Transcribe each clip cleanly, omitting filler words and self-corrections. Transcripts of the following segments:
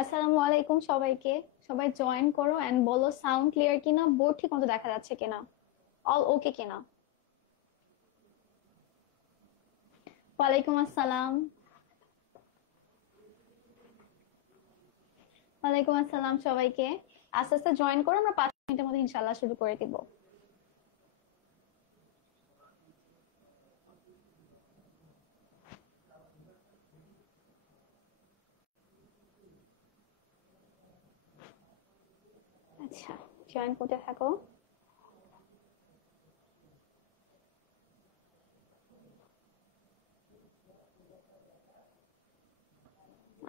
আসসালামু আলাইকুম সবাইকে। সবাই জয়েন করো এন্ড বলো সাউন্ড ক্লিয়ার কিনা, বোর্ড ঠিক মতো দেখা যাচ্ছে কিনা, অল ওকে কিনা। ওয়ালাইকুম আসসালাম। ওয়ালাইকুম আসসালাম সবাইকে। আস্তে আস্তে জয়েন করো, আমরা 5 মিনিটের মধ্যে ইনশাল্লাহ শুরু করে দিব। আচ্ছা, জয়েন করতে থাকো।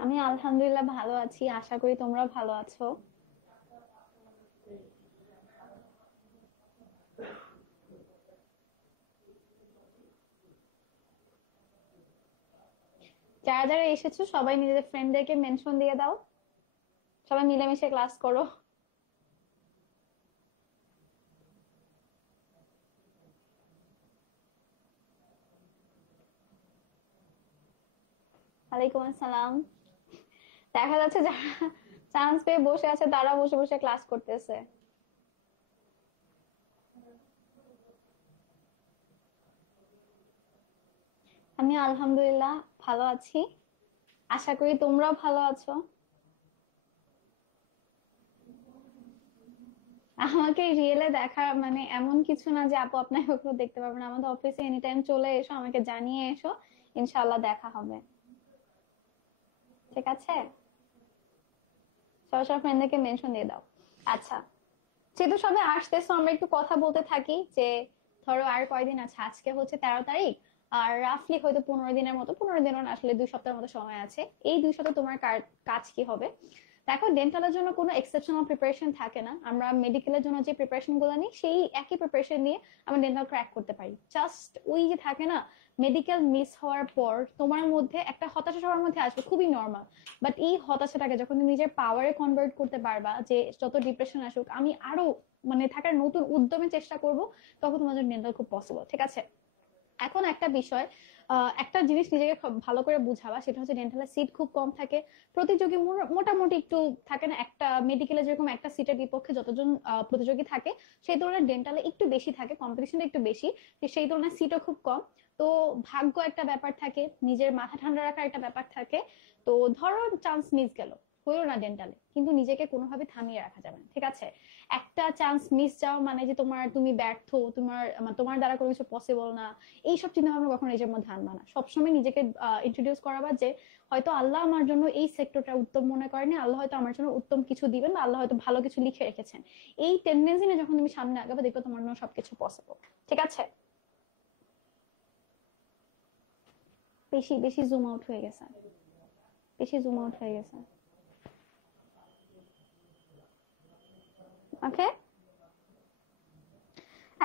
আমি আলহামদুলিল্লাহ ভালো আছি, আশা করি তোমরাও ভালো আছো। যারা যারা এসেছো সবাই নিজেদের ফ্রেন্ডদেরকে মেনশন দিয়ে দাও, সবাই মিলেমিশে ক্লাস করো। ওয়ালাইকুম আসসালাম। দেখা যাচ্ছে যারা চান্স পেয়ে বসে আছে তারা বসে বসে ক্লাস করতেছে। আমি আলহামদুলিল্লাহ ভালো আছি, আশা করি তোমরাও ভালো আছো। আমাকে রিয়েলে দেখা মানে এমন কিছু না যে আপু আপনার ওগুলো দেখতে পারবেন, আমাদের অফিসে এনি টাইম চলে এসো, আমাকে জানিয়ে এসো, ইনশাআল্লাহ দেখা হবে। ঠিক আছে, সব সব ফ্রেন্ডদেরকে মেনশন দিয়ে দাও। আচ্ছা, যেহেতু সবাই আসতেছো আমরা একটু কথা বলতে থাকি যে ধরো আর কয়দিন আছে, আজকে হচ্ছে 13 তারিখ, আর রাফলি হয়তো 15 দিনের মতো, 15 দিনও না, আসলে 2 সপ্তাহের মতো সময় আছে। এই 2 সপ্তাহ তোমার কাজ কি হবে? দেখো, ডেন্টালের জন্য কোনো এক্সেপশনাল প্রিপারেশন থাকে না, আমরা মেডিকেলের জন্য যে প্রিপারেশন গুলো নিই সেই একই প্রিপারেশন নিয়ে আমরা ডেন্টাল ক্র্যাক করতে পারি। জাস্ট ওই যে থাকে না, মেডিকেল মিস হওয়ার পর তোমার মধ্যে একটা হতাশা সবার মধ্যে আসবে, খুবই নর্মাল। বাট এই হতাশাটাকে যখন তুমি নিজের পাওয়ারে কনভার্ট করতে পারবা, যে যত ডিপ্রেশন আসুক আমি আরো মানে থাকার নতুন উদ্যমে চেষ্টা করব, তখন তোমার জন্য ডেন্টাল খুব পসিবল। ঠিক আছে, এখন একটা বিষয়, একটা জিনিস নিজেকে খুব ভালো করে বুঝাবা, সেটা হচ্ছে ডেন্টালের সিট খুব কম থাকে। প্রতিযোগী মোটামুটি একটু থাকে না, একটা মেডিকেলে যেরকম একটা সিটের বিপক্ষে যতজন প্রতিযোগী থাকে, সেই তুলনায় ডেন্টালে একটু বেশি থাকে, কম্পিটিশনটা একটু বেশি, তো সেই তুলনায় সিটও খুব কম। তো ভাগ্য একটা ব্যাপার থাকে, নিজের মাথা ঠান্ডা রাখার একটা ব্যাপার থাকে। তো ধরো চান্স মিস গেল, হইলো না ডেন্টালে, কিন্তু নিজেকে কোনোভাবে থামিয়ে রাখা যাবে না। ঠিক আছে, একটা চান্স মিস যাও মানে যে তুমি ব্যর্থ, তোমার দ্বারা কোনো কিছু পসিবল না, এইসব চিন্তা ভাবনা কখনো নিজের মধ্যে আনবা না। সবসময় নিজেকে ইন্ট্রোডিউস করাবা যে হয়তো আল্লাহ আমার জন্য এই সেক্টরটা উত্তম মনে করেনি, আল্লাহ হয়তো আমার জন্য উত্তম কিছু দিবেন, বা আল্লাহ হয়তো ভালো কিছু লিখে রেখেছেন। এই টেন্ডেন্সি নিয়ে যখন তুমি সামনে আগাবে, দেখবে তোমার জন্য সবকিছু পসিবল। ঠিক আছে, বেশি বেশি জুম আউট হয়ে গেছে, বেশি জুম আউট হয়ে গেছে। ওকে,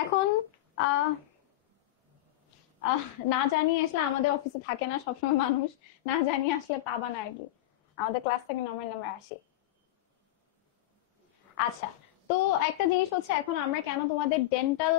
এখন আহ আহ না জানিয়ে আসলে আমাদের অফিসে থাকে না সবসময় মানুষ, না জানিয়ে আসলে পাবা না আর কি। আমাদের ক্লাস থেকে নর্মাল নাম্বার আসি। আচ্ছা, তো একটা জিনিস হচ্ছে, এখন আমরা কেন তোমাদের ডেন্টাল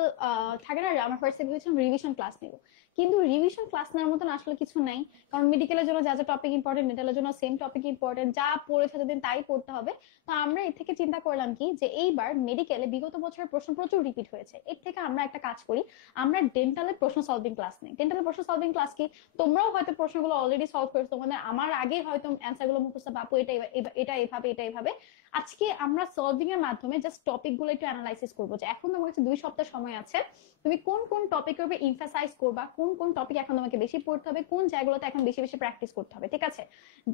থাকে না, আমরা ফার্স্ট ভেবেছিলাম রিভিশন ক্লাস নিব, কিন্তু রিভিশন ক্লাস নেওয়ার মতন আসলে কিছু নাই। কারণ মেডিকেলের জন্য যা যা টপিক ইম্পর্টেন্ট, ডেন্টালের জন্য সেম টপিক ইম্পর্টেন্ট, যা পড়েছে এতদিন তাই পড়তে হবে। তো আমরা এর থেকে চিন্তা করলাম কি, যে এইবার মেডিকেলে বিগত বছরের প্রশ্ন প্রচুর রিপিট হয়েছে, এর থেকে আমরা একটা কাজ করি, আমরা ডেন্টালের প্রশ্ন সলভিং ক্লাস নিই। ডেন্টালের প্রশ্ন সলভিং ক্লাস কি, তোমরাও হয়তো প্রশ্নগুলো অলরেডি সলভ করেছো, তোমাদের আমার আগে হয়তো অ্যান্সার গুলো মুখস্থ, বাপু এটা এটা এভাবে, এটা এভাবে। আজকে আমরা সলভিং এর মাধ্যমে জাস্ট টপিক গুলো একটু অ্যানালাইসিস করবো, যে এখন তোমার কাছে 2 সপ্তাহ সময় আছে, তুমি কোন কোন টপিকের উপর ইমফাসাইজ করবা, কোন কোন টপিক এখন তোমাকে বেশি পড়তে হবে, কোন জায়গাগুলোতে এখন বেশি বেশি প্র্যাকটিস করতে হবে। ঠিক আছে,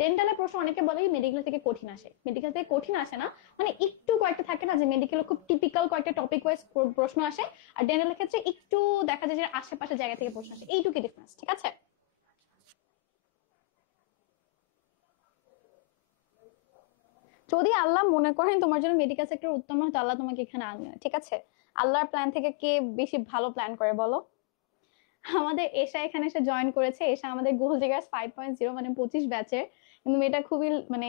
ডেন্টালের প্রশ্ন অনেকে বলে মেডিকেল থেকে কঠিন আসে, মেডিকেল থেকে কঠিন আসে না, মানে একটু কয়েকটা থাকে না যে মেডিকেল খুব টিপিক্যাল কয়েকটা টপিক ওয়াইজ প্রশ্ন আসে, আর ডেন্টালের ক্ষেত্রে একটু দেখা যায় যে আশেপাশে জায়গা থেকে প্রশ্ন আসে, এইটুকু ডিফারেন্স। ঠিক আছে, যদি আল্লাহ মনে করেন তোমার জন্য মেডিকেল সেক্টর উত্তম হয়, তো আল্লাহ তোমাকে এখানে আনবে। ঠিক আছে, আল্লাহর প্ল্যান থেকে কে বেশি ভালো প্ল্যান করে বলো? আমাদের এশা এখানে এসে জয়েন করেছে, এশা আমাদের গোল জিগার্স 5.0 মানে 25 ব্যাচের, কিন্তু মেয়েটা খুবই মানে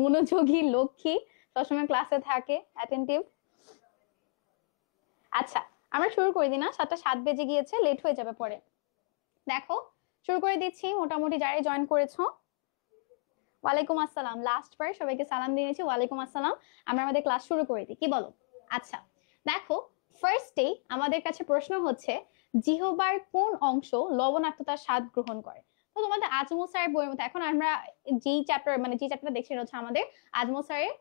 মনোযোগী, লক্ষ্মী, সবসময় ক্লাসে থাকে, অ্যাটেন্টিভ। আচ্ছা, আমরা শুরু করে দিই না, 7টা 7 বেজে গিয়েছে, লেট হয়ে যাবে পরে। দেখো, শুরু করে দিচ্ছি, মোটামুটি যারাই জয়েন করেছো ওয়ালাইকুম আসসালাম। লাস্ট বার সবাইকে সালাম দিয়েছি, ওয়ালাইকুম আসসালাম। আমরা আমাদের ক্লাস শুরু করে দিই, কি বলো? আচ্ছা, দেখো, ফার্স্টে আমাদের কাছে প্রশ্ন হচ্ছে জিহ্বার কোন অংশ লবণাক্ততার স্বাদ গ্রহণ করে? তো তোমাদের আজমল স্যারের বইয়ের মধ্যে এখন আমরা যেই চ্যাপ্টার মানে যে চ্যাপ্টারটা দেখছি, হচ্ছে আমাদের আজমল স্যারের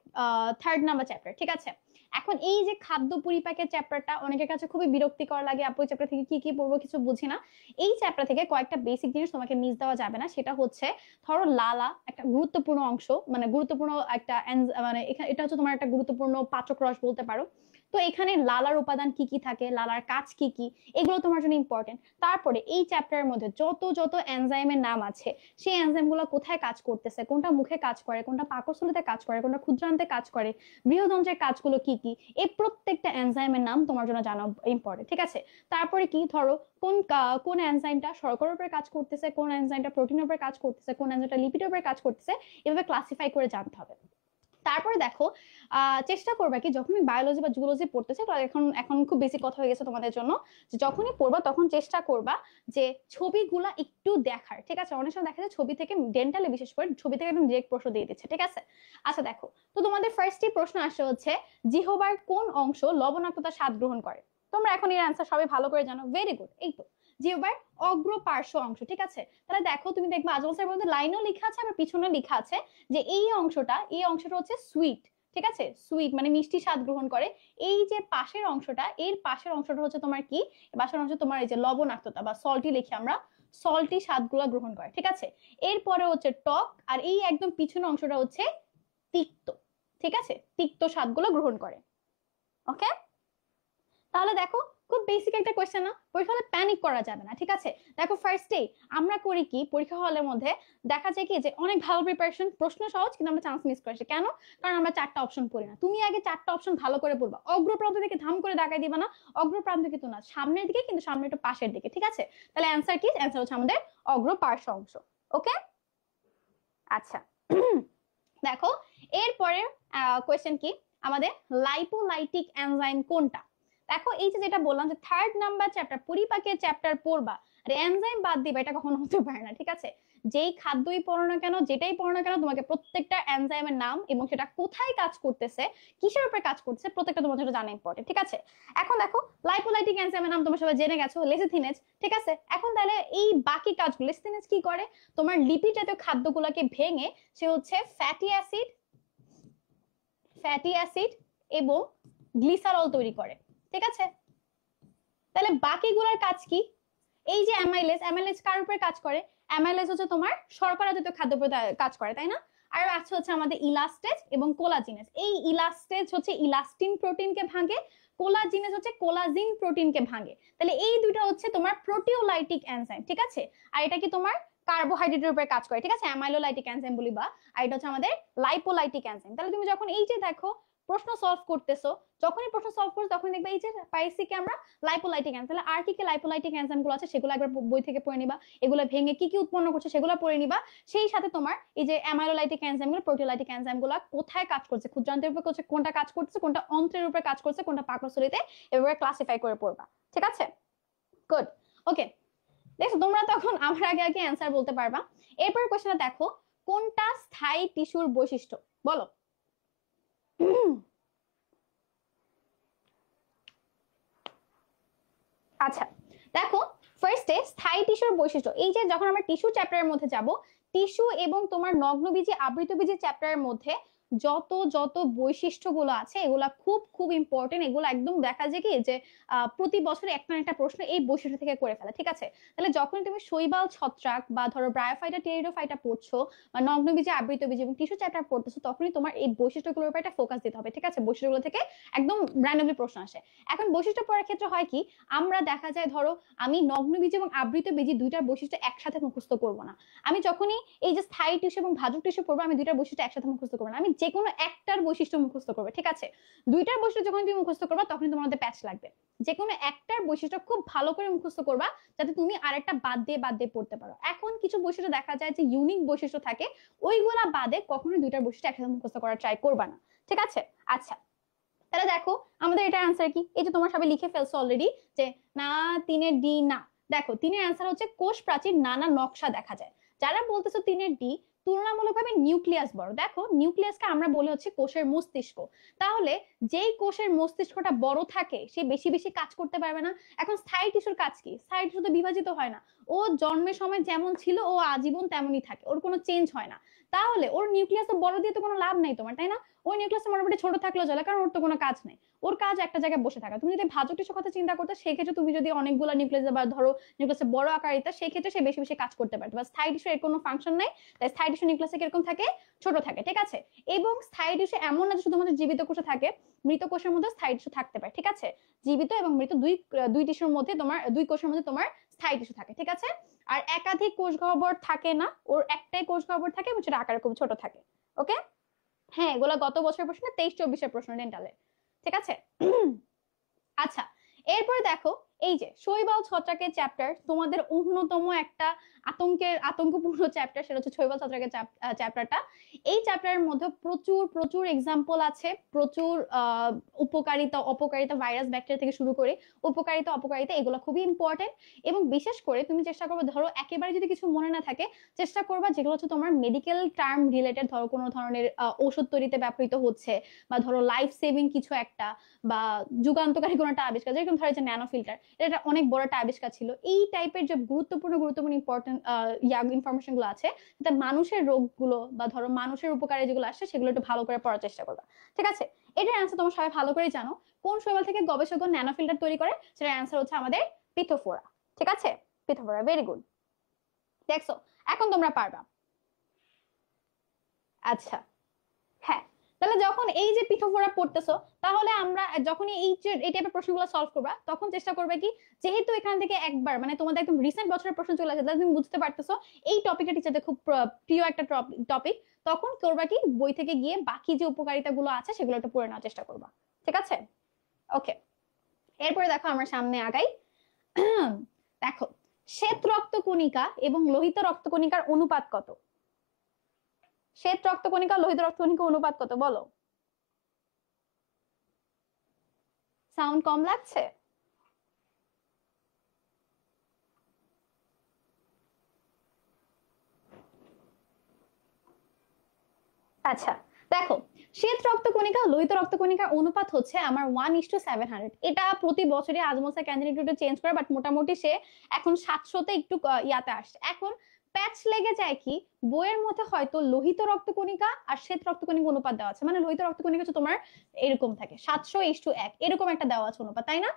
3rd নাম্বার চ্যাপ্টার, ঠিক আছে? এখন এই যে খাদ্য পরিপাকের চ্যাপ্টারটা অনেকের কাছে খুবই বিরক্তিকর লাগে, আপু এই চ্যাপ্টার থেকে কি কি পড়বো কিছু বুঝি না। এই চ্যাপ্টার থেকে কয়েকটা বেসিক জিনিস তোমাকে মিস দেওয়া যাবে না। সেটা হচ্ছে, ধরো লালা একটা গুরুত্বপূর্ণ অংশ, মানে গুরুত্বপূর্ণ একটা মানে এটা হচ্ছে তোমার একটা গুরুত্বপূর্ণ পাচক রস বলতে পারো। তো এখানে লালার উপাদান কি কি থাকে, লালার কাজ কি কি, এগুলো তোমার জন্য ইম্পর্টেন্ট। তারপরে এই চ্যাপ্টারের মধ্যে যত যত এনজাইমের নাম আছে, সেই এনজাইম গুলো কোথায় কাজ করতেছে, কোনটা মুখে কাজ করে, কোনটা পাকস্থলীতে কাজ করে, কোনটা ক্ষুদ্রান্তে কাজ করে, বৃহদন্ত্রের কাজগুলো কি কি, এই প্রত্যেকটা এনজাইমের নাম তোমার জন্য জানা ইম্পর্টেন্ট, ঠিক আছে? তারপরে কি, ধরো কোন এনজাইমটা শর্করার উপর কাজ করতেছে, কোন এনজাইমটা প্রোটিনের উপর কাজ করতেছে, কোন এনজাইমটা লিপিডের উপর কাজ করতেছে, এভাবে ক্লাসিফাই করে জানতে হবে। তারপরে দেখো, চেষ্টা করবা কি যখনই বায়োলজি বা জুলজি পড়তেছে, এখন এখন খুব বেশি কথা হয়ে গেছে তোমাদের জন্য, যে যখনই পড়বা তখন চেষ্টা করবা যে ছবিগুলা একটু দেখার, ঠিক আছে? অনেক সময় দেখা যায় ছবি থেকে, ডেন্টালে বিশেষ করে ছবি থেকে একদম ডিরেক্ট প্রশ্ন দিয়ে দিচ্ছে, ঠিক আছে? আচ্ছা দেখো, তো তোমাদের ফার্স্টই প্রশ্ন আসছে হচ্ছে জিহ্বার কোন অংশ লবণাক্ততার স্বাদ গ্রহণ করে? তোমরা এখন এর অ্যান্সার সবাই ভালো করে জানো, ভেরি গুড। এই তো জিহ্বার অগ্র পার্শ্ব অংশ, ঠিক আছে? তাহলে দেখো, তুমি দেখবা আজমল স্যার বলতে লাইনও লেখা আছে, আবার পিছনে লেখা আছে যে এই অংশটা হচ্ছে সুইট, ঠিক আছে? সুইট মানে মিষ্টি স্বাদ গ্রহণ করে। এই যে পাশের অংশটা, এর পাশের অংশটা হচ্ছে তোমার কি, পাশের অংশ তোমার এই যে লবণাক্ততা বা সল্টি লিখি আমরা, সল্টি স্বাদগুলা গ্রহণ করে, ঠিক আছে? এরপরে হচ্ছে টক, আর এই একদম পিছনের অংশটা হচ্ছে তিক্ত, ঠিক আছে? তিক্ত স্বাদগুলো গ্রহণ করে। ওকে, তাহলে দেখো, খুব বেসিক একটা কোয়েশ্চেন না, পরীক্ষা হলে প্যানিক করা যাবে না, ঠিক আছে? দেখো ফার্স্টে আমরা করি কি, পরীক্ষা হলের মধ্যে দেখা যায় কি যে অনেক ভালো প্রিপারেশন, প্রশ্ন সহজ কিন্তু আমরা চান্স মিস করেছি, কেন? কারণ আমরা 4টা অপশন পড়ি না। তুমি আগে 4টা অপশন ভালো করে পড়বা, অগ্রপ্রান্ত থেকে ধাম করে দাগাই দিবা না, অগ্রপ্রান্ত কিন্তু না, সামনের দিকে, কিন্তু সামনে একটু পাশের দিকে, ঠিক আছে? তাহলে অ্যান্সার কি? অ্যান্সার হচ্ছে আমাদের অগ্র পার্শ্ব অংশ। ওকে, আচ্ছা। দেখো, এরপরে কোয়েশ্চেন কি, আমাদের লাইপোলাইটিক এনজাইম কোনটা? দেখো, এই যে যেটা বললাম যে 3rd নাম্বার চ্যাপ্টার পরিপাকের চ্যাপ্টার পড়বা আর এনজাইম বাদ দিবা, এটা কখনো হতে পারে না, ঠিক আছে? যেই খাদ্যই পড়ো না কেন, যেটাই পড়ো না কেন, তোমাকে প্রত্যেকটা এনজাইমের নাম এবং সেটা কোথায় কাজ করতেছে, কিসের উপরে কাজ করতেছে, প্রত্যেকটা তোমার জন্য জানা ইম্পর্টেন্ট, ঠিক আছে? এখন দেখো, লাইপোলাইটিক এনজাইমের নাম তোমরা সবাই জেনে গেছো, লেসিথিনেজ, ঠিক আছে? এখন তাহলে এই বাকি কাজগুলো, লেসিথিনেজ কি করে? তোমার লিপিড জাতীয় খাদ্যগুলোকে ভেঙে সে হচ্ছে ফ্যাটি অ্যাসিড এবং গ্লিসারল তৈরি করে, ঠিক আছে? তাহলে বাকিগুলোর কাজ কি? এই যে অ্যামাইলেজ কার উপরে কাজ করে? অ্যামাইলেজ হচ্ছে তোমার শর্করা জাতীয় খাদ্য উপরে কাজ করে, তাই না? আর আছে হচ্ছে আমাদের ইলাস্টেজ এবং কোলাজিনেজ। এই ইলাস্টেজ হচ্ছে ইলাস্টিন প্রোটিনকে ভাঙে, কোলাজিনেজ হচ্ছে কোলাজিন প্রোটিনকে ভাঙে। তাহলে এই দুটো হচ্ছে তোমার প্রোটিওলাইটিক এনজাইম, ঠিক আছে? আর এটা কি তোমার কার্বোহাইড্রেটের উপরে কাজ করে, ঠিক আছে? অ্যামাইলোলাইটিক এনজাইম বলি বা, আর এটা হচ্ছে আমাদের লাইপোলাইটিক এনজাইম। তাহলে তুমি যখন এই যে দেখো প্রশ্ন সলভ করতেছো, যখনই প্রশ্ন সলভ করছো তখন দেখবে এই যে পাইছি কি আমরা লাইপোলাইটিক এনজাইম। তাহলে আর কি কি লাইপোলাইটিক এনজাইম গুলো আছে সেগুলো একবার বই থেকে পড়ে নিবা, এগুলো ভেঙে কি কি উৎপন্ন করছে সেগুলো পড়ে নিবা। সেই সাথে তোমার এই যে অ্যামাইলোলাইটিক এনজাইম গুলো, প্রোটিওলাইটিক এনজাইম গুলো কোথায় কাজ করছে, ক্ষুদ্রান্তের উপর করছে, কোনটা কাজ করছে, কোনটা অন্ত্রের উপরে কাজ করছে, কোনটা পাকস্থলীতে, এভাবে ক্লাসিফাই করে পড়বা, ঠিক আছে? গুড। ওকে, দেখো তোমরা তখন আমার আগে আগে অ্যান্সার বলতে পারবা। এরপর কোশ্চেনটা দেখো, কোনটা স্থায়ী টিস্যুর বৈশিষ্ট্য? বলো। আচ্ছা দেখো, ফার্স্টে স্থায়ী টিস্যুর বৈশিষ্ট্য, এই যে যখন আমরা টিস্যু চ্যাপ্টারের মধ্যে যাব, টিস্যু এবং তোমার নগ্নবীজি আবৃতবীজি চ্যাপ্টারের মধ্যে যত যত বৈশিষ্ট্যগুলো আছে এগুলা খুব খুব ইম্পর্টেন্ট। এগুলো একদম দেখা যায় কি যে প্রতি বছর একটা না একটা প্রশ্ন এই বৈশিষ্ট্য থেকে করে ফেলে, ঠিক আছে? তাহলে যখন তুমি শৈবাল ছত্রাক বা ধরো ব্রায়োফাইটা টেরিডোফাইটা পড়ছো বা নগ্নবীজি আবৃতবীজি এবং টিস্যু চ্যাপ্টার পড়তেছো, তখনই তোমার এই বৈশিষ্ট্যগুলোর উপর একটা ফোকাস দিতে হবে, ঠিক আছে? বৈশিষ্ট্যগুলো থেকে একদম র্যান্ডমলি প্রশ্ন আসে। এখন বৈশিষ্ট্য পড়ার ক্ষেত্রে হয় কি, আমরা দেখা যায় ধরো আমি নগ্নবীজি এবং আবৃতবীজি দুইটার বৈশিষ্ট্য একসাথে মুখস্থ করব না। আমি যখনই এই যে স্থায়ী টিস্যু এবং ভাজক টিস্যু পড়বো, আমি দুইটার বৈশিষ্ট্য একসাথে মুখস্থ করবো না, আমি যে কোনো একটার বৈশিষ্ট্য মুখস্থ করবো, ঠিক আছে? দুইটার বৈশিষ্ট্য যখন তুমি মুখস্থ করবা তখন তোমার মধ্যে প্যাচ লাগবে। যে কোনো একটার বৈশিষ্ট্য খুব ভালো করে মুখস্থ করবা, যাতে তুমি আরেকটা বাদ দিয়ে পড়তে পারো। এখন কিছু বৈশিষ্ট্য দেখা যায় যে ইউনিক বৈশিষ্ট্য থাকে, ওইগুলা বাদে কখনোই দুইটার বৈশিষ্ট্য একসাথে মুখস্থ করার ট্রাই করবা না, ঠিক আছে? আচ্ছা, তাহলে দেখো আমাদের এটা অ্যান্সার কি, এই যে তোমার সবাই লিখে ফেলছো অলরেডি যে না, 3-এর ডি না। দেখো 3-এর অ্যান্সার হচ্ছে কোষ প্রাচীর নানা নকশা দেখা যায়। যারা বলতেছো 3-এর ডি, তুলনামূলকভাবে নিউক্লিয়াস বড়। দেখো নিউক্লিয়াসকে আমরা বলি হচ্ছে কোষের মস্তিষ্ক। তাহলে যেই কোষের মস্তিষ্কটা বড় থাকে সে বেশি বেশি কাজ করতে পারবে না। এখন স্থায়ী টিস্যুর কাজ কি? স্থায়ী টিস্যু তো বিভাজিত হয় না, ও জন্মের সময় যেমন ছিল ও আজীবন তেমনই থাকে, ওর কোনো চেঞ্জ হয় না। তাহলে ওর নিউক্লিয়াস বড় দিয়ে তো কোনো লাভ নাই তোমার, তাই না? ওই নিউক্লিয়াস মোটামুটি ছোট থাকলেও চলে, কারণ ওর তো কোনো কাজ নেই, ওর কাজ একটা জায়গায় বসে থাকা। তুমি যদি ভাজক টিস্যুর কথা চিন্তা করতে, সেক্ষেত্রে তুমি যদি অনেকগুলো নিউক্লিয়াস বা ধরো নিউক্লিয়াসের বড় আকারিতা, সেক্ষেত্রে সে বেশি বেশি কাজ করতে পারবে। বা স্থায়ী টিস্যু এর কোনো ফাংশন নাই, তাই স্থায়ী টিস্যু নিউক্লিয়াসে কিরকম থাকে? ছোট থাকে, ঠিক আছে? এবং স্থায়ী টিস্যু এমন না যে শুধুমাত্র জীবিত কোষে থাকে, মৃত কোষের মধ্যে স্থায়ী টিস্যু থাকতে পারে, ঠিক আছে? জীবিত এবং মৃত দুই টিস্যুর মধ্যে তোমার, দুই কোষের মধ্যে তোমার স্থায়ী টিস্যু থাকে, ঠিক আছে? আর একাধিক কোষ গহ্বর থাকে না, ওর একটাই কোষ গহ্বর থাকে এবং সেটা আকারে খুব ছোট থাকে। ওকে, হ্যাঁ এগুলো গত বছরের প্রশ্ন, 23-24 প্রশ্ন ডেন্টালে, ঠিক আছে? আচ্ছা, এরপরে দেখো এই যে শৈবাল ছত্রাকের চ্যাপ্টার, তোমাদের অন্যতম একটা আতঙ্কপূর্ণ চ্যাপ্টার, সেটা হচ্ছে শৈবাল ছত্রাকের চ্যাপ্টারটা। এই চ্যাপ্টারের মধ্যে প্রচুর প্রচুর এক্সাম্পল আছে, প্রচুর উপকারিতা অপকারিতা, ভাইরাস ব্যাকটেরিয়া থেকে শুরু করে উপকারিতা অপকারিতা, এগুলো খুবই ইম্পর্টেন্ট। এবং বিশেষ করে তুমি চেষ্টা করবে, ধরো একেবারে যদি কিছু মনে না থাকে, চেষ্টা করবা যেগুলো হচ্ছে তোমার মেডিকেল টার্ম রিলেটেড, ধরো কোনো ধরনের ঔষধ তৈরিতে ব্যবহৃত হচ্ছে, বা ধরো লাইফ সেভিং কিছু একটা, বা যুগান্তকারী কোনো একটা আবিষ্কার, যেরকম ধরো যে ন্যানো ফিল্টার, এটা অনেক বড় একটা আবিষ্কার ছিল। এই টাইপের যে গুরুত্বপূর্ণ গুরুত্বপূর্ণ ইম্পর্টেন্ট ইনফরমেশন গুলো আছে, সেটা মানুষের রোগগুলো বা ধরো মানুষের উপকারে যেগুলো আসছে, সেগুলো একটু ভালো করে পড়ার চেষ্টা করবা, ঠিক আছে? এটার অ্যান্সার তোমরা সবাই ভালো করে জানো। কোন শৈবাল থেকে গবেষকগণ ন্যানো ফিল্টার তৈরি করে? সেটার অ্যান্সার হচ্ছে আমাদের পিথোফোরা, ঠিক আছে? Pithophora, very good. দেখছো, এখন তোমরা পারবা। আচ্ছা, হ্যাঁ, তাহলে যখন এই যে পিথোফোরা পড়তেছো, তাহলে আমরা যখনই এই টাইপের প্রশ্নগুলো সলভ করবা, তখন চেষ্টা করবে কি, যেহেতু এখান থেকে একবার মানে তোমাদের একদম রিসেন্ট বছরের প্রশ্ন চলে আসে, তাহলে তুমি বুঝতে পারতেছো এই টপিকটা টিচারদের খুব প্রিয় একটা টপিক। তখন করবা কি, বই থেকে গিয়ে বাকি যে উপকারিতা গুলো আছে সেগুলো একটু পড়ে নেওয়ার চেষ্টা করবা, ঠিক আছে? ওকে, এরপরে দেখো আমরা সামনে আগাই। দেখো, শ্বেত রক্তকণিকা এবং লোহিত রক্তকণিকার অনুপাত কত? শ্বেত রক্তকণিকা লোহিত রক্তকণিকার অনুপাত কত বলো? সাউন্ড কম লাগছে? আচ্ছা, দেখো, শ্বেত রক্তকণিকা লোহিত রক্তকণিকার অনুপাত হচ্ছে আমার 1:700। এটা প্রতি বছরই আজমল স্যার ক্যান্ডিডেট একটু চেঞ্জ করে, বাট মোটামুটি সে এখন 700তে একটু ইয়াতে আসছে। এখন প্যাচ লেগে যায় কি, বইয়ের মধ্যে হয়তো লোহিত রক্তকণিকা আর শ্বেত রক্তকণিকা অনুপাত দেওয়া আছে, মানে লোহিত রক্তকণিকা হচ্ছে তোমার এরকম থাকে 700:1, এরকম একটা দেওয়া আছে অনুপাত, তাই না?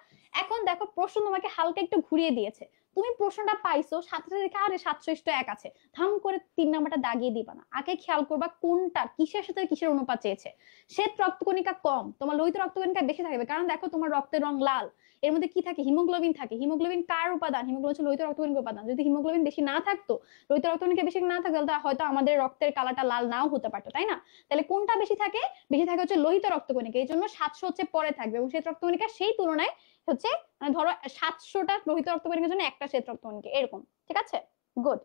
এখন দেখো প্রশ্ন তোমাকে হালকা একটু ঘুরিয়ে দিয়েছে, তুমি প্রশ্নটা পাইছো, সাথে দেখে আরে 700:1 আছে, থাম করে 3 নাম্বারটা দাগিয়ে দিবা না, আগে খেয়াল করবা কোনটা কিসের সাথে কিসের অনুপাত চেয়েছে। শ্বেত রক্তকণিকা কম, তোমার লোহিত রক্তকণিকা বেশি থাকবে, কারণ দেখো তোমার রক্তের রং লাল, এর মধ্যে কি থাকে? হিমোগ্লোবিন থাকে। হিমোগ্লোবিন কার উপাদান? হিমোগ্লোবিন হচ্ছে লোহিত রক্তকণিকার উপাদান। যদি হিমোগ্লোবিন বেশি না থাকতো, লোহিত রক্তকণিকা বেশি না থাকতো, তাহলে হয়তো আমাদের রক্তের কালারটা লাল নাও হতে পারতো, তাই না? তাহলে কোনটা বেশি থাকে? বেশি থাকে হচ্ছে লোহিত রক্তকণিকা, এই জন্য 700 হচ্ছে পরে থাকবে, এবং শ্বেত রক্তকণিকা সেই তুলনায় হচ্ছে মানে ধরো 700টা লোহিত রক্তকণিকার জন্য একটা শ্বেত রক্তকণিকা, এরকম, ঠিক আছে? গুড।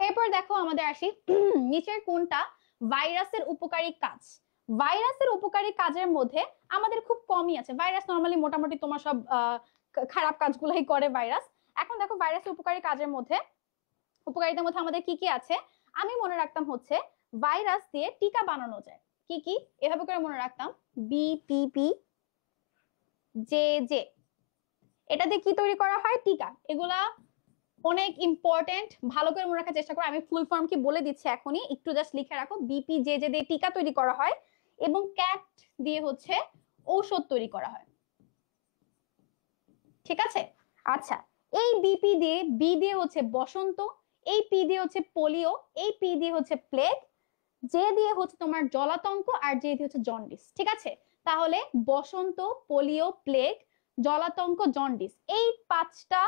এরপর দেখো আমাদের আসি, নিচের কোনটা ভাইরাসের উপকারী কাজ? ভাইরাসের উপকারী কাজের মধ্যে আমাদের খুব কমই আছে। ভাইরাস নরমালি মোটামুটি তোমার সব খারাপ কাজগুলোই করে ভাইরাস। এখন দেখো ভাইরাসের উপকারী কাজের মধ্যে, উপকারিতার মধ্যে আমাদের কি কি আছে? আমি মনে রাখতাম হচ্ছে ভাইরাস দিয়ে টিকা বানানো যায়। কি কি? এভাবে করে মনে রাখতাম, বিপিপি, জে জে, এটা দিয়ে কি তৈরি করা হয়? টিকা। এগুলা অনেক ইম্পর্টেন্ট, ভালো করে মনে রাখার চেষ্টা করো। আমি ফুল ফর্ম কি বলে দিচ্ছি এখনই, একটু জাস্ট লিখে রাখো। বিপিজেজে দিয়ে টিকা তৈরি করা হয়, এবং ক্যাট দিয়ে হচ্ছে ঔষধ তৈরি করা হয়, ঠিক আছে? আচ্ছা, এই বিপি দিয়ে, বি দিয়ে হচ্ছে বসন্ত, এই পি দিয়ে হচ্ছে পোলিও, এই পি দিয়ে হচ্ছে প্লেগ, জে দিয়ে হচ্ছে তোমার জলাতঙ্ক, আর জে দিয়ে হচ্ছে জন্ডিস, ঠিক আছে? তাহলে বসন্ত, পোলিও, প্লেগ, জলাতঙ্ক, জন্ডিস, এই 5টা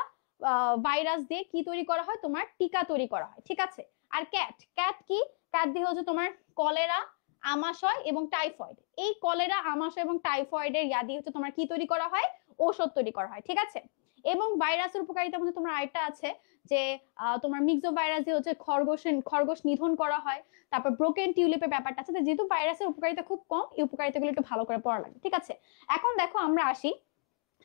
ভাইরাস দিয়ে কি তৈরি করা হয়? তোমার টিকা তৈরি করা হয়, ঠিক আছে? আর ক্যাট, ক্যাট কি? ক্যাট দিয়ে হচ্ছে তোমার কলেরা, আমাশয় এবং টাইফয়েড, এই কলেরা, আমাশয় এবং টাইফয়েডের ইয়া দিয়ে হচ্ছে তোমার কি তৈরি করা হয়? ঔষধ তৈরি করা হয়, ঠিক আছে? এবং ভাইরাসের উপকারিতার মধ্যে তোমার আরেকটা আছে যে তোমার মিক্সো ভাইরাস দিয়ে হচ্ছে খরগোশ নিধন করা হয়। তারপর ব্রোকেন টিউলিপের ব্যাপারটা আছে। যেহেতু ভাইরাসের উপকারিতা খুব কম, এই উপকারিতাগুলো একটু ভালো করে পড়া লাগে, ঠিক আছে? এখন দেখো আমরা আসি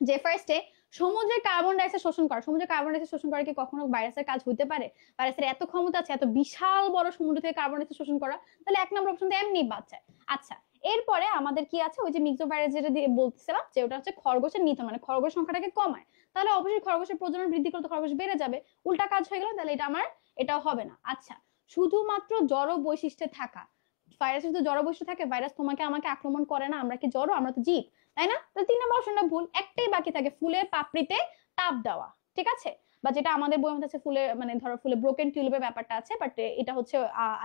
যে ফার্স্টে সমুদ্রের কার্বন ডাই অক্সাইড শোষণ করা, সমুদ্রের কার্বন ডাই অক্সাইড শোষণ করা কি কখনো ভাইরাসের কাজ হইতে পারে? ভাইরাসের এত ক্ষমতা আছে এত বিশাল বড় সমুদ্র থেকে কার্বন ডাই অক্সাইড শোষণ করা? তাহলে এক নম্বর অপশন তো এমনি বাদ যায়। আচ্ছা, এরপরে আমাদের কি আছে, ওই যে মিক্সো ভাইরাস যেটা দিয়ে বলতেছিলাম যে ওটা হচ্ছে খরগোশের নিধন, মানে খরগোশ সংখ্যাটাকে কমায়। তাহলে অবশ্যই খরগোশের প্রজনন বৃদ্ধি করলে তো খরগোশ বেড়ে যাবে, উল্টা কাজ হয়ে গেল, তাহলে এটা আমার এটাও হবে না। আচ্ছা, শুধুমাত্র জড় বৈশিষ্ট্যে থাকা, ভাইরাস যদি জড় বৈশিষ্ট্য থাকে, ভাইরাস তোমাকে আমাকে আক্রমণ করে না, আমরা কি জড়? আমরা তো জীব, তাই না? তো 3 নম্বর অপশনটা ভুল। একটাই বাকি থাকে, ফুলের পাপড়িতে তাপ দেওয়া, ঠিক আছে? বা যেটা আমাদের বইয়ের মধ্যে আছে ফুলের, মানে ধরো ফুলে ব্রোকেন টিউলিপের ব্যাপারটা আছে, বাট এটা হচ্ছে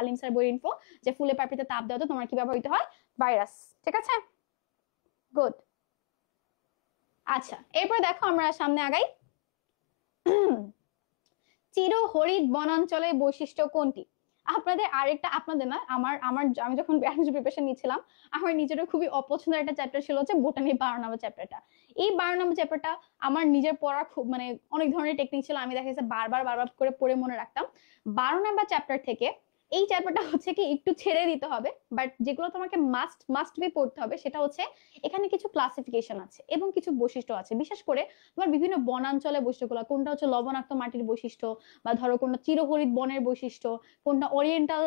আলিম স্যার বইয়ের ইনফো, যে ফুলের পাপড়িতে তাপ দেওয়া তো তোমার কি ব্যবহৃত হয়? ভাইরাস, ঠিক আছে? গুড। আচ্ছা, এরপর দেখো আমরা সামনে আগাই। চিরহরিৎ বনাঞ্চলের বৈশিষ্ট্য কোনটি? আপনাদের আরেকটা, আপনাদের না, আমার আমার আমি যখন বায়োলজি প্রিপারেশন নিচ্ছিলাম, আমার নিজেরও খুবই অপছন্দের একটা চ্যাপ্টার ছিল হচ্ছে বোটানি 12 নম্বর চ্যাপ্টারটা। এই 12 নম্বর চ্যাপ্টারটা আমার নিজের পড়ার খুব, মানে অনেক ধরনের টেকনিক ছিল, আমি দেখা যাচ্ছে বারবার বারবার করে পড়ে মনে রাখতাম। 12 নম্বর চ্যাপ্টার থেকে এই চ্যাপ্টারটা হচ্ছে কি একটু ছেড়ে দিতে হবে, বাট যেগুলো তোমাকে মাস্ট মাস্ট বি পড়তে হবে সেটা হচ্ছে এখানে কিছু ক্লাসিফিকেশন আছে এবং কিছু বৈশিষ্ট্য আছে, বিশেষ করে তোমার বিভিন্ন বনাঞ্চলের বৈশিষ্ট্যগুলো, কোনটা হচ্ছে লবণাক্ত মাটির বৈশিষ্ট্য, বা ধরো কোনটা চিরহরিৎ বনের বৈশিষ্ট্য, কোনটা ওরিয়েন্টাল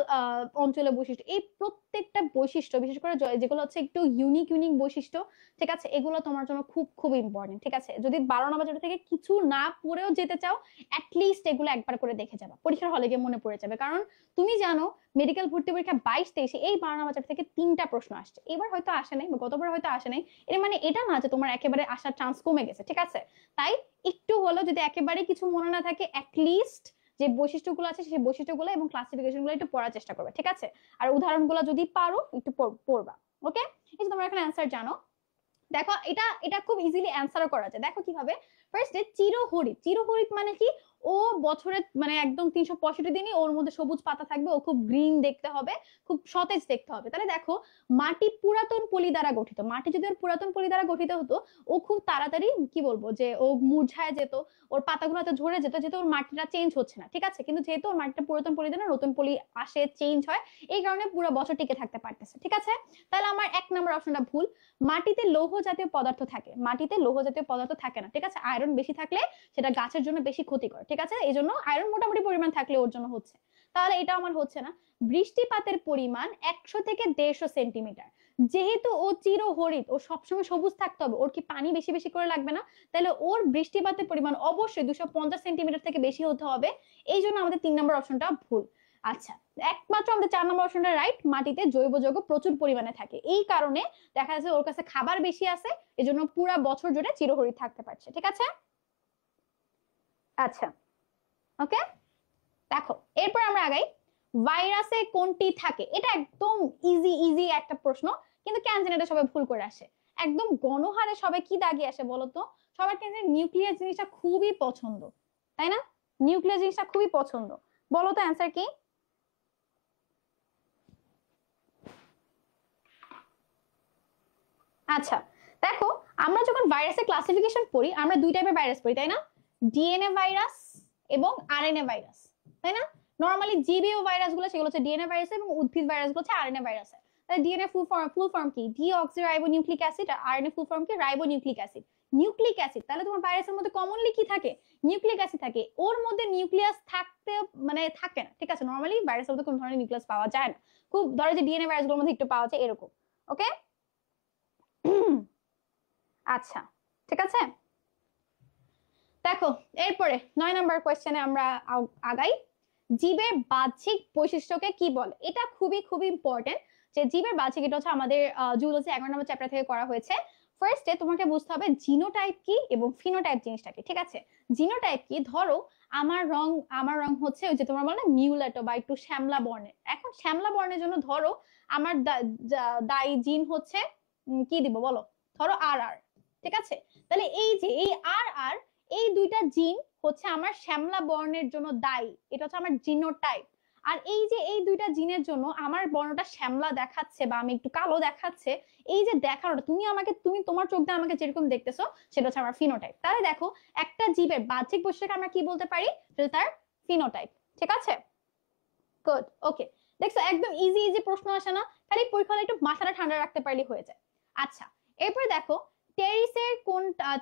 অঞ্চলের বৈশিষ্ট্য, এই প্রত্যেকটা বৈশিষ্ট্য, বিশেষ করে যেগুলো হচ্ছে একটু ইউনিক ইউনিক বৈশিষ্ট্য, ঠিক আছে, এগুলো তোমার জন্য খুব খুব ইম্পর্টেন্ট, ঠিক আছে? যদি 12 নম্বর থেকে কিছু না পড়েও যেতে চাও, অ্যাটলিস্ট এগুলো একবার করে দেখে যাবা, পরীক্ষার হলে গিয়ে মনে পড়ে যাবে। কারণ তুমি জানো মেডিকেল ভর্তি পরীক্ষা 22-23 এই 12 নম্বর থেকে 3টা প্রশ্ন আসছে, এবার হয়তো আসে নাই বা গতবার হয়তো আসে নাই, এর মানে এটা না যে তোমার একেবারে আসার চান্স কমে গেছে, ঠিক আছে? তাই একটু হলো যদি একেবারে কিছু মনে না থাকে, অ্যাটলিস্ট যে বৈশিষ্ট্যগুলো আছে সেই বৈশিষ্ট্যগুলো এবং ক্লাসিফিকেশন গুলো একটু পড়ার চেষ্টা করবে, ঠিক আছে? আর উদাহরণগুলো যদি পারো একটু পড়বা। ওকে, এই যে তোমরা এখানে অ্যান্সার জানো, দেখো এটা এটা খুব ইজিলি অ্যান্সারও করা যায়। দেখো কিভাবে, ফার্স্ট চিরহরিৎ, চিরহরিৎ মানে কি? ও বছরে মানে একদম 365 দিনই ওর মধ্যে সবুজ পাতা থাকবে, ও খুব গ্রিন দেখতে হবে, খুব সতেজ দেখতে হবে। তাহলে দেখো, মাটি পুরাতন পলি দ্বারা গঠিত, মাটি যদি ওর পুরাতন পলি দ্বারা গঠিত হতো, ও খুব তাড়াতাড়ি কি বলবো যে ও মুরঝায় যেত, ওর পাতাগুলো তো ঝরে যেত, যেহেতু ওর মাটিটা চেঞ্জ হচ্ছে না, ঠিক আছে? কিন্তু যেহেতু ওর মাটিটা পুরাতন পলি দ্বারা, নতুন পলি আসে, চেঞ্জ হয়, এই কারণে পুরো বছর টিকে থাকতে পারতেছে, ঠিক আছে? তাহলে আমার 1 নম্বর অপশনটা ভুল। মাটিতে লৌহ জাতীয় পদার্থ থাকে, মাটিতে লৌহ জাতীয় পদার্থ থাকে না, ঠিক আছে? আয়রন বেশি থাকলে সেটা গাছের জন্য বেশি ক্ষতিকর, ঠিক আছে? এই জন্য আয়রন মোটামুটি পরিমাণ থাকলে ওর জন্য হচ্ছে, তাহলে এটা আমার হচ্ছে না। বৃষ্টিপাতের পরিমাণ 100 থেকে 150 সেন্টিমিটার, যেহেতু ও চিরহরিৎ, ও সবসময় সবুজ থাকতে হবে, ওর কি পানি বেশি বেশি করে লাগবে না? তাহলে ওর বৃষ্টিপাতের পরিমাণ অবশ্যই 250 সেন্টিমিটার থেকে বেশি হতে হবে, এই জন্য আমাদের 3 নম্বর অপশনটা ভুল। আচ্ছা, একমাত্র আমাদের 4 নম্বর অপশনটা রাইট, মাটিতে জৈব যৌগ প্রচুর পরিমাণে থাকে, এই কারণে দেখা যাচ্ছে ওর কাছে খাবার বেশি আছে, এজন্য পুরো বছর জুড়ে চিরহরিৎ থাকতে পারছে, ঠিক আছে? আচ্ছা, ওকে, দেখো এরপর আমরা আগাই। ভাইরাসে কোনটি থাকে? এটা একদম ইজি ইজি একটা প্রশ্ন, কিন্তু কেন জানি এটা সবাই ভুল করে আসে, একদম গণহারে সবাই কি দাগিয়ে আসে বলতো? সবার কেন নিউক্লিয়াস জিনিসটা খুবই পছন্দ, তাই না? নিউক্লিয়াস জিনিসটা খুবই পছন্দ, বলো তো অ্যান্সার কি? আচ্ছা, দেখো, আমরা যখন ভাইরাসের ক্লাসিফিকেশন পড়ি, আমরা দুই টাইপের ভাইরাস পড়ি, তাই না? ডিএনএ ভাইরাস এবং আরএনএ ভাইরাস, তাই না? নরমালি জীবীয় ভাইরাস গুলো সেগুলো হচ্ছে ডিএনএ ভাইরাস, এবং উদ্ভিদ ভাইরাস গুলো হচ্ছে আরএনএ ভাইরাস। তাহলে ডিএনএ ফুল ফর্ম কি? ডিঅক্সিরাইবোনিউক্লিক অ্যাসিড, আর আরএনএ ফুল ফর্ম কি? Ribonucleic acid. নিউক্লিক অ্যাসিড, তাহলে তোমার ভাইরাসের মধ্যে কমনলি কি থাকে? নিউক্লিক অ্যাসিড থাকে, ওর মধ্যে নিউক্লিয়াস থাকতে মানে থাকে না, ঠিক আছে? নরমালি ভাইরাসের মধ্যে কোনো ধরনের নিউক্লিয়াস পাওয়া যায় না, খুব ধরো যে ডিএনএ ভাইরাস গুলোর মধ্যে একটু পাওয়া যায় এরকম। ওকে, আচ্ছা, ঠিক আছে। দেখো এরপরে 9 নম্বর কোয়েশ্চেনে আমরা আগাই। জীবের বাহ্যিক বৈশিষ্ট্যকে কি বলে? এটা খুবই খুবই ইম্পর্টেন্ট, যে জীবের বাহ্যিক, এটা হচ্ছে আমাদের জুলজি 11 নম্বর চ্যাপ্টার থেকে করা হয়েছে। ফার্স্টে তোমাকে বুঝতে হবে জিনোটাইপ কি এবং ফিনোটাইপ জিনিসটা কি, ঠিক আছে? জিনোটাইপ কি? ধরো আমার রং হচ্ছে ওই যে তোমার বলে না মিউলেটো বা একটু শ্যামলা বর্ণের, এখন শ্যামলা বর্ণের জন্য ধরো আমার দাই জিন হচ্ছে কি দিব বলো? ধরো আর আর, ঠিক আছে? তাহলে এই যে এই আর আর, এই দুইটা জিন হচ্ছে আমার শ্যামলা বর্ণের জন্য দায়ী, এটা হচ্ছে আমার জিনোটাইপ। আর এই যে এই দুইটা জিনের জন্য আমার বর্ণটা শ্যামলা দেখাচ্ছে বা আমি একটু কালো দেখাচ্ছে, এই যে দেখানোটা তুমি তোমার চোখ দিয়ে আমাকে যেরকম দেখতেছো সেটা হচ্ছে আমার ফিনোটাইপ। তাহলে দেখো, একটা জীবের বাহ্যিক বৈশিষ্ট্যকে আমরা কি বলতে পারি? সেটা তার ফিনোটাইপ, ঠিক আছে? গুড, ওকে। দেখছো একদম ইজি ইজি প্রশ্ন আসে না, খালি পরীক্ষা হলে একটু মাথাটা ঠান্ডা রাখতে পারলে হয়ে যায়। আচ্ছা, এরপর দেখো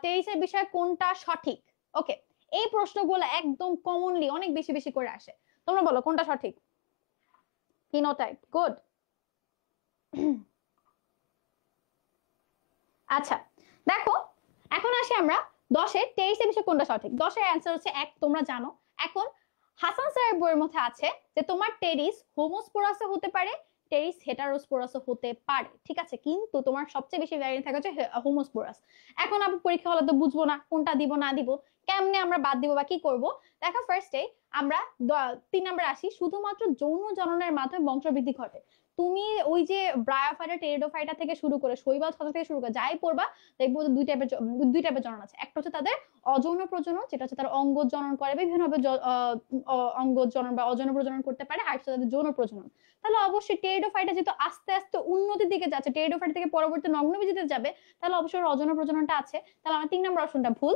টেরিসের বিষয়ে কোনটা সঠিক? ওকে, এই প্রশ্নগুলো একদম কমনলি অনেক বেশি বেশি করে আসে। তোমরা বলো কোনটা সঠিক? Phenotype, good. আচ্ছা দেখো, এখন আসি আমরা 10-এর 23 বিষয়ে কোনটা সঠিক। 10-এর অ্যান্সার হচ্ছে 1, তোমরা জানো। এখন হাসান স্যারের বইয়ের মধ্যে আছে যে তোমার টেরিস হোমোস্পোরাসও হতে পারে, টেরিস হেটারোস্পোরাসও হতে পারে, ঠিক আছে, কিন্তু তোমার সবচেয়ে বেশি ভ্যারিয়েন্ট থাকে হচ্ছে হোমোস্পোরাস। এখন আমি পরীক্ষা হলে তো বুঝবো না কোনটা দিব না দিব, কেমনে আমরা বাদ দিব বা কি করব। দেখো ফার্স্টে আমরা 3 নম্বরে আসি, শুধুমাত্র যৌন জননের মাধ্যমে বংশবৃদ্ধি ঘটে। তুমি ওই যে ব্রায়োফাইটা টেরিডোফাইটা থেকে শুরু করে শৈবাল ছত্রাক থেকে শুরু করে যাই পড়বা, দেখবো দুই টাইপের জনন আছে। একটা হচ্ছে তাদের অযৌন প্রজনন, যেটা হচ্ছে তারা অঙ্গ জনন করে, বিভিন্নভাবে অঙ্গ জনন বা অযৌন প্রজনন করতে পারে, আর হচ্ছে তাদের যৌন প্রজনন। তাহলে অবশ্যই টেরিডোফাইটা যেহেতু আস্তে আস্তে উন্নতির দিকে যাচ্ছে, টেরিডোফাইটা থেকে পরবর্তী নগ্নবীজিতে যাবে, তাহলে অবশ্যই অযৌন প্রজননটা আছে। তাহলে আমার 3 নম্বর অপশনটা ভুল।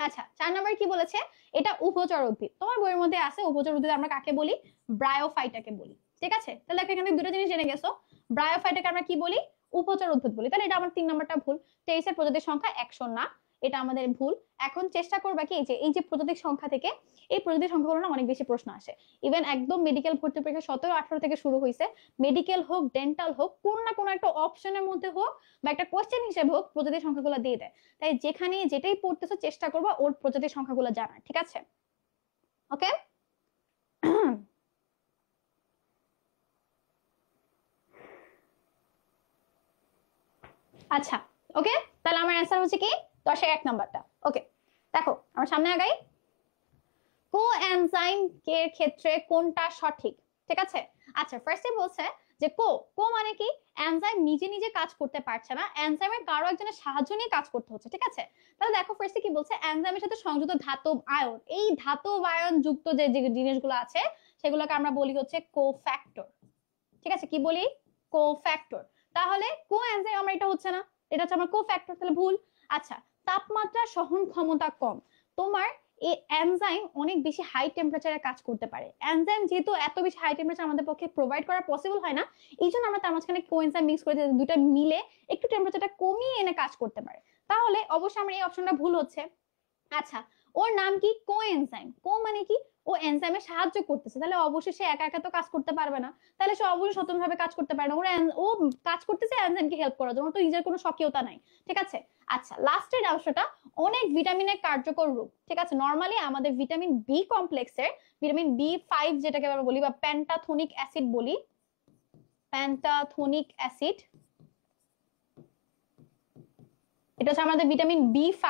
আচ্ছা 4 নম্বরে কি বলেছে? এটা উভচর উদ্ভিদ। তোমার বইয়ের মধ্যে আছে উভচর উদ্ভিদ আমরা কাকে বলি? ব্রায়োফাইটাকে বলি, ঠিক আছে। তাহলে এখান থেকে দুটো জিনিস জেনে গেছো, ব্রায়োফাইটাকে আমরা কি বলি? উভচর উদ্ভিদ বলি। তাহলে এটা আমার 3 নম্বরটা ভুল। 23-এর প্রজাতির সংখ্যা 100 না, এটা আমাদের ভুল। এখন চেষ্টা করবা কি, এই যে প্রজাতির সংখ্যা থেকে, এই প্রজাতির সংখ্যাগুলো না অনেক বেশি প্রশ্ন আসে। ইভেন একদম মেডিকেল ভর্তি পরীক্ষা 17-18 থেকে শুরু হয়েছে, মেডিকেল হোক ডেন্টাল হোক, কোন না কোনো একটা অপশনের মধ্যে হোক বা একটা কোশ্চেন হিসেবে হোক প্রজাতির সংখ্যাগুলো দিয়ে দেয়। তাই যেখানে যেটাই পড়তেছো চেষ্টা করবা ওর প্রজাতির সংখ্যাগুলো জানার, ঠিক আছে? ওকে। আচ্ছা ওকে, তাহলে আমার অ্যান্সার হচ্ছে কি 10-এর 1 নাম্বারটা। ওকে দেখো আমার সামনে আগাই। কোএনজাইম এর ক্ষেত্রে কোনটা সঠিক? ঠিক আছে। আচ্ছা ফার্স্টে বলছে যে কো মানে কি? এনজাইম নিজে নিজে কাজ করতে পারছে না, এনজাইমের কারো একজনের সাহায্য নিয়ে কাজ করতে হচ্ছে, ঠিক আছে। তাহলে দেখো ফার্স্টে কি বলছে, এনজাইমের সাথে সংযুক্ত ধাতব আয়ন, এই ধাতব আয়ন যুক্ত যে জিনিসগুলো আছে সেগুলোকে আমরা বলি হচ্ছে কোফ্যাক্টর, ঠিক আছে। কি বলি? কোফ্যাক্টর। তাহলে কোএনজাইম আমরা এটা হচ্ছে না, এটা হচ্ছে আমার কোফ্যাক্টর, তাহলে ভুল। আচ্ছা তাপমাত্রা সহন ক্ষমতা কম, তোমার এই এনজাইম অনেক বেশি হাই টেম্পারেচারে কাজ করতে পারে। এনজাইম যেহেতু এত বেশি হাই টেম্পারেচার আমাদের পক্ষে প্রোভাইড করা পসিবল হয় না, এই জন্য আমরা তার মাঝখানে কোএনজাইম মিক্স করে দিই, দুটো মিলে একটু টেম্পারেচারটা কমিয়ে এনে কাজ করতে পারে। তাহলে অবশ্যই আমার এই অপশনটা ভুল হচ্ছে। আচ্ছা ওর নাম কি? কোএনজাইম। কো মানে কি? ও এনজাইমে সাহায্য করতেছে, তাহলে অবশ্যই সে একা একা তো কাজ করতে পারবে না, তাহলে সে অবশ্যই স্বতন্ত্রভাবে কাজ করতে পারে না। ও কাজ করতেছে এনজাইমকে হেল্প করার জন্য, তো নিজের কোনো স্বকীয়তা নাই, ঠিক আছে। আচ্ছা লাস্টের অংশটা অনেক ভিটামিনের কার্যকর রূপ, ঠিক আছে। নরমালি আমাদের ভিটামিন বি কমপ্লেক্সের ভিটামিন বি5 যেটাকে আমরা বলি বা প্যান্টাথোনিক অ্যাসিড বলি, প্যান্টাথোনিক অ্যাসিড, এটা হচ্ছে আমাদের ভিটামিন বি5।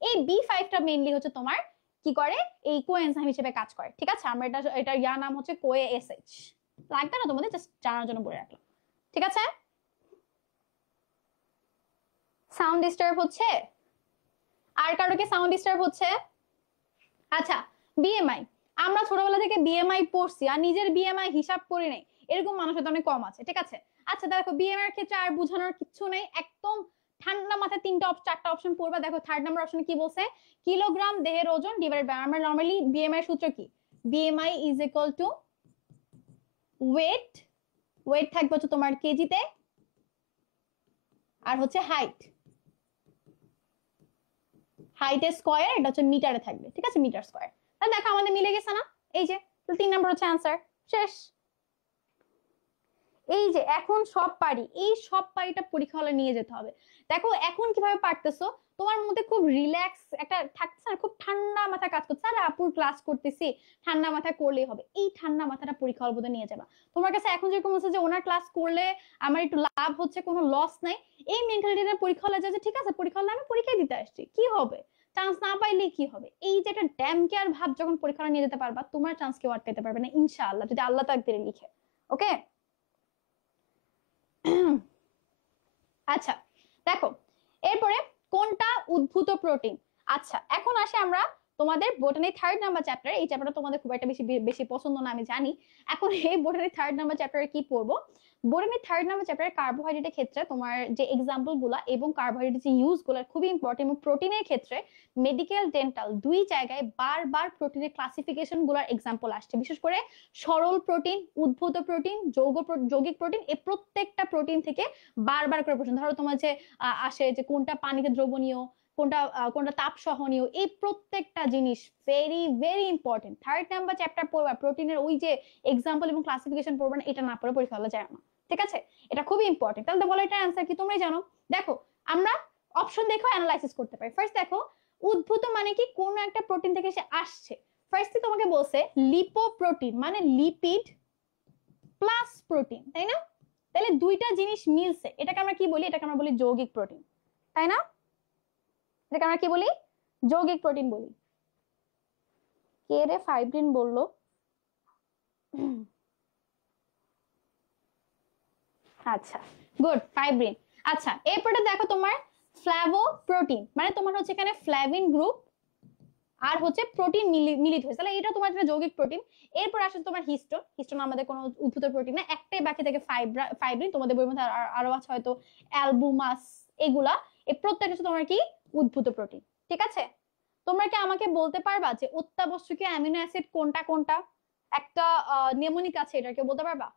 এই বি5টা মেইনলি হচ্ছে তোমার কি করে, এই কোএনজাইম হিসেবে কাজ করে, ঠিক আছে। আমরা এটা ইয়ার নাম হচ্ছে কোএ এসএইচ, লাগবে না তোমাদের, জাস্ট জানার জন্য বলে রাখলাম, ঠিক আছে। সাউন্ড ডিস্টার্ব হচ্ছে? আর কারো কি সাউন্ড ডিস্টার্ব হচ্ছে? আচ্ছা বিএমআই, আমরা ছোটবেলা থেকে বিএমআই পড়ছি আর নিজের বিএমআই হিসাব করি নাই, এরকম মানুষ তো অনেক কম আছে, ঠিক আছে। আচ্ছা দেখো বিএমআই এর ক্ষেত্রে আর বোঝানোর কিছু নেই, একদম ঠান্ডা মাথায় 4টা অপশন পড়বা। দেখো 3rd নাম্বার অপশনে কি বলছে, কিলোগ্রাম দেহের ওজন ডিভাইডেড বাই, আমরা নরমালি বিএমআই এর সূত্র কি, BMI is equal to weight, weight থাকবে হচ্ছে তোমার কেজিতে, আর হচ্ছে হাইট, হাইটের স্কয়ার, এটা হচ্ছে মিটারে থাকবে, ঠিক আছে, মিটার স্কয়ার। তাহলে দেখো আমাদের মিলে গেছে না, এই যে 3 নাম্বার হচ্ছে অ্যান্সার, শেষ। এই যে এখন সব পারি, এই সব পারিটা পরীক্ষা হলে নিয়ে যেতে হবে। দেখো এখন কিভাবে পারতেছো, তোমার মধ্যে খুব রিল্যাক্স একটা থাকছে, আর খুব ঠান্ডা মাথা কাজ করছে, আর আপুর ক্লাস করতেছি ঠান্ডা মাথা করলেই হবে, এই ঠান্ডা মাথাটা পরীক্ষা হল নিয়ে যাবা। তোমার কাছে এখন যেরকম হচ্ছে যে ওনার ক্লাস করলে আমার একটু লাভ হচ্ছে, কোনো লস নাই, এই মেন্টালিটিটা পরীক্ষা হলে যাচ্ছে, ঠিক আছে, পরীক্ষা হলে আমি পরীক্ষায় দিতে আসছি, কি হবে, চান্স না পাইলে কি হবে, এই যে একটা ড্যাম কেয়ার ভাব যখন পরীক্ষা নিয়ে যেতে পারবা, তোমার চান্স কেউ আটকাতে পারবে না ইনশাআল্লাহ, যদি আল্লাহ তাকদিরে লিখে। ওকে আচ্ছা দেখো এরপরে কোনটা উদ্ভূত প্রোটিন। আচ্ছা এখন আসে আমরা তোমাদের বোটানি 3rd নাম্বার চ্যাপ্টার, এই চ্যাপ্টারটা তোমাদের খুব একটা বেশি বেশি পছন্দ না আমি জানি। এখন এই বোটানি 3rd নাম্বার চ্যাপ্টারে কি পড়বো, বোর্ডের 3rd নাম্বার চ্যাপ্টারে কার্বোহাইড্রেটের ক্ষেত্রে তোমার যে এক্সাম্পল গুলা এবং কার্বোহাইড্রেটের যে ইউজ গুলা খুবই ইম্পর্টেন্ট, এবং প্রোটিনের ক্ষেত্রে মেডিকেল ডেন্টাল দুই জায়গায় বারবার প্রোটিনের ক্লাসিফিকেশন গুলার এক্সাম্পল আসছে, বিশেষ করে সরল প্রোটিন, উদ্ভূত প্রোটিন, যৌগিক প্রোটিন, এই প্রত্যেকটা প্রোটিন থেকে বারবার করে প্রশ্ন। ধরো তোমার যে আসে যে কোনটা পানিতে দ্রবণীয়, কোনটা তাপ সহনীয়, এই প্রত্যেকটা জিনিস very very important. 3rd number chapter পড়বা, প্রোটিনের ওই যে এক্সাম্পল এবং ক্লাসিফিকেশন পড়বা না, এটা না পড়ে পরীক্ষা হলে যায় না, ঠিক আছে? এটা খুবই ইম্পর্টেন্ট। তাহলে বলো এটা অ্যান্সার কি তোমরাই জানো। দেখো আমরা অপশন দেখো অ্যানালাইসিস করতে পারি। ফার্স্ট দেখো উদ্ভূত মানে কি, কোন একটা প্রোটিন থেকে সে আসছে। ফার্স্টে তোমাকে বলছে লিপোপ্রোটিন মানে লিপিড প্লাস প্রোটিন, তাই না? তাহলে দুইটা জিনিস মিলছে, এটাকে আমরা কি বলি? এটাকে আমরা বলি যৌগিক প্রোটিন, তাই না? এটাকে আমরা কি বলি? যৌগিক প্রোটিন বলি। কে রে ফাইব্রিন বললো? আচ্ছা গুড, ফাইব্রিন। আচ্ছা এরপরে দেখো তোমার ফ্ল্যাভোপ্রোটিন মানে তোমার হচ্ছে এখানে ফ্ল্যাভিন গ্রুপ আর হচ্ছে প্রোটিন মিলিত হয়েছে, তাহলে এটা তোমার জন্য যৌগিক প্রোটিন। এরপর আসে তোমার হিস্টোন। হিস্টোন আমাদের কোনো উদ্ভূত প্রোটিন না, একটাই বাকি থাকে ফাইব্রিন। তোমাদের বইয়ের মধ্যে আরো আছে হয়তো অ্যালবুমাস, এগুলা এই প্রত্যেকটা হচ্ছে তোমার কি উদ্ভূত প্রোটিন, ঠিক আছে? তোমরা কি আমাকে বলতে পারবা যে অত্যাবশ্যকীয় অ্যামিনো অ্যাসিড কোনটা কোনটা? একটা নেমোনিক আছে, এটা কেউ বলতে পারবা?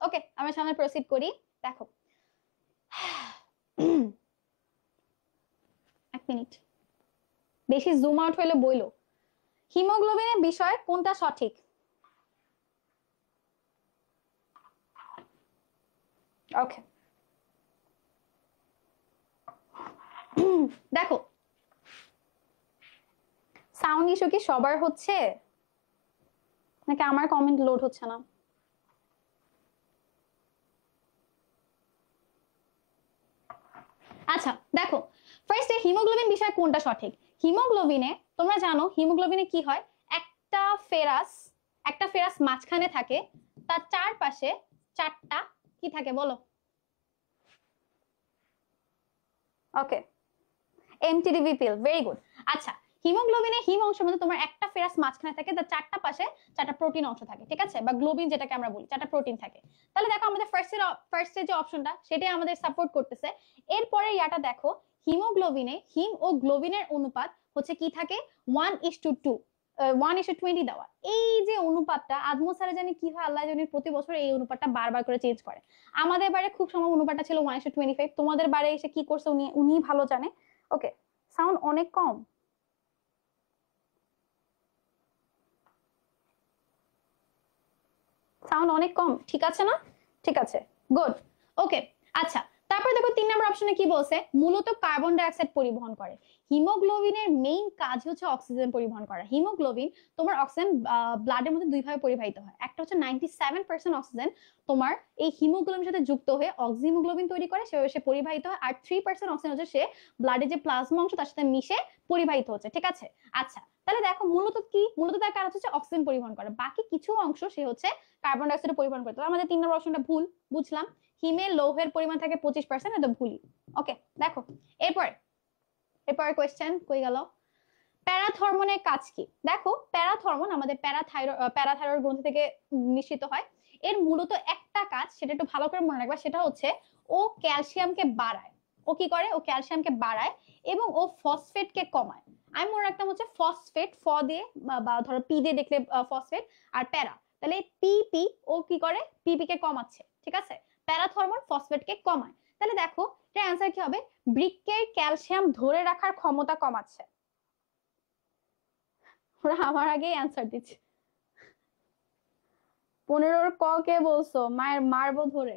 ওকে আমরা সামনে প্রসিড করি। দেখো এক মিনিট, বেশি জুম আউট হইলে বইলো। হিমোগ্লোবিনের বিষয় কোনটা সঠিক? ওকে দেখো সাউন্ড ইস্যু কি সবার হচ্ছে নাকি আমার কমেন্ট লোড হচ্ছে না? আচ্ছা দেখো ফার্স্টে হিমোগ্লোবিন বিষয় কোনটা সঠিক। হিমোগ্লোবিনে তোমরা জানো হিমোগ্লোবিনে কি হয়, একটা ফেরাস মাঝখানে থাকে, তার চারপাশে চারটা কি থাকে বলো? ওকে এমটিডিভি পিল, ভেরি গুড। আচ্ছা হিমোগ্লোবিনে হিম অংশ মধ্যে তোমার একটা ফেরাস মাঝখানে থাকে, তার চারটা পাশে চারটা প্রোটিন অংশ থাকে, ঠিক আছে? বা গ্লোবিন যেটাকে আমরা বলি, চারটা প্রোটিন থাকে। তাহলে দেখো আমাদের ফার্স্টের যে অপশনটা সেটাই আমাদের সাপোর্ট করতেছে। এরপরে ইয়াটা দেখো হিমোগ্লোবিনে হিম ও গ্লোবিনের অনুপাত হচ্ছে কি থাকে 1:2, 1:20 দেওয়া। এই যে অনুপাতটা আদমো স্যারে জানি কি হয় আল্লাহ জানি, প্রতি বছর এই অনুপাতটা বারবার করে চেঞ্জ করে। আমাদের বারে খুব সম্ভব অনুপাতটা ছিল 1:25, তোমাদের বারে এসে কি করছে উনি ভালো জানে। ওকে সাউন্ড অনেক কম, সাউন্ড অনেক কম, ঠিক আছে না? ঠিক আছে গুড। ওকে আচ্ছা তারপরে দেখো 3 নম্বর অপশনে কি বলছে, মূলত কার্বন ডাই অক্সাইড পরিবহন করে। হিমোগ্লোবিনের মেইন কাজ হচ্ছে অক্সিজেন পরিবহন করা। হিমোগ্লোবিন তোমার অক্সিজেন ব্লাডের মধ্যে দুই ভাবে পরিবাহিত হয়, একটা হচ্ছে 97% অক্সিজেন তোমার এই হিমোগ্লোবিনের সাথে যুক্ত হয়ে অক্সিহিমোগ্লোবিন তৈরি করে, সেভাবে সে পরিবাহিত হয়, আর 3% অক্সিজেন হচ্ছে সে ব্লাডে যে প্লাজমা অংশ তার সাথে মিশে পরিবাহিত হচ্ছে, ঠিক আছে? আচ্ছা তাহলে দেখো মূলত কি, মূলত তার কাজ হচ্ছে অক্সিজেন পরিবহন করা, বাকি কিছু অংশ সে হচ্ছে কার্বন ডাই অক্সাইড পরিবহন করতে। আমাদের 3 নম্বর অপশনটা ভুল বুঝলাম, হিমে লৌহের পরিমাণ থাকে 25%, এটা ভুলই। ওকে দেখো এরপরে কোয়েশ্চেন কই গেল, প্যারাথরমোনের কাজ কি? দেখো প্যারাথরমোন আমাদের প্যারাথাইরয়েড গ্রন্থি থেকে নিঃসৃত হয়। এর মূলত একটা কাজ, সেটা একটু ভালো করে মনে রাখবা, সেটা হচ্ছে ও ক্যালসিয়ামকে বাড়ায়। ও কি করে? ও ক্যালসিয়ামকে বাড়ায় এবং ও ফসফেটকে কমায়। আমি মনে রাখতাম হচ্ছে ফসফেট, ফ দিয়ে বা ধরো পি দিয়ে দেখলে ফসফেট, আর প্যারা, তাহলে পিপি ও কি করে? পিপি কে কমাচ্ছে, ঠিক আছে? প্যারাথরমোন ফসফেটকে কমায়। তাহলে দেখো এটার অ্যান্সার কি হবে? বৃক্কের ক্যালসিয়াম ধরে রাখার ক্ষমতা কমাচ্ছে। ওরা আমার আগেই অ্যান্সার দিচ্ছে। 15 ক কে বলছো? মায়ের মারবো ধরে।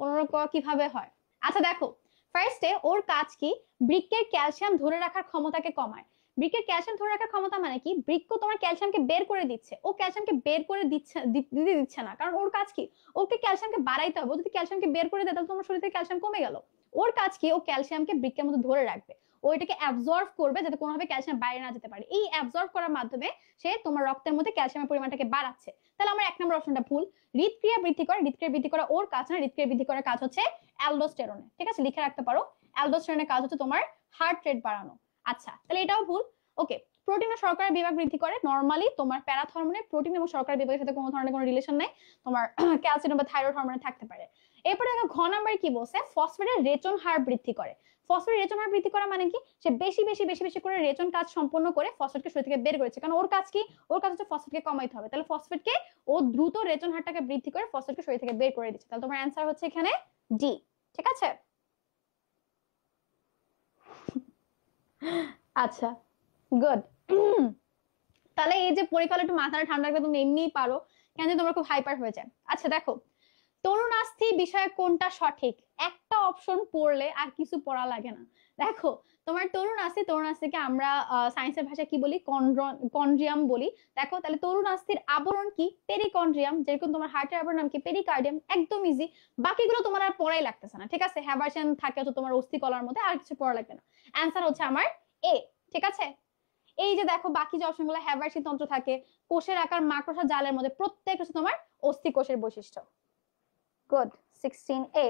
15 ক কিভাবে হয়? আচ্ছা দেখো ফার্স্টে ওর কাজ কি, বৃক্কের ক্যালসিয়াম ধরে রাখার ক্ষমতাকে কমায়। বৃক্কের ক্যালসিয়াম ধরে রাখার ক্ষমতা মানে কি, বৃক্ক তোমার ক্যালসিয়ামকে বের করে দিচ্ছে, ও ক্যালসিয়ামকে বের করে দিচ্ছে না, কারণ ওর কাজ কি, ওকে ক্যালসিয়ামকে বাড়াইতে হবে। ও যদি ক্যালসিয়ামকে বের করে দেয় তাহলে তোমার শরীর থেকে ক্যালসিয়াম কমে গেল। ওর কাজ কি, ও ক্যালসিয়ামকে বৃক্কের মধ্যে ধরে রাখবে, ও এটাকে অ্যাবজর্ব করবে যাতে কোনোভাবে ক্যালসিয়াম বাইরে না যেতে পারে। এই অ্যাবজর্ব করার মাধ্যমে সে তোমার রক্তের মধ্যে ক্যালসিয়ামের পরিমাণটাকে বাড়াচ্ছে। তাহলে আমার 1 নম্বর অপশনটা ভুল। হৃদক্রিয়া বৃদ্ধি করে, হৃদক্রিয়া বৃদ্ধি করা ওর কাজ না, হৃদক্রিয়া বৃদ্ধি করার কাজ হচ্ছে অ্যালডোস্টেরনের, ঠিক আছে? লিখে রাখতে পারো, অ্যালডোস্টেরনের কাজ হচ্ছে তোমার হার্ট রেট বাড়ানো। আচ্ছা তাহলে এটাও ভুল। ওকে প্রোটিন ও শর্করা বিভাগ বৃদ্ধি করে। নরমালি তোমার প্যারাথর্মোনের প্রোটিন এবং শর্করা বিভাগের সাথে কোনো ধরনের কোনো রিলেশন নাই, তোমার ক্যালসিয়াম বা থাইরয়েড হরমোনে থাকতে পারে। এরপরে দেখো ঘ নাম্বারে কি বলছে, ফসফেটের রেচন হার বৃদ্ধি করে। ফসফেট রেচন হার বৃদ্ধি করা মানে কি, সে বেশি বেশি বেশি বেশি করে রেচন কাজ সম্পন্ন করে ফসফেটকে শরীর থেকে বের করেছে, কারণ ওর কাজ কি, ওর কাজ হচ্ছে ফসফেটকে কমাইতে হবে। তাহলে ফসফেটকে ও দ্রুত রেচন হারটাকে বৃদ্ধি করে ফসফেটকে শরীর থেকে বের করে দিচ্ছে। তাহলে তোমার অ্যান্সার হচ্ছে এখানে ডি। ঠিক আছে, আচ্ছা গুড। তাহলে এই যে পরীক্ষা একটু মাথাটা ঠান্ডা রাখবে, তুমি এমনিই পারো, কেন তোমরা খুব হাইপার হয়ে যায়। আচ্ছা দেখো, তরুণাস্থি বিষয়ে কোনটা সঠিক, একটা অপশন পড়লে আর কিছু পড়া লাগে না। দেখো তোমার তরুণাস্থিকে আমরা সায়েন্সের ভাষায় কি বলি, কন্ড্রিয়াম বলি। দেখো তাহলে তরুণাস্থির আবরণ কি, পেরিকন্ড্রিয়াম। যেরকম তোমার হার্টের আবরণ নাম কি, পেরিকার্ডিয়াম। একদম ইজি, বাকিগুলো তোমার আর পড়াই লাগতেছে না। ঠিক আছে, হ্যাভারশন থাকে তো তোমার অস্থি কলার মধ্যে, আর কিছু পড়া লাগবে না। অ্যান্সার হচ্ছে আমার এ। ঠিক আছে, এই যে দেখো বাকি যে অপশনগুলো, হ্যাভারশন তন্ত্র থাকে, কোষের আকার মাকড়সা জালের মধ্যে, প্রত্যেক হচ্ছে তোমার অস্থি কোষের বৈশিষ্ট্য। Good, 16A।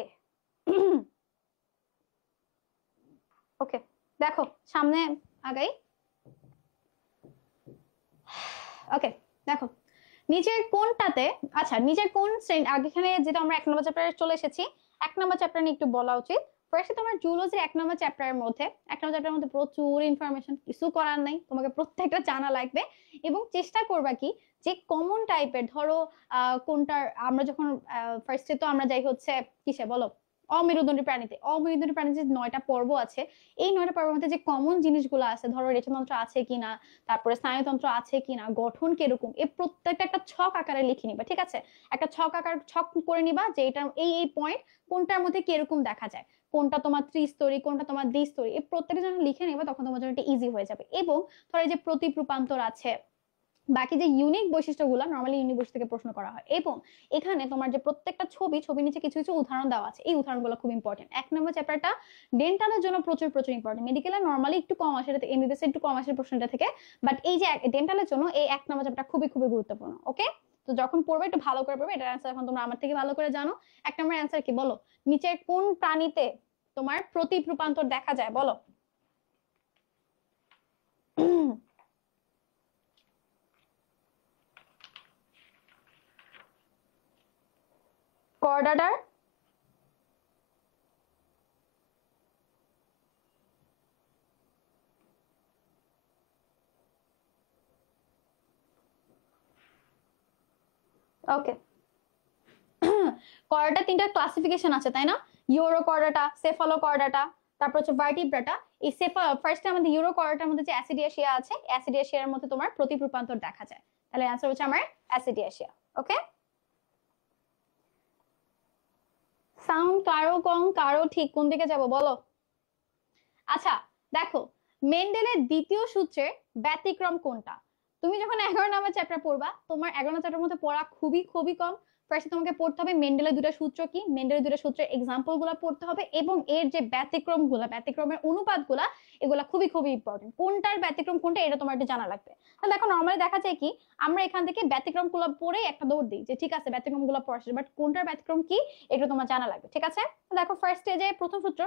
ওকে, দেখো সামনে আগাই। ওকে দেখো, নিচের কোনটাতে, আচ্ছা নিচের কোন শ্রেণী, আগে এখানে যেটা আমরা 1 নম্বর চ্যাপ্টারে চলে এসেছি, 1 নম্বর চ্যাপ্টার নিয়ে একটু বলা উচিত। ফার্স্টে তোমার জুলজির 1 নম্বর চ্যাপ্টারের মধ্যে, 1 নম্বর চ্যাপ্টারের মধ্যে প্রচুর ইনফরমেশন, কিছু করার নাই, তোমাকে প্রত্যেকটা জানা লাগবে। এবং চেষ্টা করবা কি, যে কমন টাইপের, ধরো কোনটার, আমরা যখন ফার্স্টে তো আমরা যাই হচ্ছে কিসে বলো, অমেরুদণ্ডী প্রাণীতে। অমেরুদণ্ডী প্রাণীতে 9টা পর্ব আছে। এই 9টা পর্বের মধ্যে যে কমন জিনিসগুলো আছে, ধরো রেচনতন্ত্র আছে কিনা, তারপরে স্নায়ুতন্ত্র আছে কিনা, গঠন কিরকম, এই প্রত্যেকটা একটা ছক আকারে লিখে নিবা। ঠিক আছে, একটা ছক আকার ছক করে নিবা, যে এটা এই এই পয়েন্ট কোনটার মধ্যে কিরকম দেখা যায়, কোনটা তোমার ত্রিস্তরী, কোনটা তোমার দ্বিস্তরী, এই প্রত্যেকটা যখন লিখে নিবা তখন তোমার জন্য এটা ইজি হয়ে যাবে। এবং ধরো এই যে প্রতীপ রূপান্তর আছে, বাকি যে ইউনিক বৈশিষ্ট্যগুলো নরমালি ইউনিক বৈশিষ্ট্য থেকে প্রশ্ন করা হয়। এবং এখানে তোমার যে প্রত্যেকটা ছবি নিচে কিছু কিছু উদাহরণ দেওয়া আছে, এই উদাহরণগুলো খুব ইম্পর্টেন্ট। 1 নম্বর চ্যাপ্টারটা ডেন্টালের জন্য প্রচুর প্রচুর ইম্পর্টেন্ট। মেডিকেলে নরমালি একটু কম আসে, এমবিবিএস একটু কম আসে প্রশ্নটা থেকে, বাট এই যে ডেন্টালের জন্য এই 1 নম্বর চ্যাপ্টার খুবই খুবই গুরুত্বপূর্ণ। ওকে, তো যখন পড়বে একটু ভালো করে পড়বে, এটার অ্যান্সার এখন তোমরা আমার থেকে ভালো করে জানো। 1 নম্বর অ্যান্সার কি বলো, নিচের কোন প্রাণীতে তোমার প্রতীপ রূপান্তর দেখা যায় বলো। করডাটার, ওকে। করডাটা 3টা ক্লাসিফিকেশন আছে তাই না, ইউরোকর্ডাটা, সেফালোকর্ডাটা, তারপর হচ্ছে ভার্টিব্রাটা। এই ফার্স্টে আমাদের ইউরোকর্ডাটার মধ্যে যে অ্যাসিডিয়াশিয়া আছে, অ্যাসিডিয়াশিয়ার মধ্যে তোমার প্রতীপ রূপান্তর দেখা যায়। তাহলে অ্যান্সার হচ্ছে আমার অ্যাসিডিয়াশিয়া। ওকে, সাউন্ড কারো কম কারো ঠিক, কোন দিকে যাব বলো। আচ্ছা দেখো, মেন্ডেলের দ্বিতীয় সূত্রের ব্যতিক্রম কোনটা। তুমি যখন 11 নম্বর চ্যাপ্টার পড়বা, তোমার 11 চ্যাপ্টারের মধ্যে পড়া খুবই খুবই কম। ফার্স্টে তোমাকে পড়তে হবে মেন্ডেলের দুটো সূত্র কি, মেন্ডেলের দুটো সূত্রের এক্সাম্পল গুলা পড়তে হবে, এবং এর যে ব্যতিক্রম গুলা, ব্যতিক্রমের অনুপাত গুলা, এগুলা খুবই খুবই ইম্পর্টেন্ট। কোনটার ব্যতিক্রম কোনটা এটা তোমার একটু জানা লাগবে। তাহলে দেখো নর্মালি দেখা যায় কি, আমরা এখান থেকে ব্যতিক্রম গুলো পড়ে একটা দৌড় দিই, যে ঠিক আছে ব্যতিক্রম গুলো পড়া শেষ, বাট কোনটার ব্যতিক্রম কি এটা তোমার জানা লাগবে। ঠিক আছে, দেখো ফার্স্টে যে প্রথম সূত্র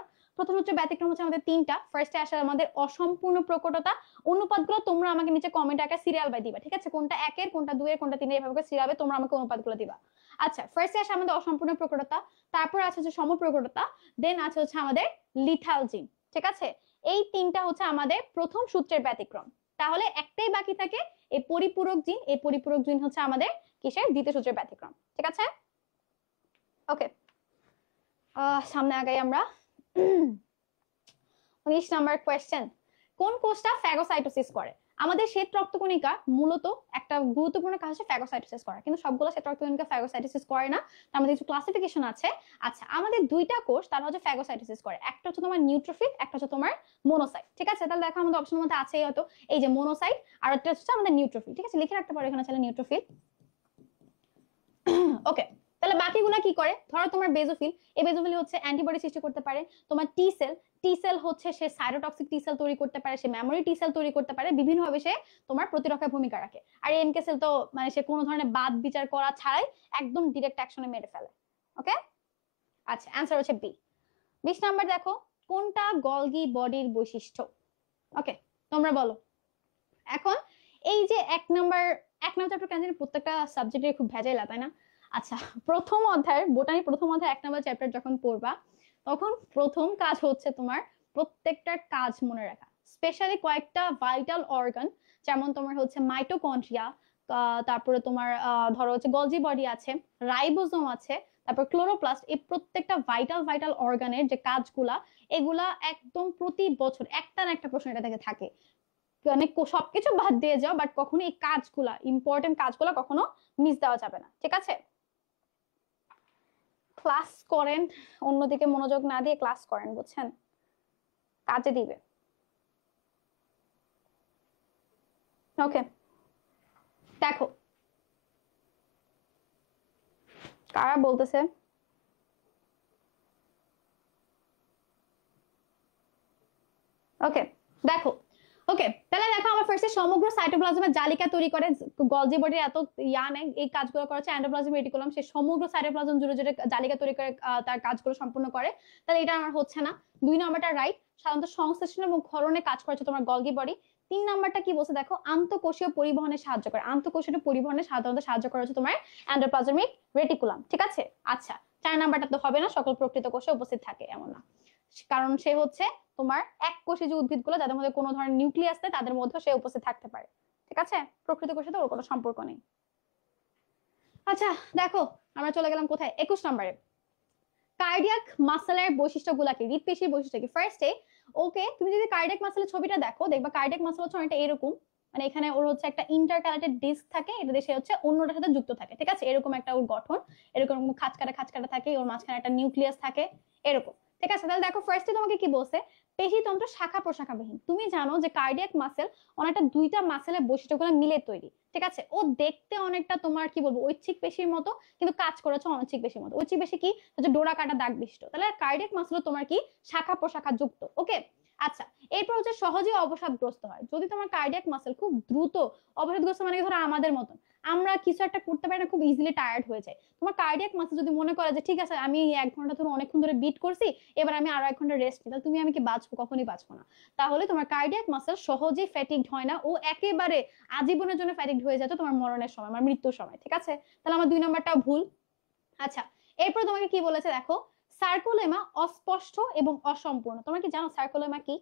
ব্যতিক্রম হচ্ছে আমাদের 3টা। ফার্স্টে আসে আমাদের অসম্পূর্ণ প্রকটতা। অনুপাতগুলো তোমরা আমাকে নিচে কমেন্ট আকারে সিরিয়াল বাই দিবা। ঠিক আছে, কোনটা 1-এর, কোনটা 2-এর, কোনটা 3-এর, এভাবে করে সিরিয়ালে তোমরা আমাকে অনুপাতগুলো দিবা। আচ্ছা, ফার্স্টে আসে আমাদের অসম্পূর্ণ প্রকটতা, তারপর আছে হচ্ছে সমপ্রকটতা, দেন আছে হচ্ছে আমাদের লিথাল জিন। ঠিক আছে, এই 3টা হচ্ছে আমাদের প্রথম সূত্রের ব্যতিক্রম। তাহলে একটাই বাকি থাকে, এই পরিপূরক জিন। এই পরিপূরক জিন হচ্ছে আমাদের কিসের, দ্বিতীয় সূত্রের ব্যতিক্রম। ঠিক আছে, ওকে। সামনে আগাই আমরা। 19 নাম্বার কোয়েশ্চেন, কোন কোষটা ফ্যাগোসাইটোসিস করে। আমাদের শ্বেত রক্তকণিকা মূলত একটা গুরুত্বপূর্ণ কাজ হচ্ছে ফ্যাগোসাইটোসিস করা, কিন্তু সবগুলো শ্বেত রক্তকণিকা ফ্যাগোসাইটোসিস করে না, তার মধ্যে কিছু ক্লাসিফিকেশন আছে। আচ্ছা, আমাদের 2টা কোষ তারা হচ্ছে ফ্যাগোসাইটোসিস করে, একটা হচ্ছে তোমার নিউট্রোফিল, একটা হচ্ছে তোমার মোনোসাইট। ঠিক আছে, তাহলে দেখো আমাদের অপশনের মধ্যে আছে হয়তো এই যে মোনোসাইট, আর একটা হচ্ছে আমাদের নিউট্রোফিল। ঠিক আছে, লিখে রাখতে পারো এখানে চাইলে নিউট্রোফিল। ওকে, তাহলে বাকিগুলা কি করে, ধরো তোমার বেজোফিল, এই বেজোফিল হচ্ছে অ্যান্টিবডি সৃষ্টি করতে পারে। তোমার টি সেল হচ্ছে সে সাইটোটক্সিক টি সেল তৈরি করতে পারে, সে মেমোরি টি সেল তৈরি করতে পারে, বিভিন্ন ভাবে সে তোমার প্রতিরক্ষার ভূমিকা রাখে। আর এনকে সেল তো মানে সে কোনো ধরনের বাদ বিচার করা ছাড়াই একদম ডিরেক্ট অ্যাকশনে মেরে ফেলে। ওকে, আচ্ছা অ্যান্সার হচ্ছে বি। 20 নাম্বার দেখো, কোনটা গলগি বডির বৈশিষ্ট্য। ওকে, তোমরা বলো, এখন এই যে এক নাম্বার চ্যাপ্টার কেন জানি প্রত্যেকটা সাবজেক্টে খুব ভেজাইলা, তাই না? আচ্ছা, প্রথম অধ্যায় বোটানি প্রথম অধ্যায় এক নাম্বার চ্যাপ্টার যখন পড়বা, তখন প্রথম কাজ হচ্ছে তোমার প্রত্যেকটার কাজ মনে রাখা, স্পেশালি কয়েকটা ভাইটাল অর্গান, যেমন তোমার হচ্ছে মাইটোকন্ড্রিয়া, তারপরে তোমার ধরো হচ্ছে গলজি বডি আছে, রাইবোজোম আছে, তারপর ক্লোরোপ্লাস্ট, এই প্রত্যেকটা ভাইটাল অর্গানের যে কাজগুলা, এগুলা একদম প্রতি বছর একটা না একটা প্রশ্ন এটা থেকে থাকে। মানে সবকিছু বাদ দিয়ে যাও, বাট কখনো এই কাজগুলা, ইম্পর্টেন্ট কাজগুলা কখনো মিস দেওয়া যাবে না, ঠিক আছে? ক্লাস করেন, অন্যদিকে মনোযোগ না দিয়ে ক্লাস করেন, বুঝছেন? কাজে দিবে। ওকে, দেখো কারা বলতেছে। ওকে দেখো, ওকে তাহলে দেখো আমার ফার্স্টে সমগ্র সাইটোপ্লাজমের জালিকা তৈরি করে, গলজি বডির এত ইয়া নেই, এই কাজগুলো করেছে এন্ডোপ্লাজম রেটিকুলাম, সে সমগ্র সাইটোপ্লাজম জুড়ে জুড়ে জালিকা তৈরি করে তার কাজগুলো সম্পূর্ণ করে। তাহলে এটা আমার হচ্ছে না। 2 নাম্বারটা রাইট, সাধারণত সংশ্লেষণ এবং ক্ষরণে কাজ করেছে তোমার গলগি বডি। 3 নাম্বারটা কি বলছে দেখো, আন্তঃকোষীয় পরিবহনে সাহায্য করে, আন্তঃকোষীয় পরিবহনে সাধারণত সাহায্য করে হচ্ছে তোমার এন্ডোপ্লাজমিক রেটিকুলাম, ঠিক আছে? আচ্ছা, 4 নাম্বারটা তো হবে না, সকল প্রকৃত কোষে উপস্থিত থাকে এমন না, কারণ সে হচ্ছে তোমার এক কোষী যে উদ্ভিদগুলো যাদের মধ্যে কোনো ধরনের নিউক্লিয়াস নেই তাদের মধ্যে সে উপস্থিত থাকতে পারে, ঠিক আছে? প্রকৃত কোষে তো ওর কোনো সম্পর্ক নেই। আচ্ছা দেখো, আমরা চলে গেলাম কোথায়, 21 নম্বরে। কার্ডিয়াক মাসেলের বৈশিষ্ট্যগুলা কি, হৃদপেশির বৈশিষ্ট্য কি? ফার্স্টে ওকে, তুমি যদি কার্ডিয়াক মাসেলের ছবিটা দেখো, দেখবা কার্ডিয়াক মাসেল হচ্ছে অনেকটা এরকম, মানে এখানে ওর হচ্ছে একটা ইন্টারকালেটেড ডিস্ক থাকে, এটা দিয়ে সে হচ্ছে অন্যটার সাথে যুক্ত থাকে, ঠিক আছে? এরকম একটা ওর গঠন, এরকম খাঁচকাটা থাকে, ওর মাঝখানে একটা নিউক্লিয়াস থাকে, এরকম, ঠিক আছে? তাহলে দেখো ফার্স্টে তোমাকে কি বলছে, পেশিতন্ত্র শাখা প্রশাখাবিহীন। তুমি জানো যে কার্ডিয়াক মাসেল অনেকটা দুইটা মাসেলের বৈশিষ্ট্যগুলো মিলে তৈরি, ঠিক আছে? ও দেখতে অনেকটা তোমার কি বলবো ঐচ্ছিক পেশির মতো, কিন্তু কাজ করেছে অনৈচ্ছিক পেশির মতো। ঐচ্ছিক পেশি কি হচ্ছে ডোরা কাটা দাগ বিশিষ্ট, তাহলে কার্ডিয়াক মাসেল তোমার কি শাখা প্রশাখা যুক্ত, ওকে? আচ্ছা, এরপর হচ্ছে সহজেই অবসাদগ্রস্ত হয়। যদি তোমার কার্ডিয়াক মাসেল খুব দ্রুত অবসাদগ্রস্ত, মানে ধরো আমাদের মতন আমরা কিছু একটা করতে পারি না, খুব ইজিলি টায়ার্ড হয়ে যায়, তোমার কার্ডিয়াক মাসেল যদি মনে করে যে ঠিক আছে আমি 1 ঘন্টা ধরে অনেকক্ষণ ধরে বিট করছি, এবার আমি আরো 1 ঘন্টা রেস্ট নিই, তাহলে তুমি আমি কি বাঁচবো? কখনই বাঁচবো না। তাহলে তোমার কার্ডিয়াক মাসেল সহজেই ফ্যাটিগড হয় না, ও একেবারে আজীবনের জন্য ফ্যাটিগড হয়ে যায় তোমার মরণের সময়, আমার মৃত্যুর সময়, ঠিক আছে? তাহলে আমার 2 নাম্বারটাও ভুল। আচ্ছা, এরপর তোমাকে কি বলেছে দেখো, সার্কোলেমা অস্পষ্ট এবং অসম্পূর্ণ। তোমরা কি জানো সার্কোলেমা কি?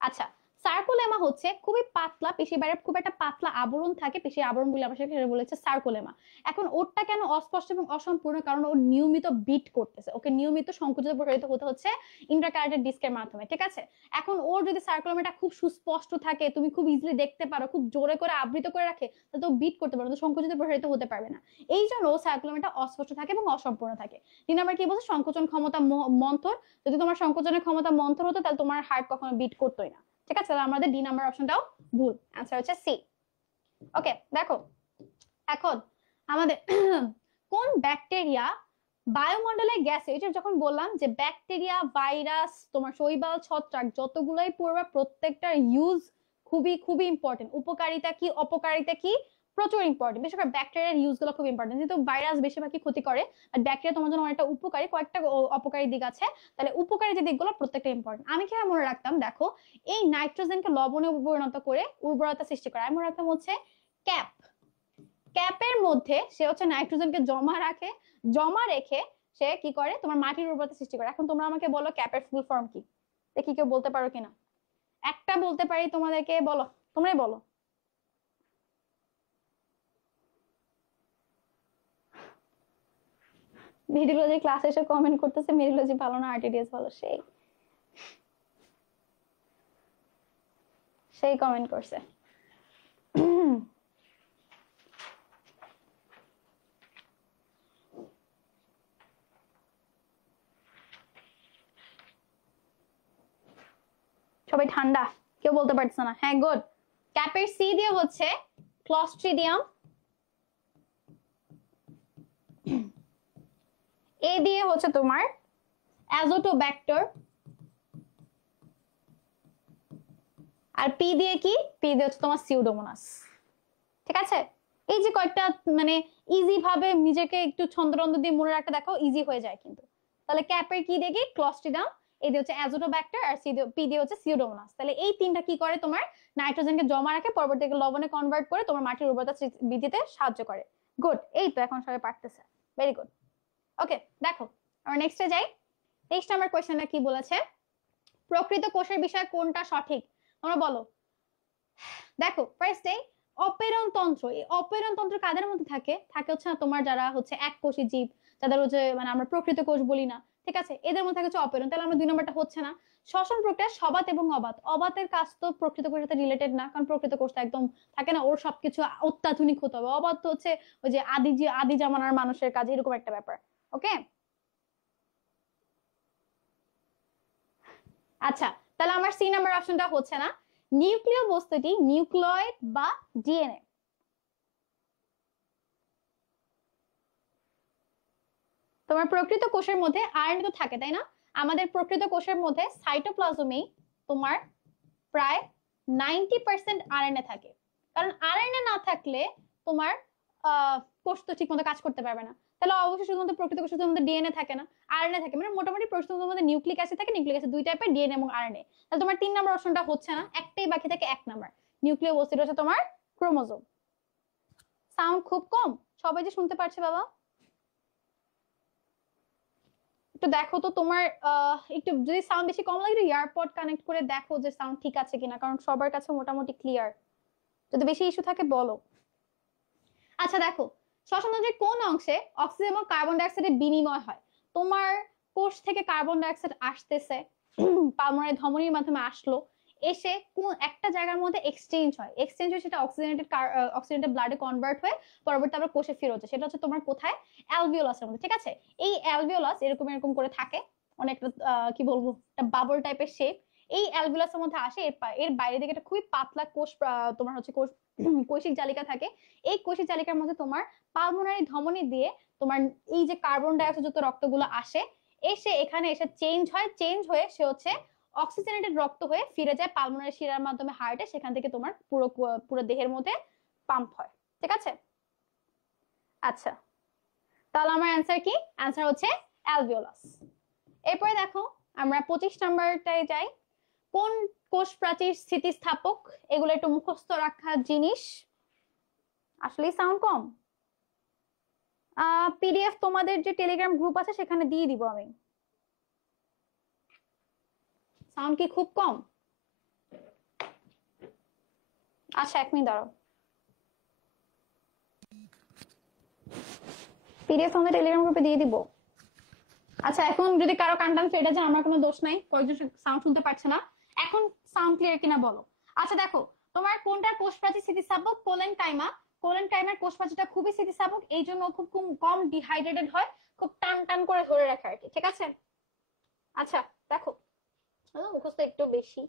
আচ্ছা, সার্কোলেমা হচ্ছে খুবই পাতলা, পেশির বাইরে খুব একটা পাতলা আবরণ থাকে, পেশির আবরণ বলে আমরা সেটা বলেছে সার্কোলেমা। এখন ওরটা কেন অস্পষ্ট এবং অসম্পূর্ণ? কারণ ও নিয়মিত বিট করতেছে, ওকে নিয়মিত সংকুচিত প্রসারিত হতে হচ্ছে ইন্ট্রাকার্ডিয়াক ডিস্কের মাধ্যমে, ঠিক আছে? এখন ওর যদি সার্কোলেমাটা খুব সুস্পষ্ট থাকে, তুমি খুব ইজিলি দেখতে পারো, খুব জোরে করে আবৃত করে রাখে, তাহলে তো বিট করতে পারো, তো সংকুচিত প্রসারিত হতে পারবে না। এই জন্য সার্কোলেমাটা অস্পষ্ট থাকে এবং অসম্পূর্ণ থাকে। 3 নাম্বার কি বলছে, সংকোচন ক্ষমতা মন্থর। যদি তোমার সংকোচনের ক্ষমতা মন্থর হতো তাহলে তোমার হার্ট কখনো বিট করতোই না, ঠিক আছে? তাহলে আমাদের ডি নাম্বার অপশনটাও ভুল, অ্যান্সার হচ্ছে সি। ওকে দেখো, এখন আমাদের কোন ব্যাকটেরিয়া বায়ুমণ্ডলে গ্যাসে, এটা যখন বললাম যে ব্যাকটেরিয়া, ভাইরাস, তোমার শৈবাল, ছত্রাক যতগুলোই পড়বে প্রত্যেকটার ইউজ খুবই খুবই ইম্পর্টেন্ট। উপকারিতা কি অপকারিতা কি প্রচুর ইম্পর্টেন্ট, বিশেষ করে ব্যাকটেরিয়ার ইউজ গুলো খুব ইম্পর্টেন্ট, যেহেতু ভাইরাস বেশিরভাগই ক্ষতি করে আর ব্যাকটেরিয়া তোমার জন্য অনেকটা উপকারী, কয়েকটা অপকারী দিক আছে, তাহলে উপকারী যে দিকগুলো প্রত্যেকটা ইম্পর্টেন্ট। আমি কি মনে রাখতাম দেখো, এই নাইট্রোজেনকে লবণে পরিণত করে উর্বরতা সৃষ্টি করে, আমি মনে রাখতাম হচ্ছে ক্যাপ, ক্যাপের মধ্যে সে হচ্ছে নাইট্রোজেনকে জমা রাখে, জমা রেখে সে কি করে তোমার মাটির উর্বরতা সৃষ্টি করে। এখন তোমরা আমাকে বলো ক্যাপের ফুল ফর্ম কি, দেখি কেউ বলতে পারো কিনা? একটা বলতে পারি তোমাদেরকে, বলো, তোমরাই বলো। মেডিলজি ক্লাসে এসে কমেন্ট করতেছে মেডিলজি ভালো না আরটিডিএস ভালো, সেই সেই কমেন্ট করছে। সবাই ঠান্ডা, কেউ বলতে পারছে না। হ্যাঁ গুড, ক্যাপের সি দিয়ে হচ্ছে ক্লস্ট্রিডিয়াম, এ দিয়ে হচ্ছে তোমার অ্যাজোটোব্যাক্টর, আর পি দিয়ে কি, পি দিয়ে হচ্ছে তোমার সিউডোমোনাস, ঠিক আছে? এই যে কয়েকটা মানে ইজি ভাবে নিজেকে একটু ছন্দরন্দ দিয়ে মনে রাখতে দেখো, ইজি হয়ে যায় কিন্তু। তাহলে ক্যাপের কি দিয়ে কি, ক্লস্ট্রিডিয়াম, এই দিয়ে হচ্ছে অ্যাজোটোব্যাক্টার, আর পি দিয়ে হচ্ছে সিউডোমোনাস। তাহলে এই তিনটা কি করে, তোমার নাইট্রোজেনকে জমা রাখে, পরবর্তীতে লবণে কনভার্ট করে তোমার মাটির উর্বরতা বৃদ্ধিতে সাহায্য করে। গুড, এই তো এখন সবাই পারতেছে, ভেরি গুড। ওকে, দেখো আমরা নেক্সটে যাই। নেক্সট আমার কোয়েশ্চেনটা কি বলেছে, প্রকৃত কোষের বিষয়ে কোনটা সঠিক, তোমরা বলো। দেখো ফার্স্টে অপেরণ তন্ত্র, এই অপেরণ তন্ত্র কাদের মধ্যে থাকে, থাকে হচ্ছে তোমার যারা হচ্ছে এক কোষী জীব, যাদের হচ্ছে মানে আমরা প্রকৃত কোষ বলি না, ঠিক আছে, এদের মধ্যে থাকে হচ্ছে অপেরণ। তাহলে আমরা 2 নম্বরটা হচ্ছে না। শ্বসন প্রক্রিয়া সবাত এবং অবাত, অবাতের কাজ তো প্রকৃত কোষের সাথে রিলেটেড না, কারণ প্রকৃত কোষটা একদম থাকে না, ওর সবকিছু অত্যাধুনিক হতে হবে। অবাত তো হচ্ছে ওই যে আদি জামানার মানুষের কাজ, এরকম একটা ব্যাপার। ওকে, আচ্ছা, তাহলে আমার সি নাম্বার অপশনটা হচ্ছে না। নিউক্লিয় বস্তুটি নিউক্লিয়েট বা ডিএনএ। তোমার প্রকৃত কোষের মধ্যে আরএনএ তো থাকে, তাই না? আমাদের প্রকৃত কোষের মধ্যে সাইটোপ্লাজমেই তোমার প্রায় 90% আরএনএ থাকে, কারণ আরএনএ না থাকলে তোমার কোষ তো ঠিক মতো কাজ করতে পারবে না। তাহলে অবশ্যই শুধুমাত্র প্রকৃত কোষের মধ্যে ডিএনএ থাকে না, আরএনএ থাকে। মানে মোটামুটি প্রকৃতর মধ্যে নিউক্লিক অ্যাসিড থাকে, নিউক্লিক অ্যাসিড দুই টাইপের, ডিএনএ এবং আরএনএ। তাহলে তোমার 3 নম্বর অপশনটা হচ্ছে না, একটাই বাকি থাকে 1 নাম্বার। নিউক্লিয় বস্তুটা হচ্ছে তোমার ক্রোমোজোম। সাউন্ড খুব কম, সবাই যে শুনতে পারছে বাবা? একটু দেখো তো তোমার একটু যদি সাউন্ড বেশি কম লাগে ইয়ারপড কানেক্ট করে দেখো যে সাউন্ড ঠিক আছে কিনা, কারণ সবার কাছে মোটামুটি ক্লিয়ার। যদি বেশি ইস্যু থাকে বলো। আচ্ছা দেখো, শ্বসনতন্ত্রের কোন অংশে অক্সিজেন এবং কার্বন ডাইঅক্সাইডের বিনিময় হয়? তোমার কোষ থেকে কার্বন ডাইঅক্সাইড আসতেছে, পালমোনারি ধমনির মাধ্যমে আসলো, এসে কোন একটা জায়গার মধ্যে এক্সচেঞ্জ হয়, এক্সচেঞ্জ হয়ে সেটা অক্সিজেনেটেড ব্লাডে কনভার্ট হয়ে পরবর্তী আবার কোষে ফেরত যায়। সেটা হচ্ছে তোমার কোথায়? অ্যালভিওলাসের মধ্যে, ঠিক আছে। এই অ্যালভিওলাস এরকম এরকম করে থাকে, অনেকটা কি বলবো, একটা বাবল টাইপের শেপ। এই অ্যালভিওলাসের মধ্যে আসে, এর বাইরে দিকে একটা খুবই পাতলা কোষ, তোমার হচ্ছে কৈশিক জালিকা থাকে। এই কৈশিক জালিকার মধ্যে তোমার পালমোনারি ধমনী দিয়ে তোমার এই যে কার্বন ডাইঅক্সাইড যুক্ত রক্তগুলো আসে, এসে এখানে এসে চেঞ্জ হয়, চেঞ্জ হয়ে সে হচ্ছে অক্সিজেনেটেড রক্ত হয়ে ফিরে যায় পালমোনারি শিরার মাধ্যমে হার্টে, সেখান থেকে তোমার পুরো পুরো দেহের মধ্যে পাম্প হয়, ঠিক আছে। আচ্ছা, তাহলে আমার অ্যান্সার কি? অ্যান্সার হচ্ছে অ্যালভিওলাস। এরপরে দেখো আমরা 25 নাম্বারটায় যাই। কোন কোষ প্রাচীর স্থিতিস্থাপক? এগুলো একটু মুখস্থ রাখার জিনিস, আসলেই সাউন্ড কম। পিডিএফ তোমাদের যে টেলিগ্রাম গ্রুপ আছে সেখানে দিয়ে দিব আমি। সাউন্ড কি খুব কম? আচ্ছা 1 মিনিট দাঁড়াও, পিডিএফ তোমাদের টেলিগ্রাম গ্রুপে দিয়ে দিব। আচ্ছা, এখন যদি কারো কান ফেটে যায় আমার কোনো দোষ নাই, কয়েকজন সাউন্ড শুনতে পারছে না। এখন সাউন্ড ক্লিয়ার কিনা বলো। আচ্ছা দেখো, তোমার কোনটা কোষ প্রাচীর স্থিতিস্থাপক? কোলেন কাইমা। কোলেন কাইমার কোষ প্রাচীরটা খুবই স্থিতিস্থাপক, এই জন্য খুব কম ডিহাইড্রেটেড হয়, খুব টান টান করে ধরে রাখে আর কি, ঠিক আছে। আচ্ছা দেখো, মুখস্থ একটু বেশি।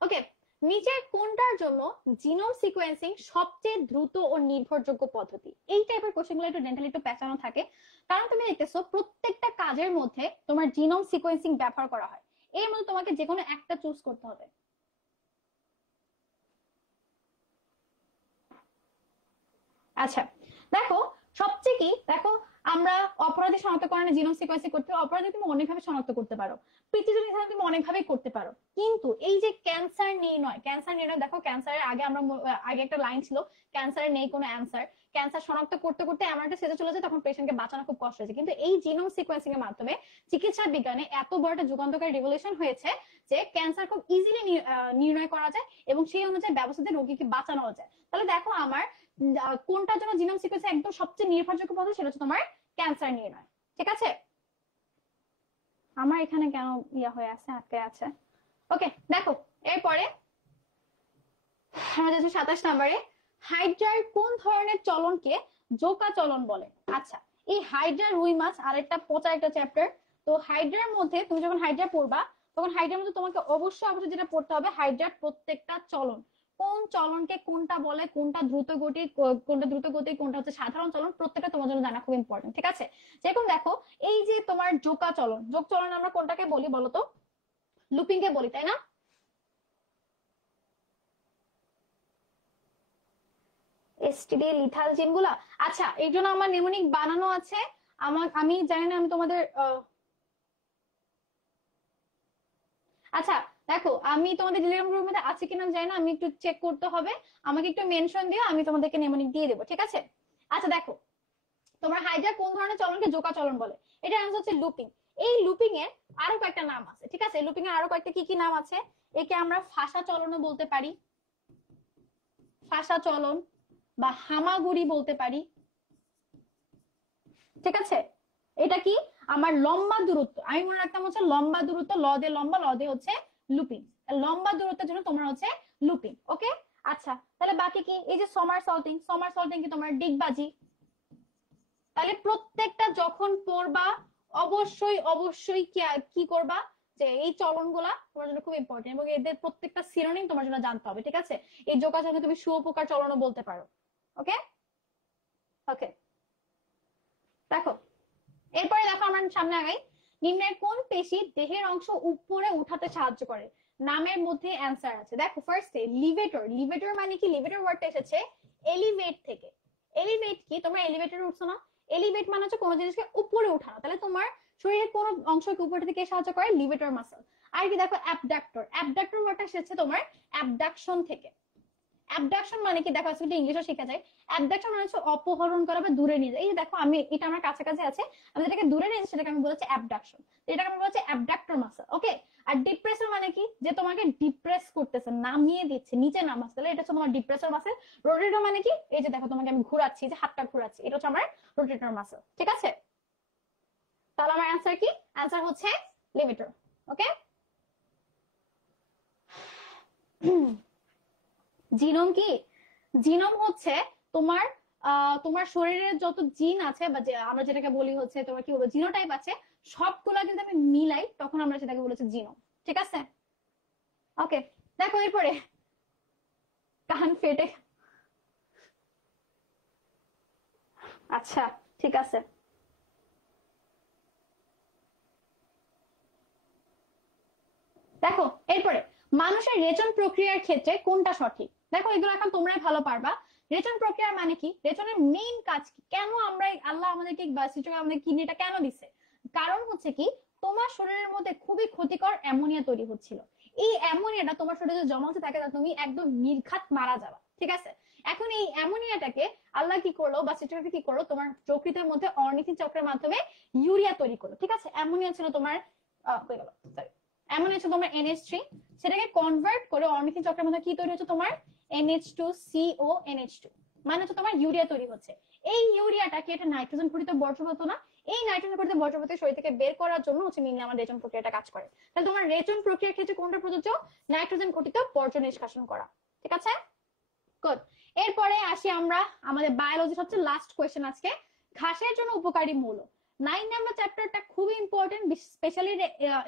ওকে, নিচের কোনটার জন্য জিনোম সিকোয়েন্সিং সবচেয়ে দ্রুত ও নির্ভরযোগ্য পদ্ধতি? এই টাইপের কোশ্চেনগুলো একটু ডেন্টালি একটু পেঁচানো থাকে, কারণ তুমি দেখতেছো প্রত্যেকটা কাজের মধ্যে তোমার জিনোম সিকোয়েন্সিং ব্যবহার করা হয়। এর মধ্যে তোমাকে যে কোনো একটা চুজ করতে হবে। আচ্ছা দেখো, সবচেয়ে কি দেখো, আমরা অপরাধী শনাক্তকরণে জিনোম সিকোয়েন্সিং করতে, অপরাধী তুমি অনেকভাবে শনাক্ত করতে পারো, পৃথিবী নির্ধারণ তুমি অনেকভাবেই করতে পারো, কিন্তু এই যে ক্যান্সার নির্ণয়, ক্যান্সার নির্ণয় দেখো, ক্যান্সারের আগে আমরা আগে একটা লাইন ছিল, ক্যান্সারের নেই কোনো অ্যান্সার। ক্যান্সার শনাক্ত করতে করতে এমন একটা স্টেজে চলে যায় তখন পেশেন্টকে বাঁচানো খুব কষ্ট হয়েছে, কিন্তু এই জিনোম সিকোয়েন্সিং এর মাধ্যমে চিকিৎসা বিজ্ঞানে এত বড় একটা যুগান্তকারী রেভলিউশন হয়েছে যে ক্যান্সার খুব ইজিলি নির্ণয় করা যায় এবং সেই অনুযায়ী ব্যবস্থাতে রোগীকে বাঁচানো যায়। তাহলে দেখো আমার কোনটার জন্য জিনোম সিকোয়েন্স একদম সবচেয়ে নির্ভরযোগ্য পদ্ধতি, সেটা হচ্ছে তোমার ক্যান্সার নির্ণয়, ঠিক আছে। আমার এখানে কেন ইয়া হয়ে আছে, আটকে আছে। ওকে দেখো, এরপরে আমরা যাচ্ছি 27 নম্বরে। হাইড্রার কোন ধরনের চলনকে জোকা চলন বলে? আচ্ছা, এই হাইড্রা রুই মাছ আরেকটা পচা একটা চ্যাপ্টার। তো হাইড্রার মধ্যে তুমি যখন হাইড্রা পড়বা তখন হাইড্রার মধ্যে তোমাকে অবশ্যই যেটা পড়তে হবে, হাইড্রার প্রত্যেকটা চলন, কোন চলনকে কোনটা বলে, কোনটা দ্রুত গতি, কোনটা দ্রুত গতি, কোনটা হচ্ছে সাধারণ চলন, প্রত্যেকটা তোমার জন্য জানা খুব ইম্পর্টেন্ট, ঠিক আছে। যেরকম দেখো, এই যে তোমার জোকা চলন, যোগ চলন আমরা কোনটাকে বলি বলতো? লুপিং কে বলি, তাই না? এসটিডি লিথাল জিনগুলা। আচ্ছা, এই জন্য আমার নিউমোনিক বানানো আছে। আমি জানি না, আমি তোমাদের আচ্ছা দেখো, আমি তোমাদের টেলিগ্রাম গ্রুপের মধ্যে আছে কিনা জানি না, আমি একটু চেক করতে হবে। আমাকে একটু মেনশন দিও, আমি তোমাদেরকে নেমনিক দিয়ে দেবো, ঠিক আছে? আচ্ছা দেখো, তোমার হাইড্রা কোন ধরনের চলনকে জোকা চলন বলে? এটা আনসার হচ্ছে লুপিং। এই লুপিং এর আরো কয়েকটা নাম আছে, ঠিক আছে? লুপিং এর আরো কয়েকটা কি কি নাম আছে? একে আমরা ফাঁসা চলনও বলতে পারি, ফাঁসা চলন বা হামাগুড়ি বলতে পারি, ঠিক আছে? এটা কি আমার লম্বা দূরত্ব, আমি মনে রাখতাম হচ্ছে লম্বা দূরত্ব, ল দিয়ে লম্বা, ল দিয়ে হচ্ছে লুপিং, লম্বা দূরত্বের জন্য তোমার হচ্ছে লুপিং। ওকে, আচ্ছা তাহলে বাকি কি? এই যে সমার সল্টিং, সমার সল্টিং কি তোমার ডিগবাজি। তাহলে প্রত্যেকটা যখন পড়বা অবশ্যই অবশ্যই কি করবা, যে এই চলনগুলা তোমার জন্য খুব ইম্পর্টেন্ট, এবং এদের প্রত্যেকটা সিনোনিম তোমার জন্য জানতে হবে, ঠিক আছে? এই যোগাযোগে তুমি শুয়োপোকার চলনও বলতে পারো। ওকে ওকে, দেখো এরপরে দেখো আমরা সামনে আগাই। নিম্নের কোন পেশি দেহের অংশ উপরে উঠাতে সাহায্য করে? নামের মধ্যে অ্যান্সার আছে। দেখো ফার্স্টে লিভেটর, লিভেটর মানে কি? লিভেটর ওয়ার্ডটা এসেছে এলিভেট থেকে। এলিভেট কি? তোমরা এলিভেটরে উঠছো না? এলিভেট মানে হচ্ছে কোনো জিনিসকে উপরে উঠানো। তাহলে তোমার শরীরের কোন অংশকে উপরে থেকে সাহায্য করে? লিভেটর মাসল। আর কি দেখো অ্যাবডাক্টর, অ্যাবডাক্টর ওয়ার্ডটা এসেছে তোমার অ্যাবডাকশন থেকে। অ্যাবডাকশন মানে কি? দেখো আজকে ইংলিশও শেখা যায়। অ্যাবডাকশন মানে হচ্ছে অপহরণ করা বা দূরে নিয়ে যায়। এই যে দেখো আমি, এটা আমার কাছাকাছি আছে, আমি যেটাকে দূরে নিয়ে যাচ্ছি সেটাকে আমি বলছি অ্যাবডাকশন, এটাকে আমি বলছি অ্যাবডাক্টর মাসল। ওকে, আর ডিপ্রেসর মানে কি? যে তোমাকে ডিপ্রেস করতেছে, নামিয়ে দিচ্ছে, নিচে নামাচ্ছে, তাহলে এটা হচ্ছে তোমার ডিপ্রেসর মাসল। রোটেটর মানে কি? এই যে দেখো তোমাকে আমি ঘোরাচ্ছি, যে হাতটা ঘোরাচ্ছি, এটা হচ্ছে আমার রোটেটর মাসল, ঠিক আছে? তাহলে আমার অ্যান্সার কি? অ্যান্সার হচ্ছে লিভেটর। ওকে, জিনোম কি? জিনোম হচ্ছে তোমার তোমার শরীরের যত জিন আছে, বা যে আমরা যেটাকে বলি হচ্ছে তোমার কি বলবো জিনোটাইপ আছে, সবগুলা যদি আমি মিলাই তখন আমরা সেটাকে বলেছি জিনোম, ঠিক আছে? ওকে, দেখো এরপরে কান ফেটে, আচ্ছা ঠিক আছে। দেখো এরপরে মানুষের রেচন প্রক্রিয়ার ক্ষেত্রে কোনটা সঠিক? দেখো এগুলো এখন তোমরাই ভালো পারবা। রেচন প্রক্রিয়া মানে কি? রেচনের মেইন কাজ কি? কেন আমরা আল্লাহ আমাদেরকে আমাদের কিডনিটা কেন দিছে? কারণ হচ্ছে কি, তোমার শরীরের মধ্যে খুবই ক্ষতিকর অ্যামোনিয়া তৈরি হচ্ছিল। এই অ্যামোনিয়াটা তোমার শরীরে জমা হতে থাকে, তুমি একদম নির্ঘাত মারা যাবা, ঠিক আছে? এখন এই অ্যামোনিয়াটাকে আল্লাহ কি করলো, বা সিস্টেমটা কি করলো, তোমার যকৃতের মধ্যে অর্নিথিন চক্রের মাধ্যমে ইউরিয়া তৈরি করলো, ঠিক আছে? অ্যামোনিয়া ছিল তোমার হয়ে গেল, সরি, এমন হচ্ছে তোমার NH3, সেটাকে কনভার্ট করে অর্নিথিন চক্রের মধ্যে কি তৈরি হচ্ছে তোমার NH2CO NH2, মানে হচ্ছে তোমার ইউরিয়া তৈরি হচ্ছে। এই ইউরিয়াটাকে এটা নাইট্রোজেন ঘটিত বর্জ্যপদার্থ না, এই নাইট্রোজেন ঘটিত বর্জ্যপদার্থ শরীর থেকে বের করার জন্য হচ্ছে মেইনলি আমার রেচন প্রক্রিয়াটা কাজ করে। তাহলে তোমার রেচন প্রক্রিয়ার ক্ষেত্রে কোনটা প্রযোজ্য? নাইট্রোজেন ঘটিত বর্জ্য নিষ্কাশন করা, ঠিক আছে? গুড। এরপরে আসি আমরা আমাদের বায়োলজি সবচেয়ে লাস্ট কোয়েশ্চেন আজকে, ঘাসের জন্য উপকারী মৌল। 9 নাম্বার চ্যাপ্টারটা খুবই ইম্পর্টেন্ট, স্পেশালি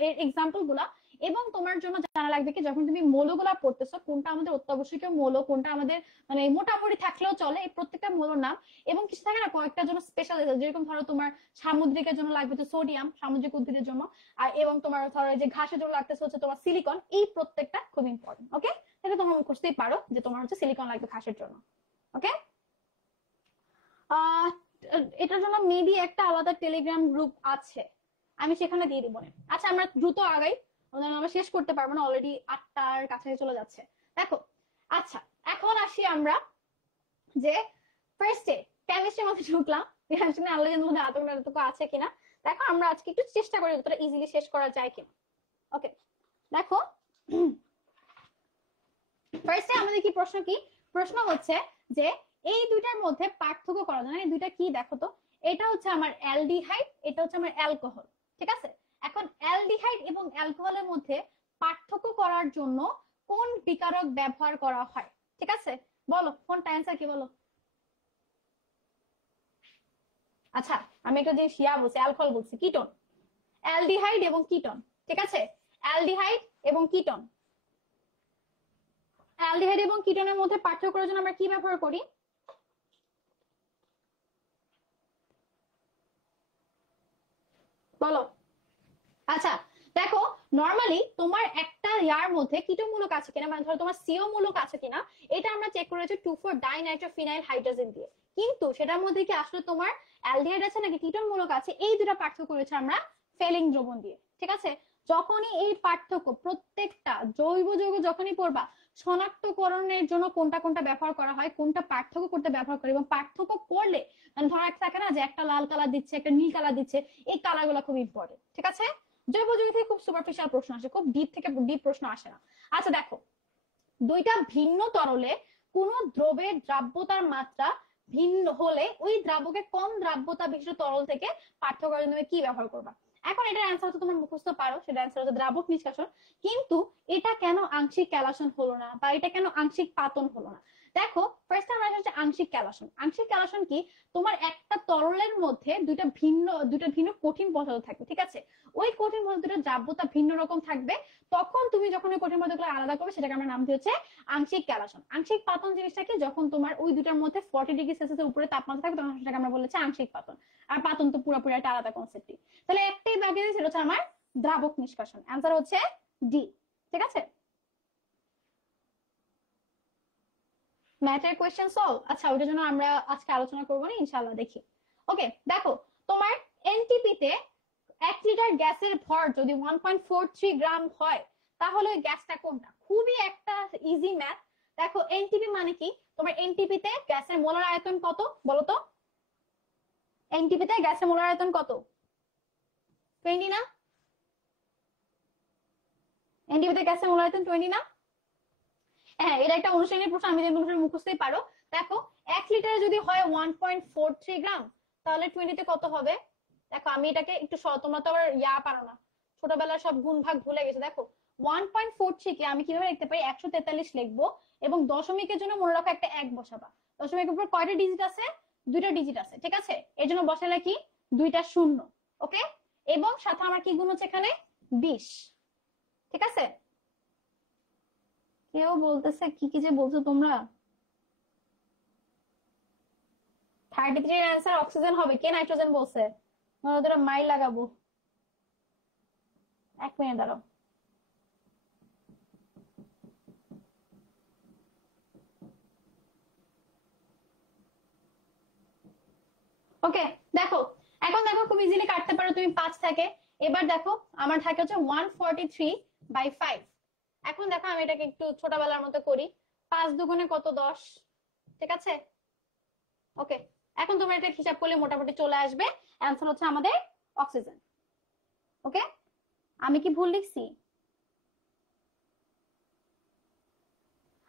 এর এক্সাম্পল গুলা, এবং তোমার জন্য জানা লাগবে কি যখন তুমি মৌলগুলা পড়তেছো কোনটা আমাদের অত্যাবশ্যকীয় মৌল, কোনটা আমাদের মানে মোটামুটি থাকলেও চলে, এই প্রত্যেকটা মৌলের নাম, এবং কিছু থাকে না কয়েকটার জন্য স্পেশাল, যেরকম ধরো তোমার সামুদ্রিকের জন্য লাগবে তো সোডিয়াম, সামুদ্রিক উদ্ভিদের জন্য, আর এবং তোমার ধরো যে ঘাসের জন্য লাগতেছে হচ্ছে তোমার সিলিকন, এই প্রত্যেকটা খুব ইম্পর্টেন্ট। ওকে, এটা তোমরা মুখস্থই পারো যে তোমার হচ্ছে সিলিকন লাগবে ঘাসের জন্য। ওকে, আহ এটার জন্য মেবি একটা আলাদা টেলিগ্রাম গ্রুপ আছে, আমি সেখানে দিয়ে দিব। আচ্ছা আমরা দ্রুত আগাই, আমরা শেষ করতে পারবো না, অলরেডি 8টার কাছাকাছি চলে যাচ্ছে। দেখো আচ্ছা, এখন আসি আমরা যে ফার্স্টে কেমিস্ট্রির মধ্যে ঢুকলাম, আলোচনার মধ্যে আতঙ্ক আছে কিনা। দেখো আমরা আজকে একটু চেষ্টা করি যতটা ইজিলি শেষ করা যায় কিনা। ওকে, দেখো ফার্স্টে আমাদের কি প্রশ্ন? কি প্রশ্ন হচ্ছে যে এই দুইটার মধ্যে পার্থক্য করা যায়, এই দুইটা কি দেখো তো। এটা হচ্ছে আমার অ্যালডিহাইড, এটা হচ্ছে আমার অ্যালকোহল, ঠিক আছে? এখন অ্যালডিহাইড এবং অ্যালকোহলের মধ্যে পার্থক্য করার জন্য কোন বিকারক ব্যবহার করা হয়? ঠিক আছে, বলো কোনটা অ্যান্সার কি বলো। আচ্ছা আমি একটা জিনিস বলছি, অ্যালকোহল বলছি, কিটোন। অ্যালডিহাইড এবং কিটোন, ঠিক আছে? অ্যালডিহাইড এবং কিটোন, অ্যালডিহাইড এবং কিটোনের মধ্যে পার্থক্য করার জন্য আমরা কি ব্যবহার করি বলো। আচ্ছা দেখো, নরমালি তোমার একটা ইয়ার মধ্যে কিটো মূলক আছে কিনা, মানে ধরো তোমার সিও মূলক আছে কিনা, এটা আমরা চেক করেছি 2,4-ডাইনাইট্রোফিনাইল হাইড্রোজেন দিয়ে, কিন্তু সেটার মধ্যে কি আসলে তোমার অ্যালডিহাইড আছে নাকি কিটোন মূলক আছে, এই দুটা পার্থক্য করেছি আমরা ফেলিং দ্রবণ দিয়ে, ঠিক আছে? যখনই এই পার্থক্য প্রত্যেক জৈব যৌগ যখনই পড়বা শনাক্তকরণের জন্য কোনটা কোনটা ব্যবহার করা হয়, কোনটা পার্থক্য করতে ব্যবহার করে, এবং পার্থক্য করলে মানে ধর এক থাকে না যে একটা লাল কালার দিচ্ছে একটা নীল কালার দিচ্ছে, এই কালার গুলো খুব ইম্পর্টেন্ট। ঠিক আছে, জৈব যৌগ থেকে খুব সুপারফিশিয়াল প্রশ্ন আসে, খুব ডিপ থেকে ডিপ প্রশ্ন আসে না। আচ্ছা দেখো, দুইটা ভিন্ন তরলে কোন দ্রবের দ্রাব্যতার মাত্রা ভিন্ন হলে ওই দ্রাবকে কম দ্রাব্যতা বিশিষ্ট তরল থেকে পার্থক্য করার জন্য কি ব্যবহার করবা। এখন এটার অ্যান্সার হচ্ছে তোমার মুখস্থ পারো, সেটা অ্যান্সার হচ্ছে দ্রাবক নিষ্কাশন। কিন্তু এটা কেন আংশিক ক্যালাসন হলো না বা এটা কেন আংশিক পাতন হলো না? দেখো ফার্স্ট টাইম আসে হচ্ছে আংশিক ক্যালাসন। আংশিক ক্যালাসন কি, তোমার একটা তরলের মধ্যে দুইটা ভিন্ন কঠিন পদার্থ থাকবে, ঠিক আছে, ওই কঠিন পদার্থের দ্রাব্যতা ভিন্ন রকম থাকবে, তখন তুমি যখন ওই কঠিন পদার্থগুলো আলাদা করবে সেটাকে আমরা নাম দিয়ে হচ্ছে আংশিক ক্যালাসন। আংশিক পাতন জিনিসটা কি, যখন তোমার ওই দুটার মধ্যে 40°C উপরে তাপমাত্রা থাকবে তখন সেটাকে আমরা বলেছি আংশিক পাতন। আর পাতন তো পুরোপুরি একটা আলাদা কনসেপ্টই। তাহলে একটাই বাকি আছে, সেটা হচ্ছে আমার দ্রাবক নিষ্কাশন। অ্যান্সার হচ্ছে ডি। ঠিক আছে, ম্যাথের কোয়েশ্চেন সলভ। আচ্ছা ওইটার জন্য আমরা আজকে আলোচনা করবো না, ইনশাআল্লাহ দেখি। ওকে দেখো, তোমার এনটিপি তে 1 লিটার গ্যাসের ভর যদি 1.43 গ্রাম হয় তাহলে ওই গ্যাসটা কোনটা? খুবই একটা ইজি ম্যাথ। দেখো এনটিপি মানে কি, তোমার এনটিপি তে গ্যাসের মোলার আয়তন কত বলো তো? এনটিপি তে গ্যাসের মোলার আয়তন কত? 20 না? এনটিপি তে গ্যাসের মোলার আয়তন 20 না? হ্যাঁ, এটা একটা অনুশীলনী প্রশ্ন, আমি যে অনুশীলনী মুখস্থই পারো। দেখো 1 লিটারে যদি হয় 1.43 গ্রাম, তাহলে 20 তে কত হবে? দেখো আমি এটাকে একটু তোমরা তো আবার পারো না, ছোটবেলার সব গুণ ভাগ ভুলে গেছে। দেখো 1.43 কে আমি কিভাবে লিখতে পারি, 143 লিখবো এবং দশমিকের জন্য মনে রাখো একটা 1 বসাবা। দশমিকের উপর কয়টা ডিজিট আছে? 2টা ডিজিট আছে, ঠিক আছে, এর জন্য বসালে কি 2টা শূন্য। ওকে, এবং সাথে আমার কি গুণ হচ্ছে এখানে 20। ঠিক আছে, কেউ বলতেছে কি কি যে বলছো তোমরা। 33 এর অ্যান্সার অক্সিজেন হবে, কে নাইট্রোজেন বলছে? ওদের মাইল লাগাবো, 1 মিনিট দাঁড়াও। ওকে দেখো, এখন দেখো খুব ইজিলি কাটতে পারো তুমি 5 থেকে। এবার দেখো আমার থাকে হচ্ছে 143/5। এখন দেখো আমি এটাকে একটু ছোটবেলার মতো করি, 5 দুগুণে কত? 10। ঠিক আছে, ওকে এখন তোমরা এটা হিসাব করলে মোটামুটি চলে আসবে, অ্যান্সার হচ্ছে আমাদের অক্সিজেন। ওকে, আমি কি ভুল লিখছি?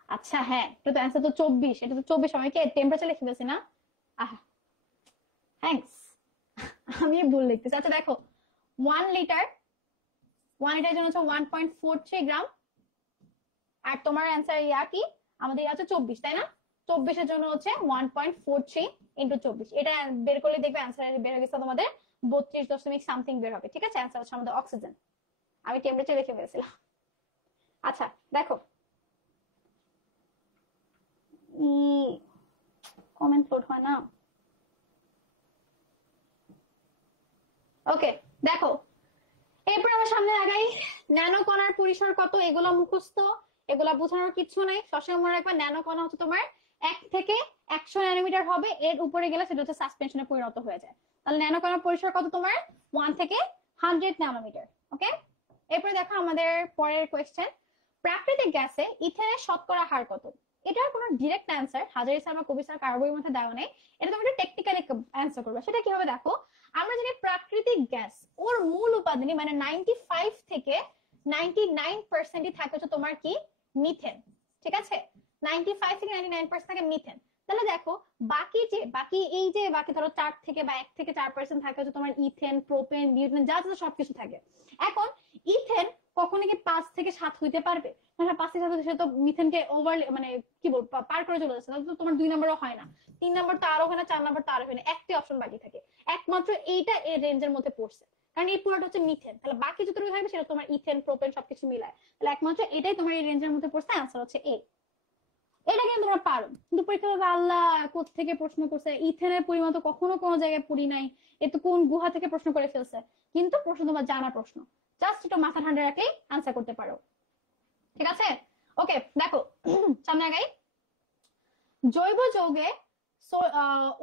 আচ্ছা হ্যাঁ, এটা তো অ্যান্সার তো 24, এটা তো 24, আমি কি টেম্পারেচার লিখে দিয়েছি না? আহা, থ্যাঙ্কস, আমি ভুল লিখতেছি। আচ্ছা দেখো 1 লিটার, 1 লিটার জন্য হচ্ছে 1.43 গ্রাম, আর তোমার অ্যান্সার কি আমাদের আছে 24, তাই না? 24 এর জন্য হচ্ছে 1.43 ইন্টু 24, এটা বের করলে দেখবে অ্যান্সার বের হয়ে গেছে তোমাদের 32 দশমিক সামথিং বের হবে। ঠিক আছে, অ্যান্সার হচ্ছে আমাদের অক্সিজেন। আমি টেম্পারেচার লিখে ফেলেছিলাম। আচ্ছা দেখো, কমেন্ট লোড হয় না। ওকে দেখো, এরপর আমার সামনে আগাই, ন্যানো কণার পরিসর কত? এগুলো মুখস্থ, এগুলা বোঝানোর কিছু নাই। সবসময় মনে রাখবা ন্যানো কণা হচ্ছে তোমার 1 থেকে 100 ন্যানোমিটার হবে, এর উপরে গেলে সেটা হচ্ছে সাসপেনশনে পরিণত হয়ে যায়। তাহলে ন্যানো কণার পরিসর কত তোমার? 1 থেকে 100 ন্যানোমিটার। ওকে, এরপরে দেখো আমাদের পরের কোয়েশ্চেন, প্রাকৃতিক গ্যাসে ইথেনের শতকরা হার কত? এটার কোনো ডিরেক্ট অ্যান্সার হাজারি স্যার বা কবি স্যার কারো বইয়ের মধ্যে দেওয়া নেই, এটা তুমি একটু টেকনিক্যালি অ্যান্সার করবে। সেটা কিভাবে দেখো, আমরা জানি প্রাকৃতিক গ্যাস ওর মূল উপাদানই মানে 95 থেকে 99% থাকে হচ্ছে তোমার কি মিথেন। ঠিক আছে, 95 থেকে 99% থাকে মিথেন। তাহলে দেখো বাকি ধরো 4 থেকে বা 1 থেকে 4% থাকে হচ্ছে তোমার ইথেন, প্রোপেন, বিউটেন, যা যা সবকিছু থাকে। এখন ইথেন কখনো কি 5 থেকে 7 হইতে পারবে? না, 5 থেকে 7 সে তো মিথেনকে ওভার মানে কি বলবো পার করে চলে যাচ্ছে, তাহলে তো তোমার 2 নম্বরও হয় না, 3 নম্বর তো আরো হয় না, 4 নম্বর তো আরো হয় না, একটি অপশন বাকি থাকে। একমাত্র এইটা এর রেঞ্জের মধ্যে পড়ছে, কারণ এই পুরোটা হচ্ছে মিথেন। তাহলে বাকি যতটুকু থাকবে সেটা তোমার ইথেন, প্রোপেন সবকিছু মিলায়, তাহলে একমাত্র এটাই তোমার এই রেঞ্জের মধ্যে পড়ছে, অ্যান্সার হচ্ছে এ। এটা কিন্তু তোমরা পারো, কিন্তু পরীক্ষা আল্লাহ কোত্থেকে প্রশ্ন করছে, ইথেনের পরিমাণ তো কখনো কোনো জায়গায় পড়ি নাই, এ তো কোন গুহা থেকে প্রশ্ন করে ফেলছে। কিন্তু প্রশ্ন তোমার জানা প্রশ্ন, জাস্ট একটু মাথা ঠান্ডা রাখলেই আনসার করতে পারো। ঠিক আছে, ওকে দেখো সামনে আগাই। জৈব যৌগে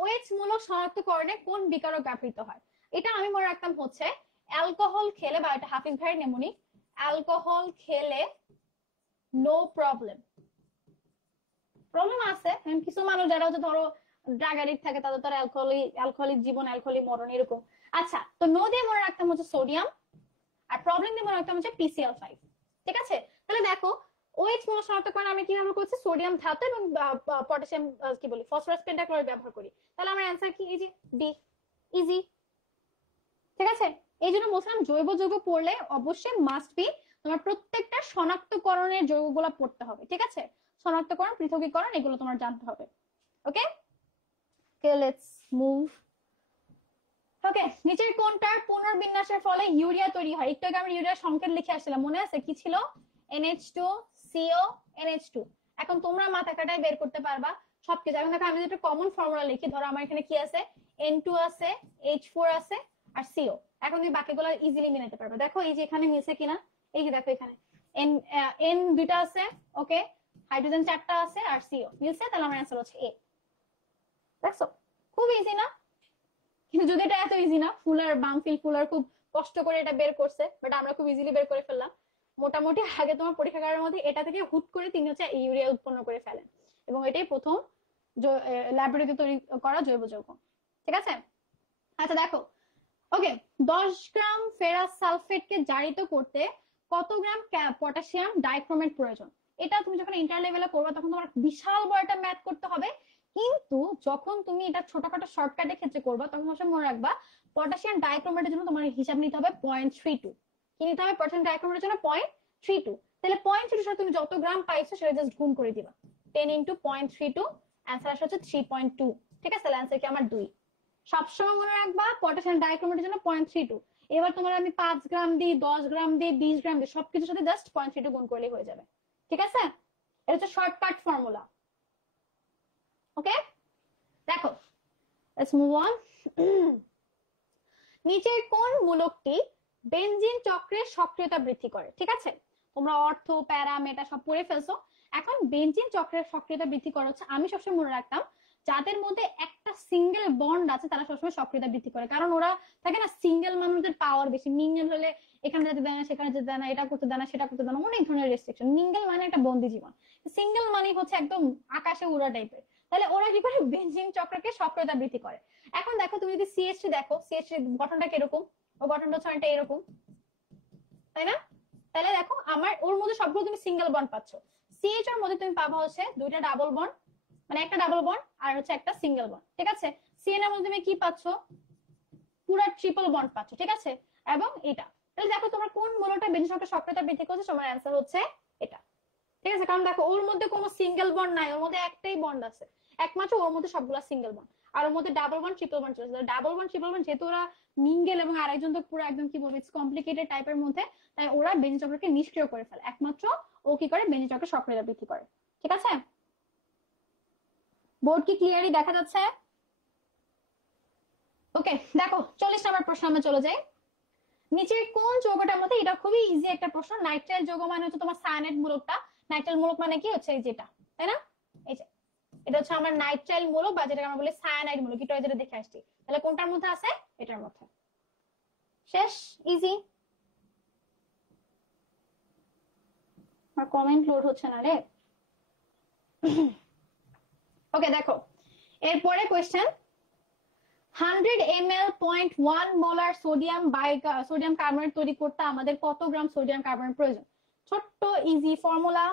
ওএইচ মূলক শনাক্তকরণে কোন বিকারক ব্যবহৃত হয়? এটা আমি মনে রাখতাম হচ্ছে অ্যালকোহল খেলে, বা এটা হাফিজ ভাইয়ের নেমুনি, অ্যালকোহল খেলে নো প্রবলেম। প্রবলেম আছে কিছু মানুষ যারা হচ্ছে ধরো ড্রাগ অ্যাডিক্ট থাকে, তাদের তো অ্যালকোহলিক জীবন, অ্যালকোহলিক মরণ এরকম। আচ্ছা, তো নো দিয়ে মনে রাখতাম হচ্ছে সোডিয়াম, আর প্রবলেম দিয়ে মনে রাখতাম হচ্ছে PCl5। ঠিক আছে, তাহলে দেখো OH মূলক শনাক্তকরণ আমি কি ব্যবহার করছি? সোডিয়াম ধাতু এবং পটাশিয়াম কি বলি ফসফরাস পেন্টাক্লোরাইড ব্যবহার করি। তাহলে আমার অ্যান্সার কি? Easy, D, easy. ঠিক আছে, এই জন্য বলছিলাম জৈব যৌগ পড়লে অবশ্যই মাস্ট বি তোমার প্রত্যেকটা শনাক্তকরণের যৌগগুলো পড়তে হবে। ঠিক আছে, শনাক্তকরণ, পৃথকীকরণ এগুলো তোমার জানতে হবে। ওকে, লেটস মুভ। ওকে, নিচের কোনটার পুনর্বিন্যাসের ফলে ইউরিয়া তৈরি হয়? একটু আগে আমরা ইউরিয়ার সংকেত লিখে আসছিলাম, মনে আছে কি ছিল? NH2 CO NH2। এখন তোমরা মাথা কাটায় বের করতে পারবা সবকিছু। এখন দেখো আমি যদি একটা কমন ফর্মুলা লিখি, ধরো আমার এখানে কি আছে? N2 আছে, H4 আছে আর CO। এখন তুমি বাকিগুলো ইজিলি মিলাতে পারবে। দেখো এই যে এখানে মিলছে কিনা, এই যে দেখো এখানে N দুইটা আছে, ওকে, হাইড্রোজেন 4টা আছে আর CO মিলছে, তাহলে আমার অ্যান্সার হচ্ছে A। দেখছো খুব ইজি না? কিন্তু যদি এটা এত ইজি না, ফুলার বামফিল ফুলার খুব কষ্ট করে এটা বের করছে, বাট আমরা খুব ইজিলি বের করে ফেললাম। মোটামুটি আগে তোমার পরীক্ষাগারের মধ্যে এটা থেকে হুট করে তিনি হচ্ছে ইউরিয়া উৎপন্ন করে ফেলেন, এবং এটাই প্রথম ল্যাবরেটরিতে তৈরি করা জৈব যৌগ। ঠিক আছে, আচ্ছা দেখো, ওকে, 10 গ্রাম ফেরাস সালফেটকে জারিত করতে কত গ্রাম পটাশিয়াম ডাইক্রোমেট প্রয়োজন? এটা তুমি যখন ইন্টার লেভেলে করবে তখন তোমার বিশাল বড় একটা ম্যাথ করতে হবে, কিন্তু যখন তুমি এটা ছোটখাটো শর্টকাটের ক্ষেত্রে করবা তখন অবশ্যই মনে রাখবা পটাশিয়াম ডাইক্রোমেটের জন্য তোমার হিসাব নিতে হবে 0.32। কি নিতে হবে? পটাশিয়াম ডাইক্রোমেটের জন্য 0.32। তাহলে 0.32 সাথে তুমি যত গ্রাম পাইছো সেটা জাস্ট গুণ করে দিবা, 10 ইন্টু 0.32, অ্যান্সার আসে হচ্ছে 3.2। ঠিক আছে, তাহলে অ্যান্সার কি আমার 2। সবসময় মনে রাখবা পটাশিয়াম ডাইক্রোমেটের জন্য 0.32। এবার তোমার আমি 5 গ্রাম দিই, 10 গ্রাম দিই, 20 গ্রাম দিই, সবকিছুর সাথে জাস্ট 0.32 গুণ করলেই হয়ে যাবে। ঠিক আছে, এটা হচ্ছে শর্টকাট ফর্মুলা। ওকে, দেখো, লেটস মুভ অন। নিচের কোন মূলকটি বেনজিন চক্রের সক্রিয়তা বৃদ্ধি করে? ঠিক আছে, তোমরা অর্থ প্যারা মেটা সব পড়ে ফেলছো। এখন বেনজিন চক্রের সক্রিয়তা বৃদ্ধি করা হচ্ছে, আমি সবসময় মনে রাখতাম যাদের মধ্যে একটা সিঙ্গেল বন্ড আছে তারা সবসময় সক্রিয়তা বৃদ্ধি করে, কারণ ওরা থাকে না সিঙ্গেল মানুষদের পাওয়ার বেশি। মিঙ্গেল হলে এখানে যেতে দেয় না, সেখানে যেতে দেয় না, এটা করতে দেয় না, সেটা করতে দেয় না, অনেক ধরনের রেস্ট্রিকশন। মিঙ্গেল মানে একটা বন্দি জীবন, সিঙ্গেল মানে হচ্ছে একদম আকাশে উড়া টাইপের। তাহলে ওরা কি করে? বেনজিন চক্রকে সক্রিয়তা বৃদ্ধি করে। এখন দেখো তুমি যদি CH3 দেখো, CH3 গঠনটা কিরকম? ও গঠনটা হচ্ছে অনেকটা এরকম, তাই না? তাহলে দেখো আমার ওর মধ্যে সবগুলো তুমি সিঙ্গেল বন্ড পাচ্ছ। CH এর মধ্যে তুমি পাবা হচ্ছে দুইটা ডাবল বন্ড, মানে একটা ডাবল বন্ড আর হচ্ছে একটা সিঙ্গেল বন্ড। ঠিক আছে, CN এর মধ্যে তুমি কি পাচ্ছ? পুরো ট্রিপল বন্ড পাচ্ছ। ঠিক আছে, এবং এটা, তাহলে দেখো তোমার কোন মূলকটা বেনজিন চক্রের সক্রিয়তা বৃদ্ধি করছে, তোমার অ্যান্সার হচ্ছে এটা। ঠিক আছে, কারণ দেখো ওর মধ্যে কোনো সিঙ্গেল বন্ড নাই, ওর মধ্যে একটাই বন্ড আছে, একমাত্র ওর মধ্যে সবগুলা সিঙ্গেল বন্ড, আর ওর মধ্যে ডাবল বন্ড ট্রিপল বন্ড চলেছে। ডাবল বন্ড ট্রিপল বন্ড যেহেতু ওরা মিঙ্গেল এবং আরেকজন তো পুরো একদম কি বলবো ইটস কমপ্লিকেটেড টাইপের মধ্যে, তাই ওরা বেনজিন চক্রকে নিষ্ক্রিয় করে ফেলে, একমাত্র ও কি করে? বেনজিন চক্রের সক্রিয়তা বৃদ্ধি করে। ঠিক আছে, বোর্ড কি ক্লিয়ারলি দেখা যাচ্ছে? ওকে, দেখো 40 নম্বর প্রশ্ন আমরা চলে যাই। নিচের কোন যৌগটার মধ্যে, এটা খুবই ইজি একটা প্রশ্ন, নাইট্রাইল যৌগ মানে হচ্ছে তোমার সায়ানাইড মূলকটা। নাইট্রাইল মূলক মানে কি হচ্ছে? এই যেটা, তাই না? এই যে এটা হচ্ছে আমার নাইট্রাইল মূলক, বা যেটাকে আমরা বলি সায়ানাইড মূলক, এটা যেটা দেখে আসছি। তাহলে কোনটার মধ্যে আছে? এটার মধ্যে। শেষ, ইজি। আর কমেন্ট লোড হচ্ছে না রে। ওকে, দেখো এরপরে question, 100 ml 0.1 molar sodium carbonate তৈরি করতে আমাদের কত গ্রাম সোডিয়াম কার্বনেট প্রয়োজন? ছোট্ট ইজি ফর্মুলা,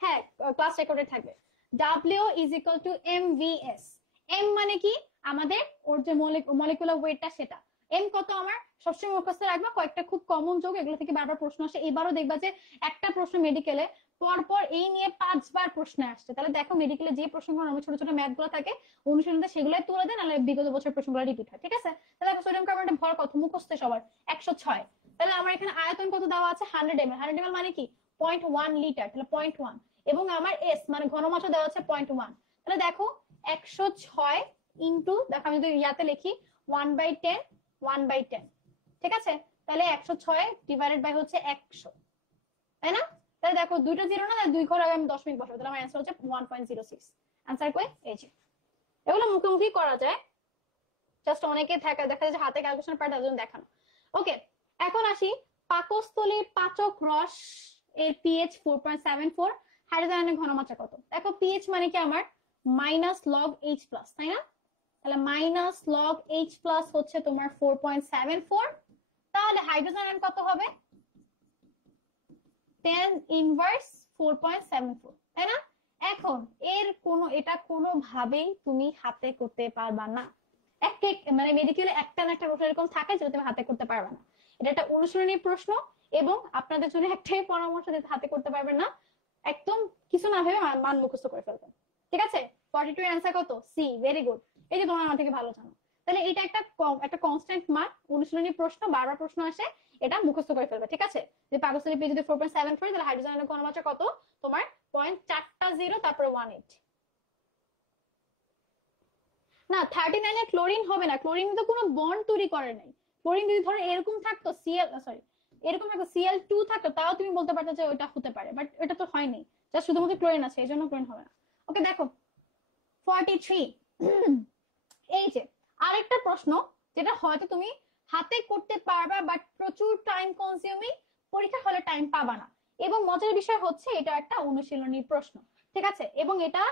হ্যাঁ ক্লাস রেকর্ডে থাকবে। W is equal to MVS। M মানে কি? আমাদের ওর যে মলিকুলার ওয়েটটা সেটা। M কত আমার সবসময় মুখস্থ রাখবা, কয়েকটা খুব কমন যোগ, এগুলো থেকে বারবার প্রশ্ন আসে। এবারও দেখবা যে একটা প্রশ্ন মেডিকেলে পরপর এই নিয়ে 5 বার প্রশ্ন আসছে। তাহলে দেখো মেডিকেলে যে প্রশ্নগুলো আমি ছোট ছোট ম্যাথ গুলো থাকে অনুশীলনে সেগুলোই তুলে দেন, নাহলে বিগত বছর প্রশ্নগুলো রিপিট হয়। ঠিক আছে, তাহলে দেখো সোডিয়াম কার্বনেটের ভর কত মুখস্থ সবার? 106। তাহলে আমার এখানে আয়তন কত দেওয়া আছে? 100 ml। 100 ml মানে কি? 0.1 লিটার, তাহলে 0.1, এবং আমার S মানে ঘনমাত্রা দেওয়া আছে 0.1। তাহলে দেখো 106 ইন্টু, দেখো আমি যদি ইয়াতে লিখি 1/10, 1/10। ঠিক আছে, তাহলে 106 ডিভাইডেড বাই হচ্ছে 100, তাই না? তাহলে দেখো দুইটা জিরো না, দুই ঘর আগে আমি দশমিক বসাবো, তাহলে আমার অ্যান্সার হচ্ছে 1.06। অ্যান্সার কই? এই যে, এগুলো মুখোমুখি করা যায়, জাস্ট অনেকে দেখা যায় যে হাতে ক্যালকুলেশন পারে তার জন্য দেখানো। ওকে, এখন আসি পাকস্থলীর পাচক রস এর পিএইচ 4.74, হাইড্রোজেন আয়নের ঘনমাত্রা কত? দেখো পিএইচ মানে কি আমার মাইনাস লগ এইচ প্লাস, তাই না? তাহলে মাইনাস লগ এইচ প্লাস হচ্ছে তোমার 4.74, তাহলে হাইড্রোজেন আয়ন কত হবে? 10 ইনভার্স 4.74, তাই না? এখন এটা কোনোভাবেই তুমি হাতে করতে পারবা না। মানে মেডিকেলে একটা না একটা প্রশ্ন এরকম থাকে যেটা তুমি হাতে করতে পারবে না। এটা একটা অনুশীলনী প্রশ্ন, এবং আপনাদের জন্য একটাই পরামর্শ, যেটা হাতে করতে পারবেন না একদম কিছু না ভেবে মান মুখস্থ করে ফেলবেন, ঠিক আছে? 42 এর অ্যান্সার কত? সি। ভেরি গুড, এই যে তোমার আমার থেকে ভালো জানো। তাহলে এটা একটা কনস্ট্যান্ট মান, অনুশীলনী প্রশ্ন, 12 প্রশ্ন আসে, এটা মুখস্থ করে ফেলবে, ঠিক আছে? যে পাকস্থলী পি যদি 4.74, তাহলে হাইড্রোজেনের ঘনমাত্রা কত? তোমার 0.4 তারপরে 18। না 39 এ ক্লোরিন হবে না, ক্লোরিন তো কোনো বন্ড তৈরি করে নাই। ক্লোরিন যদি ধরো এরকম থাকতো এরকম থাকতো Cl2 থাকতো, তাও তুমি বলতে পারতো যে ওটা হতে পারে, বাট এটা তো হয়নি, জাস্ট শুধুমাত্র ক্লোরিন আছে, এই জন্য ক্লোরিন হবে না। ওকে দেখো 43, এই যে আরেকটা প্রশ্ন যেটা হয়তো তুমি হাতে করতে পারবা, বাট প্রচুর টাইম কনজিউমিং, পরীক্ষা হলে টাইম পাবা না। এবং মজার বিষয় হচ্ছে এটা একটা অনুশীলনী প্রশ্ন, ঠিক আছে? এবং এটা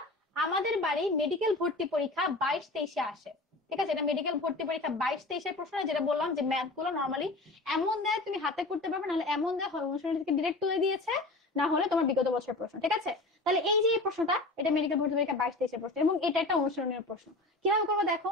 আমাদের বাড়ি মেডিকেল ভর্তি পরীক্ষা 22-23 আসে, ঠিক আছে? এটা মেডিকেল ভর্তি পরীক্ষা 22-23 প্রশ্ন, যেটা বললাম যে ম্যাথ গুলো নরমালি এমন দেয় তুমি হাতে করতে পারবে, নাহলে এমন দেয় হয় অনুশীলনী থেকে ডিরেক্ট তুলে দিয়েছে, না হলে তোমার বিগত বছরের প্রশ্ন, ঠিক আছে? তাহলে এই যে এই প্রশ্নটা, এটা মেডিকেল ভর্তি পরীক্ষা 22-23 প্রশ্ন, এবং এটা একটা অনুশীলনীর প্রশ্ন। কিভাবে করবো দেখো,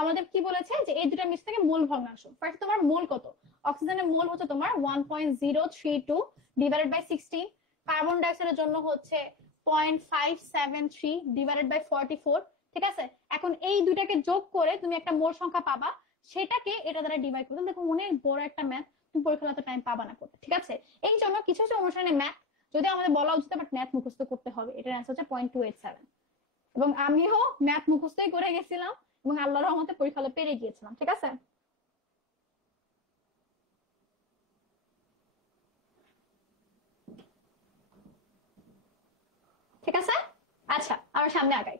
আমাদের কি বলেছে যে এই দুটা মিশ্র থেকে মোল ভগ্নাংশ। ফার্স্ট তোমার মোল কত? অক্সিজেনের মোল হচ্ছে তোমার 1.032 ডিভাইডেড বাই 16, কার্বন ডাইঅক্সাইডের জন্য হচ্ছে 0.573 ডিভাইডেড বাই 44, ঠিক আছে? এখন এই দুটাকে যোগ করে তুমি একটা মোল সংখ্যা পাবা, সেটাকে এটা দ্বারা ডিভাইড করতে দেখো অনেক বড় একটা ম্যাথ, তুমি পরীক্ষাতে টাইম পাবা না করতে, ঠিক আছে? এই জন্য কিছু কিছু অনুসারে ম্যাথ যদি আমাদের বলা উচিত, বাট ম্যাথ মুখস্থ করতে হবে। এটার অ্যান্সার হচ্ছে 0.287, এবং আমিও ম্যাথ মুখস্থই করে গেছিলাম, এবং আল্লাহর রহমতে পরীক্ষা হলে পেরে গিয়েছিলাম, ঠিক আছে? ঠিক আছে, আচ্ছা আমার সামনে আগাই।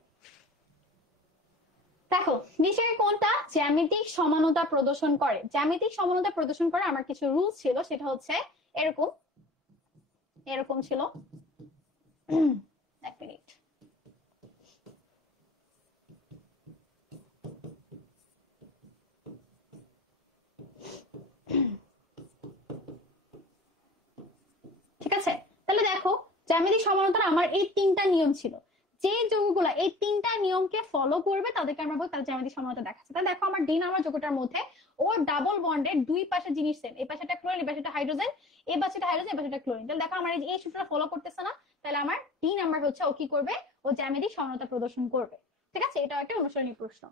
দেখো নিচের কোনটা জ্যামিতিক সমানতা প্রদর্শন করে? জ্যামিতিক সমানতা প্রদর্শন করে আমার কিছু রুলস ছিল, সেটা হচ্ছে এরকম এরকম ছিল। এক মিনিট, ঠিক আছে? তাহলে দেখো জ্যামিতিক সমানতার আমার এই তিনটা নিয়ম ছিল, যে যৌগগুলো এই তিনটা নিয়মকে ফলো করবে তাদেরকে আমরা বলবো তার জ্যামিতিক সমানতা দেখাচ্ছে। তাহলে দেখো আমার ডিন আমার যৌগটার মধ্যে ও ডাবল বন্ডের দুই পাশে জিনিস সেম, এই পাশেটা ক্লোরিন, এই পাশেটা হাইড্রোজেন, এই পাশেটা হাইড্রোজেন, এই পাশেটা ক্লোরিন। তাহলে দেখো আমার এই সূত্রটা ফলো করতেছে না, তাহলে আমার ডি নাম্বার হচ্ছে ও কি করবে? ও জ্যামিতিক সমানতা প্রদর্শন করবে, ঠিক আছে? এটা একটা অনুসরণী প্রশ্ন।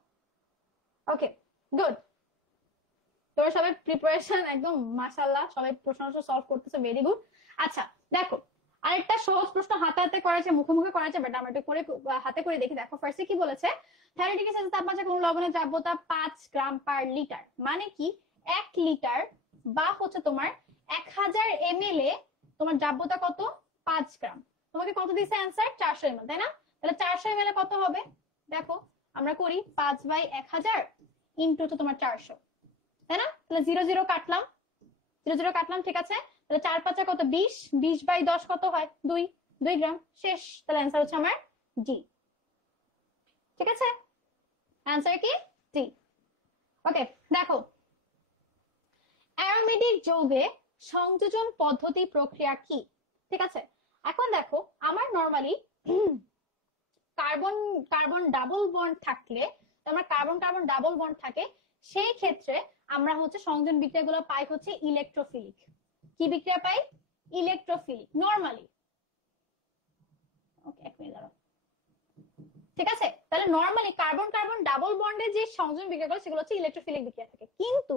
ওকে গুড, তোমরা সবাই প্রিপারেশন একদম মাশাআল্লাহ, সবাই প্রশ্ন সলভ করতেছে, ভেরি গুড। আচ্ছা দেখো আরেকটা সহজ প্রশ্ন হাতে হাতে করা আছে, মুখে মুখে করা আছে, বাট আমরা একটু করে হাতে করে দেখি। দেখো ফার্স্টে কি বলেছে, থ্যালাইটিক অ্যাসিড তাপমাত্রা কোন লবণের দ্রাব্যতা 5 গ্রাম পার লিটার, মানে কি 1 লিটার বা হচ্ছে তোমার 1000 ml এ তোমার দ্রাব্যতা কত? 5 গ্রাম। তোমাকে কত দিছে অ্যানসার? 400 ml, তাই না? তাহলে 400 ml এ কত হবে? দেখো আমরা করি 5/1000 ইনটু তো তোমার 400, তাই না? তাহলে 0 0 কাটলাম, 0 0 কাটলাম, ঠিক আছে? তাহলে 4 5 কত? 20, 20/10 কত হয়? 2 গ্রাম। শেষ। তাহলে অ্যান্সার হচ্ছে আমার ডি, ঠিক আছে? অ্যান্সার কি? ডি। ওকে দেখো অ্যারোমেটিক যৌগে সংযোজন পদ্ধতি প্রক্রিয়া কি? ঠিক আছে, এখন দেখো আমার normally carbon carbon double bond থাকলে, আমার কার্বন কার্বন ডাবল বন্ড থাকে, সেই ক্ষেত্রে আমরা হচ্ছে সংযোজন বিক্রিয়াগুলো পাই হচ্ছে ইলেকট্রোফিলিক। কি বিক্রিয়া পাই? Electrophilic normally. ওকে এক মিনিট দাঁড়াও, ঠিক আছে? তাহলে নরমালি কার্বন কার্বন ডাবল বন্ডে যে সংযোজন বিক্রিয়াগুলো সেগুলো হচ্ছে ইলেকট্রোফিলিক বিক্রিয়া থাকে, কিন্তু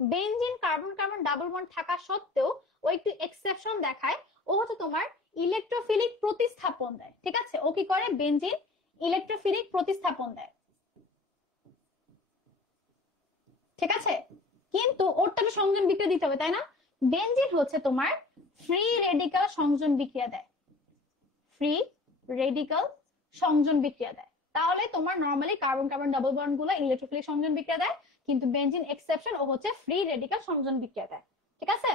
benzene carbon carbon double bond থাকা সত্ত্বেও ও একটু এক্সেপশন দেখায়, ও হচ্ছে তোমার ইলেকট্রোফিলিক প্রতিস্থাপন দেয়, ঠিক আছে? ও কি করে? বেনজিন ইলেকট্রোফিলিক প্রতিস্থাপন দেয়, ঠিক আছে? কিন্তু ওর তো সংযোজন বিক্রিয়া দিতে হবে, তাই না? বেনজিন হচ্ছে তোমার ফ্রি রেডিক্যাল সংযোজন বিক্রিয়া দেয়, ফ্রি রেডিক্যাল সংযোজন বিক্রিয়া দেয়। তাহলে তোমার normally carbon carbon double bond গুলো ইলেকট্রোফিলিক সংযোজন বিক্রিয়া দেয়, কিন্তু বেনজিন এক্সেপশন, ও হচ্ছে ফ্রি রেডিক্যাল সংযোজন বিক্রিয়া দেয়, ঠিক আছে?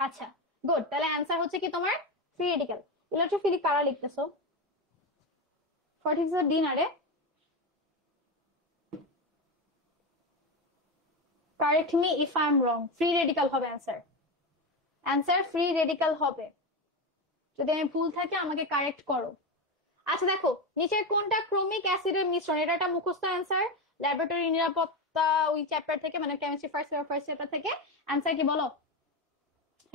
আচ্ছা গুড, তাহলে অ্যান্সার হচ্ছে কি তোমার ফ্রি রেডিক্যাল। ইলেকট্রোফিলিক কারা লিখতেছো? 46 ডি না রে? Correct me if I am wrong. Free radical হবে অ্যান্সার। অ্যান্সার ফ্রি রেডিক্যাল হবে। যদি আমি ভুল থাকে আমাকে কারেক্ট করো। আচ্ছা দেখো, নিচের কোনটা ক্রোমিক অ্যাসিডের মিশ্রণ? এটা একটা মুখস্থ অ্যান্সার, ল্যাবরেটরি নিরাপত্তা ওই চ্যাপ্টার থেকে, মানে কেমিস্ট্রি ফার্স্ট চ্যাপ্টার থেকে। অ্যান্সার কি বলো?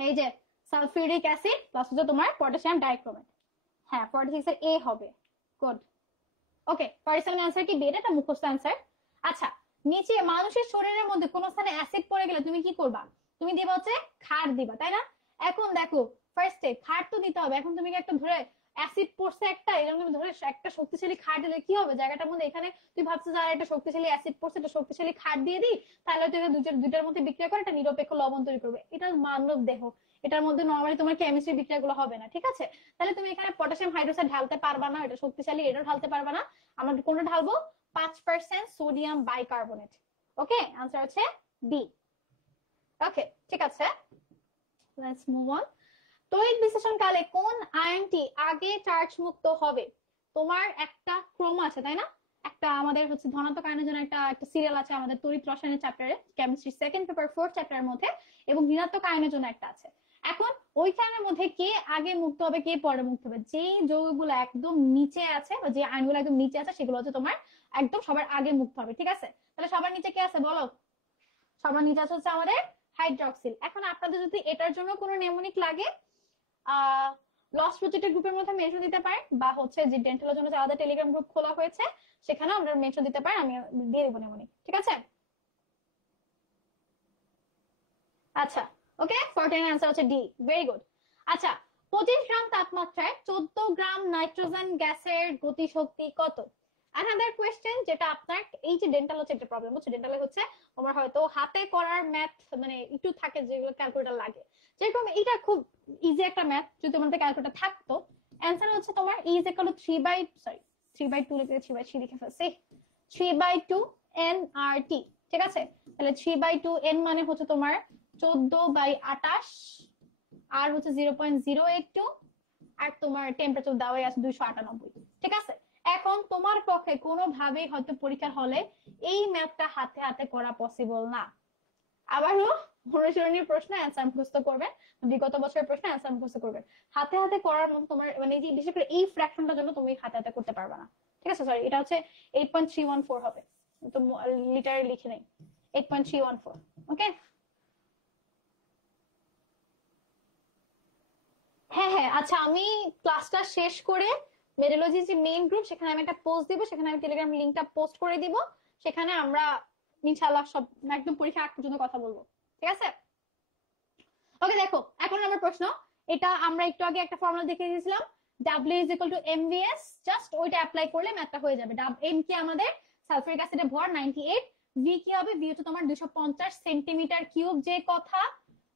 এই যে সালফিউরিক অ্যাসিড প্লাস হচ্ছে তোমার পটাশিয়াম ডাইক্রোমেট। হ্যাঁ, 46 এর এ হবে। গুড। ওকে, 47 অ্যান্সার কি বি? এটা একটা মুখস্থ অ্যান্সার। আচ্ছা, নিচে মানুষের শরীরের মধ্যে কোন স্থানে অ্যাসিড পড়ে গেলে তুমি কি করবা? তুমি দিবা হচ্ছে ক্ষার দিবা, তাই না? এখন দেখো, ফার্স্টে ক্ষার তো দিতে হবে। এখন তুমি একটা ধরে অ্যাসিড পড়ছে একটা, এরকম ধরে একটা শক্তিশালী ক্ষার দিলে কি হবে জায়গাটার মধ্যে? এখানে তুই ভাবছিস যে আর একটা শক্তিশালী অ্যাসিড পড়ছে, একটা শক্তিশালী ক্ষার দিয়ে দিই, তাহলে তুই দুইটার মধ্যে বিক্রিয়া করে একটা নিরপেক্ষ লবণ তৈরি করবে। এটা মানব দেহ, এটার মধ্যে নর্মালি তোমার কেমিস্ট্রি বিক্রিয়াগুলো হবে না, ঠিক আছে? তাহলে তুমি এখানে পটাশিয়াম হাইড্রোক্সাইড ঢালতে পারবা না, এটা শক্তিশালী, এটাও ঢালতে পারবা না। আমরা কোনটা ঢালবো? 5% সোডিয়াম বাইকার্বনেট। ওকে, আনসার হচ্ছে বি। ওকে, ঠিক আছে, লেটস মুভ অন। তড়িৎ বিশ্লেষণ কালে কোন আয়নটি আগে চার্জ মুক্ত হবে? তোমার একটা ক্রম আছে, তাই না? একটা আমাদের হচ্ছে ধনাত্মক আয়নের জন্য একটা একটা সিরিয়াল আছে আমাদের তড়িৎ রসায়নের চ্যাপ্টারে, কেমিস্ট্রি সেকেন্ড পেপার 4 চ্যাপ্টারের মধ্যে, এবং ঋণাত্মক আয়নের জন্য একটা আছে। এখন ওইখানের মধ্যে কে আগে মুক্ত হবে, কে পরে মুক্ত হবে? যে যৌগগুলো একদম নিচে আছে, যে আয়নগুলো একদম নিচে আছে, সেগুলো হচ্ছে তোমার একদম সবার আগে মুক্ত হবে, ঠিক আছে? তাহলে সবার নিচে কে আছে বলো? সবার নিচে আছে হচ্ছে আমাদের হাইড্রক্সিল। এখন আপনাদের যদি এটার জন্য কোনো নেমোনিক লাগে, লস প্রজেক্টের গ্রুপের মধ্যে মেনশন দিতে পারেন, বা হচ্ছে যে ডেন্টালের জন্য যে আলাদা টেলিগ্রাম গ্রুপ খোলা হয়েছে সেখানে আপনারা মেনশন দিতে পারেন, আমি দিয়ে দেবো নেমোনিক, ঠিক আছে? আচ্ছা, ওকে, 49 আনসার হচ্ছে ডি। Very good. আচ্ছা, 25 গ্রাম তাপমাত্রায় 14 গ্রাম নাইট্রোজেন গ্যাসের গতিশক্তি কত? আনাদার কোয়েশ্চেন, যেটা আপনার এই যে ডেন্টাল হচ্ছে একটা প্রবলেম হচ্ছে, ডেন্টালে হচ্ছে তোমার হয়তো হাতে করার ম্যাথ মানে একটু থাকে যেগুলো ক্যালকুলেটর লাগে। যেরকম এটা খুব ইজি একটা ম্যাথ, যদি তোমাদের ক্যালকুলেটর থাকতো, অ্যান্সার হচ্ছে তোমার ই ইজ ইকুয়াল টু 3/2 লিখে 3/3 লিখে ফেলছি, 3/2 এন আর টি, ঠিক আছে? তাহলে 3/2 এন মানে হচ্ছে তোমার 14/28, আর হচ্ছে 0.082, আর তোমার টেম্পারেচার দেওয়াই আছে 298, ঠিক আছে? এখন তোমার পক্ষে কোনোভাবেই হয়তো পরীক্ষার হলে এই ম্যাথটা হাতে হাতে করা পসিবল না। আবারও অনুশীলনীর প্রশ্ন অ্যান্সার মুখস্থ করবেন, বিগত বছরের প্রশ্ন অ্যান্সার মুখস্থ করবেন। হাতে হাতে করার মতো তোমার মানে যে বিশেষ করে এই ফ্র্যাকশনটার জন্য তুমি হাতে হাতে করতে পারবে না, ঠিক আছে? সরি, এটা হচ্ছে 8.314 হবে, তো লিটারে লিখে নেই, 8.314। ওকে, হ্যাঁ হ্যাঁ, আচ্ছা, আমি ক্লাসটা শেষ করে মেডোলজি যে মেইন গ্রুপ, সেখানে আমি একটা পোস্ট দিব, সেখানে আমি টেলিগ্রাম লিংকটা পোস্ট করে দিব, সেখানে আমরা ইনশাআল্লাহ সব একদম পরীক্ষা আগ পর্যন্ত কথা বলবো, ঠিক আছে? ওকে, দেখো এখন আমার প্রশ্ন, এটা আমরা একটু আগে একটা ফর্মুলা দেখে দিয়েছিলাম, W is equal two MVS, just ওইটা অ্যাপ্লাই করলে ম্যাথটা হয়ে যাবে। M কি আমাদের সালফিউরিক অ্যাসিডের ভর 98, V কি হবে? V হচ্ছে তোমার 250 সেন্টিমিটার কিউব, যে কথা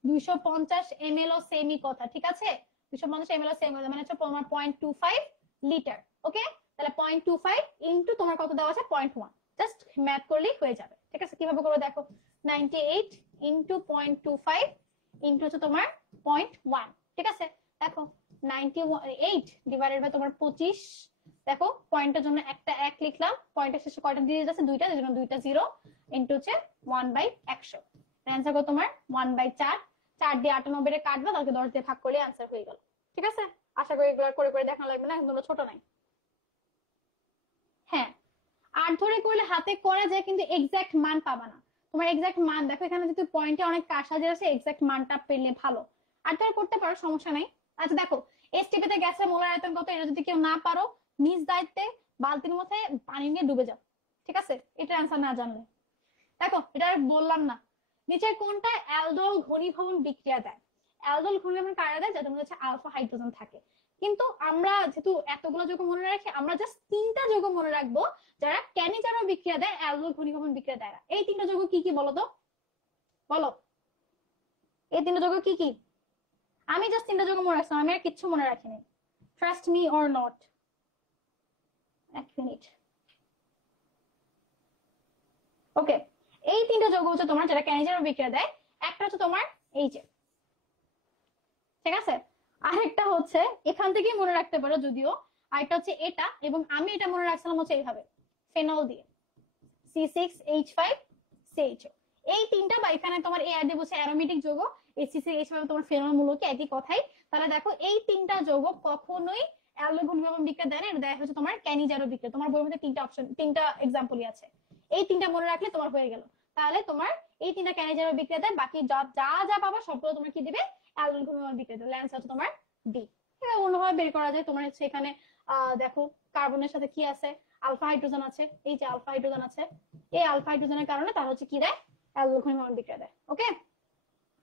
250 ml ও সেমি কথা, ঠিক আছে? 250 ml ও সেমি মানে হচ্ছে তোমার 0.25 লিটার। ওকে, তাহলে 0.25 ইনটু তোমার কত দেওয়া আছে 0.1, জাস্ট ম্যাথ করলেই হয়ে যাবে, ঠিক আছে? কিভাবে করবে দেখো, 98 ইনটু 0.25 ইনটু হচ্ছে তোমার 0.1, ঠিক আছে? দেখো 98 ডিভাইডেড বাই তোমার 25, দেখো পয়েন্টের জন্য একটা 1 লিখলাম, পয়েন্টের শেষে কয়টা দিয়ে যাচ্ছে? দুইটা, এর জন্য দুইটা 0 ইনটু হচ্ছে 1/100। অ্যান্সার কত তোমার 1/4, 4 দিয়ে 98 এর কাটবা, তাহলে 10 দিয়ে ভাগ করলে অ্যান্সার হয়ে গেল, ঠিক আছে? আশা করি এগুলো করে করে দেখানো লাগবে না, এগুলো ছোট নাই। হ্যাঁ, আর ধরে করলে হাতে করা যায়, কিন্তু এক্সাক্ট মান পাবা না। তোমার এক্সাক্ট মান দেখো, এখানে যদি পয়েন্টে অনেক কারসাজি আছে, এক্সাক্ট মানটা পেলে ভালো। আর ধরে করতে পারো, সমস্যা নাই। আচ্ছা দেখো, এসটিপিতে গ্যাসের মোলার আয়তন কত? এটা যদি কেউ না পারো, নিজ দায়িত্বে বালতির মধ্যে পানি নিয়ে ডুবে যাও, ঠিক আছে? এটা অ্যান্সার না জানলে। দেখো, এটা বললাম না, নিচের কোনটা অ্যালডোল ঘনীভবন বিক্রিয়া দেয়? অ্যালডোল ঘনীভবন কারা দেয়? যাদের মধ্যে হচ্ছে আলফা হাইড্রোজেন থাকে। কিন্তু আমরা যেহেতু এতগুলো যৌগ মনে রাখি, আমরা জাস্ট 3টা যৌগ মনে রাখবো যারা ক্যানিজারো বিক্রিয়া দেয়, অ্যালডোল ঘনীভবন বিক্রিয়া দেয় না। এই 3টা যৌগ কি কি বলো তো? বলো, এই 3টা যৌগ কি কি? আমি জাস্ট 3টা যৌগ মনে রাখছিলাম, আমি আর কিচ্ছু মনে রাখিনি। Trust me or not. এক মিনিট। ওকে, এই 3টা যৌগ হচ্ছে তোমার যারা ক্যানিজারো বিক্রিয়া দেয়। একটা হচ্ছে তোমার এই যে ঠিক আছে? আরেকটা হচ্ছে এখান থেকেই মনে রাখতে পারো যদিও, আরেকটা হচ্ছে এটা, এবং আমি এটা মনে রাখছিলাম হচ্ছে এইভাবে ফেনল দিয়ে C6H5CHO। এই তিনটা, বা এখানে তোমার এই আইডি বলছে অ্যারোমেটিক যৌগ, এই C6H5 তোমার ফেনল মূলক, একই কথাই। তাহলে দেখো এই তিনটা যৌগ কখনোই অ্যালডো ঘনীভবন বিক্রিয়া দেয় না, এটা দেয় হচ্ছে তোমার ক্যানিজারো বিক্রিয়া। তোমার বইয়ের মধ্যে তিনটা অপশন, তিনটা এক্সাম্পলই আছে, এই তিনটা মনে রাখলে তোমার হয়ে গেল। তাহলে তোমার এই তিনটা ক্যানিজারো বিক্রিয়া দেয়, বাকি যা যা পাবা সবগুলো তোমার কি দিবে, অ্যালডো ঘনীভবন বিক্রিয়া দেবে। অ্যান্সার হচ্ছে তোমার ডি। এবার অন্যভাবে বের করা যায়, তোমার হচ্ছে এখানে দেখো কার্বনের সাথে কি আছে, আলফা হাইড্রোজেন আছে, এই যে আলফা হাইড্রোজেন আছে, এই আলফা হাইড্রোজেনের কারণে তার হচ্ছে কি দেয়, অ্যালডো ঘনীভবন বিক্রিয়া দেয়। ওকে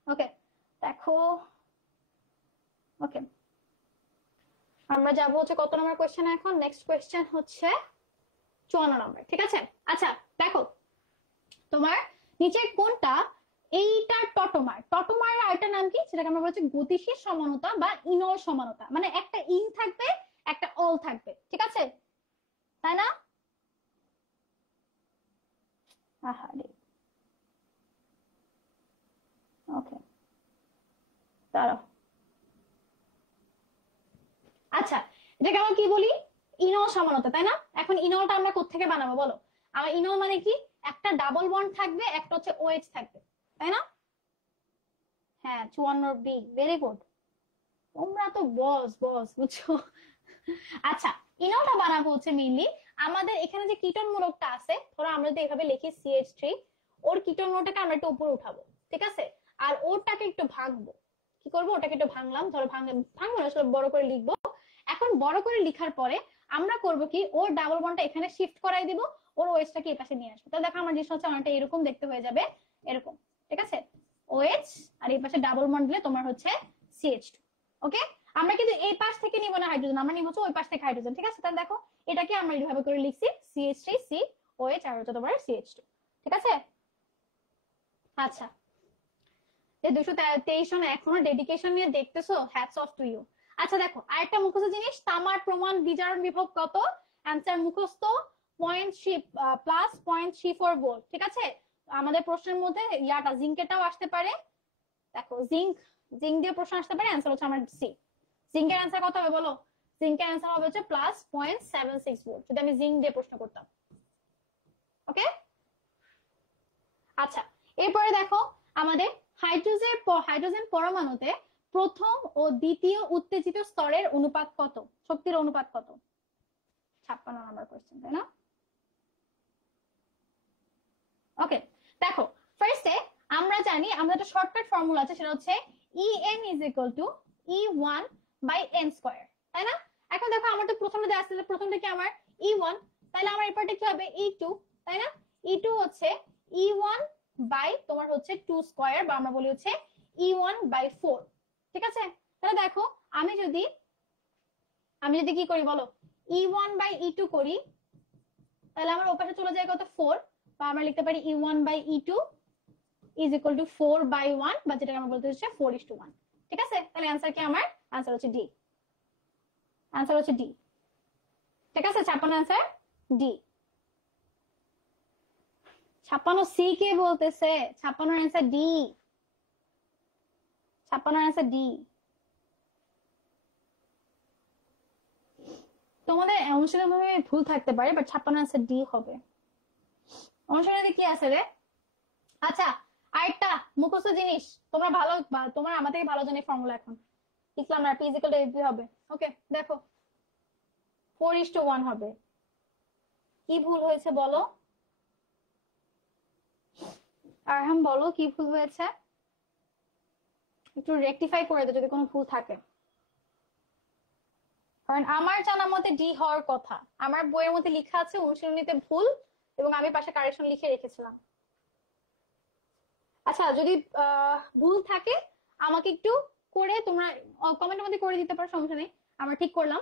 ওকে দেখো, ওকে আমরা যাবো হচ্ছে কত নম্বর কোয়েশ্চেন এখন, নেক্সট কোয়েশ্চেন হচ্ছে 54 নম্বর, ঠিক আছে? আচ্ছা দেখো, তোমার নিচে কোনটা, এইটা টটোমার, টটোমার আরেকটা নাম কি, সেটাকে আমরা বলছি গতিশীল সমানতা বা ইনল সমানতা, মানে একটা ইন থাকবে একটা অল থাকবে, ঠিক আছে, তাই না? আহারে, ওকে দাঁড়াও। আচ্ছা এটাকে আমরা কি বলি, ইনল সমানতা, তাই না? এখন ইনলটা আমরা কোত্থেকে বানাবো বলো? আমার ইনল মানে কি, একটা ডাবল বন্ড থাকবে, একটা হচ্ছে ওএইচ থাকবে, তাই না? হ্যাঁ 54 বি, ভেরি গুড, তোমরা তো বস বস বুঝছো। আচ্ছা ইনলটা বানাবো হচ্ছে মেইনলি, আমাদের এখানে যে কিটোন মূলকটা আছে, ধরো আমরা যদি এভাবে লিখি CH3, ওর কিটোন মূলকটাকে আমরা একটু উপরে উঠাবো, ঠিক আছে, আর ওরটাকে একটু ভাঙবো। কি করবো, ওটাকে একটু ভাঙলাম, ধরো ভাঙবো না, আসলে বড় করে লিখবো। এখন বড় করে লিখার পরে আমরা করব কি, ওর ডাবল বন্ডটা এখানে শিফট করাই দিব, ওর ওএইচটাকে এই পাশে নিয়ে আসবো। তাহলে দেখো আমার জিনিসটা হচ্ছে অনেকটা এরকম দেখতে হয়ে যাবে, এরকম, ঠিক আছে, OH আর এই পাশে ডাবল বন্ড দিলে তোমার হচ্ছে CH2। ওকে, আমরা কিন্তু এই পাশ থেকে নিব না হাইড্রোজেন, আমরা নিব হচ্ছে ওই পাশ থেকে হাইড্রোজেন, ঠিক আছে? তাহলে দেখো এটাকে আমরা এইভাবে করে লিখছি CH3COH আর হচ্ছে তোমার CH2, ঠিক আছে? আচ্ছা, যে 223 জন এখনো ডেডিকেশন নিয়ে দেখতেছো, হ্যাটস অফ টু ইউ। আচ্ছা দেখো আরেকটা মুখস্থ জিনিস, তামার প্রমাণ বিজারণ বিভব কত? অ্যান্সার মুখস্থ 0.3 প্লাস 0.34 ভোল্ট, ঠিক আছে? আমাদের প্রশ্নের মধ্যে ইয়াটা জিঙ্কেটাও আসতে পারে, দেখো জিঙ্ক দিয়ে প্রশ্ন আসতে পারে, অ্যান্সার হচ্ছে আমার সি। জিঙ্কের অ্যান্সার কত হবে বলো? জিঙ্কের অ্যান্সার হবে হচ্ছে প্লাস 0.76 ভোল্ট, যদি আমি জিঙ্ক দিয়ে প্রশ্ন করতাম। ওকে, আচ্ছা এরপরে দেখো আমাদের হাইড্রোজেন পরমাণুতে প্রথম ও দ্বিতীয় উত্তেজিত স্তরের অনুপাত কত, শক্তির অনুপাত কত? 56 নাম্বার কোশ্চেন, তাই না? ওকে দেখো, ফার্স্টে আমরা জানি, আমরা একটা শর্টকাট ফর্মুলা আছে, সেটা হচ্ছে En is equal to E1 by n square, তাই না? এখন দেখো আমার তো প্রথমে দেওয়া আছে, প্রথমটা কি আমার E1, তাহলে আমার এরপরটা কি হবে E2, তাই না? E2 হচ্ছে E1 বাই তোমার হচ্ছে 2 স্কয়ার, বা আমরা বলি হচ্ছে E1 বাই 4, ঠিক আছে? তাহলে দেখো আমি যদি কি করি বলো, E1 বাই E2 করি, তাহলে আমার ওপাশে চলে যায় কত 4, বা আমরা লিখতে পারি E1 by E2 is equal to 4 by 1, বা যেটা আমরা বলতে হচ্ছে 4:1, ঠিক আছে? তাহলে অ্যান্সার কি আমার, অ্যান্সার হচ্ছে ডি, অ্যান্সার হচ্ছে ডি, ঠিক আছে? 56 অ্যান্সার ডি। 56 সি কে বলতেছে, 56 অ্যান্সার ডি, 56 অ্যান্সার ডি। তোমাদের অনুশীলন ভাবে ভুল থাকতে পারে, বাট 56 অ্যান্সার ডি হবে। অনুশীলনে কি আছে রে? আচ্ছা আরেকটা মুখস্থ জিনিস, তোমরা ভালো, তোমরা আমার থেকে ভালো জানি ফর্মুলা, এখন ইসলাম আর ফিজিক্যাল ডেরিভেটিভ হবে। ওকে দেখো 4:1 হবে, কি ভুল হয়েছে বলো? আরহাম বলো কি ভুল হয়েছে, একটু রেকটিফাই করে দাও যদি কোনো ভুল থাকে, কারণ আমার জানা মতে ডি হওয়ার কথা, আমার বইয়ের মধ্যে লেখা আছে অনুশীলনীতে ভুল, এবং আমি পাশে কারেকশন লিখে রেখেছিলাম। আচ্ছা যদি ভুল থাকে আমাকে একটু করে তোমরা কমেন্টের মধ্যে করে দিতে পারো, সমস্যা নেই, আমরা ঠিক করলাম।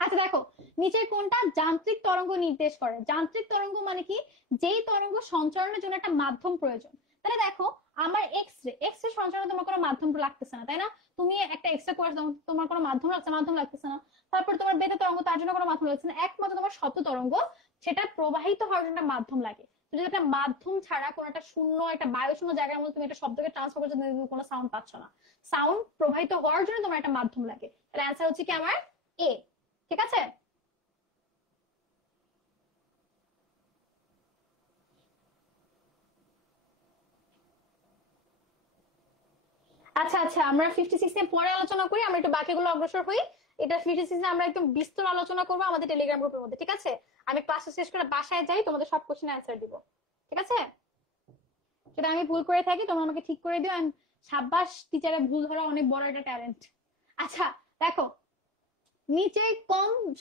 আচ্ছা দেখো নিচের কোনটা যান্ত্রিক তরঙ্গ নির্দেশ করে? যান্ত্রিক তরঙ্গ মানে কি, যেই তরঙ্গ সঞ্চারণের জন্য একটা মাধ্যম প্রয়োজন। তাহলে দেখো আমার এক্স রে সঞ্চারণে তোমার কোনো মাধ্যম লাগতেছে না, তাই না? তুমি একটা এক্সরে করে তোমার কোনো মাধ্যম লাগতেছে না। তারপর তোমার বেতা তরঙ্গ, তার জন্য কোনো মাধ্যম লাগছে না, একমাত্র তোমার শব্দ তরঙ্গ, সেটা প্রবাহিত হওয়ার জন্য মাধ্যম লাগে। তুমি যদি একটা মাধ্যম ছাড়া কোনো একটা শূন্য, একটা বায়ুশূন্য জায়গার মধ্যে তুমি একটা শব্দকে ট্রান্সফার করছো, তুমি কোনো সাউন্ড পাচ্ছ না। সাউন্ড প্রবাহিত হওয়ার জন্য তোমার একটা মাধ্যম লাগে। তাহলে অ্যান্সার হচ্ছে কি আমার এ। ঠিক আছে, আচ্ছা আচ্ছা, আমরা 56 এ পরে আলোচনা করি, আমরা একটু বাকিগুলো অগ্রসর হই। এটা 56 এ আমরা একদম বিস্তর আলোচনা করবো আমাদের টেলিগ্রাম গ্রুপের মধ্যে। ঠিক আছে, আমি ক্লাস শেষ করে বাসায় যাই, তোমাদের সব কোশ্চেন অ্যান্সার দিব। ঠিক আছে, সেটা আমি ভুল করে থাকি তোমরা আমাকে ঠিক করে দিও। সাব্বাস, টিচারের ভুল ধরা অনেক বড় একটা ট্যালেন্ট। আচ্ছা দেখো, নিচে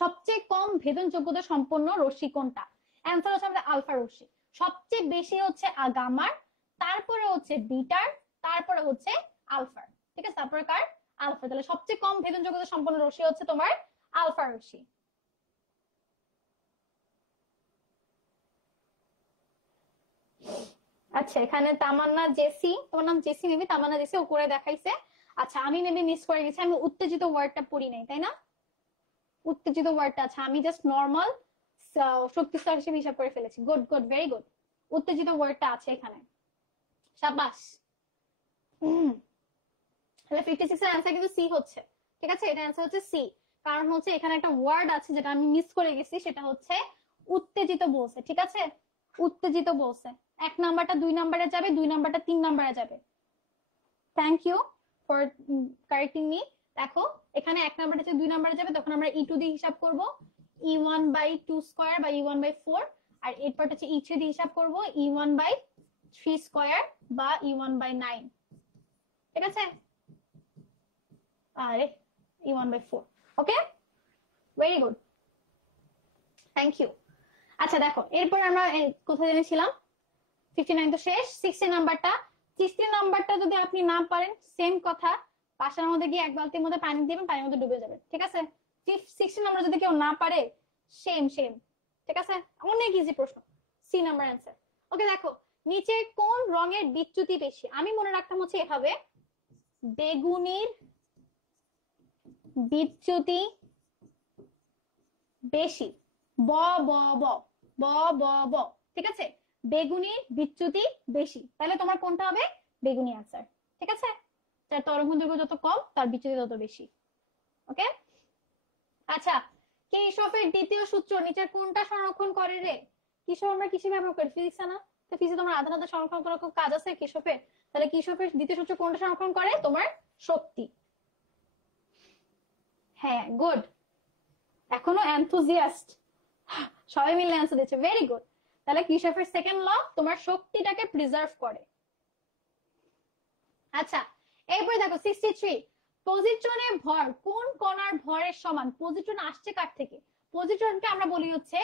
সবচেয়ে কম ভেদন যোগ্যতা সম্পন্ন রশ্মি কোনটা? অ্যান্সার হচ্ছে আমাদের আলফা রশ্মি। সবচেয়ে বেশি হচ্ছে গামার, তারপরে হচ্ছে বিটার, তারপরে হচ্ছে আলফার। ঠিক আছে, তারপরে কার? আলফা। তাহলে সবচেয়ে কম ভেদন যোগ্যতা সম্পন্ন রশ্মি হচ্ছে তোমার আলফা রশ্মি। আচ্ছা, এখানে তামান্না জেসি, তোমার নাম জেসি মেবি, তামান্না জেসি ও করে দেখাইছে। আচ্ছা, আমি মেবি মিস করে গেছি, আমি উত্তেজিত ওয়ার্ডটা পড়ি নাই, তাই না? উত্তেজিত ওয়ার্ডটা, আচ্ছা আমি জাস্ট নর্মাল শক্তিস্তর হিসেবে হিসাব করে ফেলেছি। Good good, very good. উত্তেজিত ওয়ার্ডটা আছে এখানে, সাবাস। তাহলে 56 এর অ্যান্সার কিন্তু সি হচ্ছে। ঠিক আছে, এটা অ্যান্সার হচ্ছে সি। কারণ হচ্ছে এখানে একটা ওয়ার্ড আছে যেটা আমি মিস করে গেছি, সেটা হচ্ছে উত্তেজিত বলছে। ঠিক আছে, উত্তেজিত বলছে। 1 নাম্বারটা 2 নাম্বারে যাবে, 2 নাম্বারটা 3 নাম্বারে যাবে। Thank you for correcting me. দেখো, এখানে 1 নাম্বারটা যে 2 নাম্বারে যাবে, তখন আমরা E2 দিয়ে হিসাব করব, E1/2 স্কয়ার বা E1/4। আর এরপর হচ্ছে E3 দিয়ে হিসাব করব, E1/3 স্কয়ার বা E1/9। ঠিক আছে, আরে E1/4। Okay, very good, thank you. আচ্ছা দেখো, এরপর আমরা কোথায় জেনেছিলাম? 59 তো শেষ। 60 নাম্বারটা, 60 নাম্বারটা যদি আপনি না পারেন, সেম কথা, বাসার মধ্যে গিয়ে 1 বালতির মধ্যে পানি দিবেন, পানির মধ্যে ডুবে যাবেন। ঠিক আছে, 60 নাম্বার যদি কেউ না পারে, সেম সেম। ঠিক আছে, অনেক ইজি প্রশ্ন, সি নাম্বার অ্যান্সার। ওকে দেখো, নিচে কোন রঙের বিচ্যুতি বেশি? আমি মনে রাখতাম হচ্ছে এভাবে, বেগুনির বিচ্যুতি বেশি, ব ব ব ব ব ব। ঠিক আছে, বেগুনির বিচ্যুতি বেশি, তাহলে তোমার কোনটা হবে? বেগুনি আনসার। ঠিক আছে, যার তরঙ্গ দৈর্ঘ্য যত কম তার বিচ্যুতি তত বেশি। ওকে, আচ্ছা, কেশফের দ্বিতীয় সূত্র নিচের কোনটা সংরক্ষণ করে রে? কিসব আমরা কিসে ব্যবহার করি? ফিজিক্স না? তো ফিজিক্সে তোমার আধান আধান সংরক্ষণ করার খুব কাজ আছে কেশফের। তাহলে কেশফের দ্বিতীয় সূত্র কোনটা সংরক্ষণ করে? তোমার শক্তি। হ্যাঁ, গুড, এখনো এনথুজিয়াস্ট, সবাই মিলে অ্যান্সার দিচ্ছে, ভেরি গুড। তাহলে কিশফের সেকেন্ড ল তোমার শক্তিটাকে প্রিজার্ভ করে। আচ্ছা, এরপরে দেখো 63, পজিট্রনের ভর কোন কণার ভরের সমান? পজিট্রন আসছে কার থেকে? পজিট্রনকে আমরা বলি হচ্ছে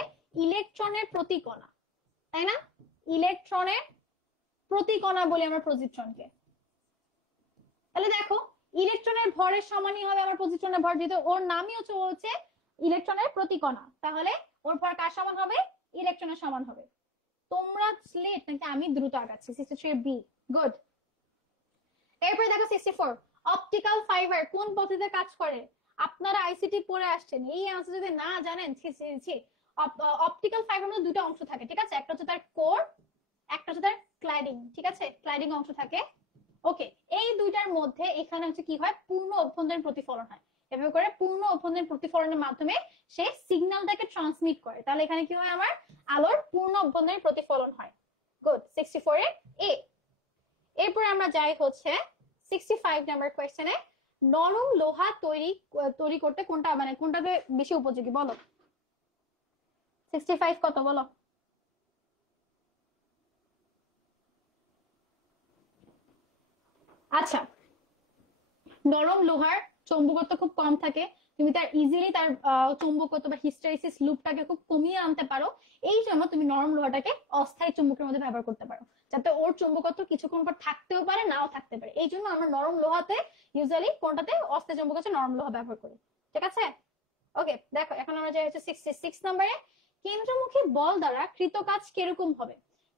ইলেকট্রনের প্রতি কণা, তাই না? ইলেকট্রনের প্রতি কণা বলি আমরা পজিট্রনকে। তাহলে দেখো, ইলেকট্রনের ভরের সমানই হবে আমার পজিট্রনের ভর, যেহেতু ওর নামই হচ্ছে, ও হচ্ছে ইলেকট্রনের প্রতি কণা, তাহলে ওর ভর কার সমান হবে? ইলেকট্রনের সমান হবে। তোমরা স্লেট নাকি আমি দ্রুত আগাচ্ছি? 63 বি, গুড। এরপরে দেখো 64, অপটিক্যাল ফাইবার কোন পদ্ধতিতে কাজ করে? আপনারা আইসিটি পড়ে আসছেন, এই অ্যান্সার যদি না জানেন, অপটিক্যাল ফাইবার মধ্যে দুটো অংশ থাকে। ঠিক আছে, একটা হচ্ছে তার কোর, একটা হচ্ছে তার ক্লাইডিং। ঠিক আছে, ক্লাইডিং অংশ থাকে। ওকে, এই দুইটার মধ্যে এখানে হচ্ছে কি হয়? পূর্ণ অভ্যন্তরীণ প্রতিফলন হয়। এভাবে করে পূর্ণ অভ্যন্তরীণ প্রতিফলনের মাধ্যমে সে সিগন্যালটাকে ট্রান্সমিট করে। তাহলে এখানে কি হয়? আমার আলোর পূর্ণ অভ্যন্তরীণ প্রতিফলন হয়। গুড, 64 এর এ। এরপর আমরা যাই হচ্ছে 65 নাম্বার কোয়েশ্চেনে, নরম লোহা তৈরি করতে কোনটা, মানে কোনটাতে বেশি উপযোগী বলো? 65 কত বলো? আচ্ছা, নরম লোহার চৌম্বকত্ব খুব কম থাকে, তুমি তার ইজিলি তার চৌম্বকত্ব বা হিস্টেরিসিস লুপটাকে খুব কমিয়ে আনতে পারো। এই জন্য তুমি নরম লোহাটাকে অস্থায়ী চুম্বকের মধ্যে ব্যবহার করতে পারো, যাতে ওর চৌম্বকত্ব কিছুক্ষণ পর থাকতেও পারে, নাও থাকতে পারে। এই জন্য আমরা নরম লোহাতে ইউজুয়ালি কোনটাতে অস্থায়ী চুম্বক আছে, নরম লোহা ব্যবহার করি। ঠিক আছে, ওকে দেখো, এখন আমরা যাই হচ্ছে 66 নম্বরে, কেন্দ্রমুখী বল দ্বারা কৃত কাজ কিরকম হবে?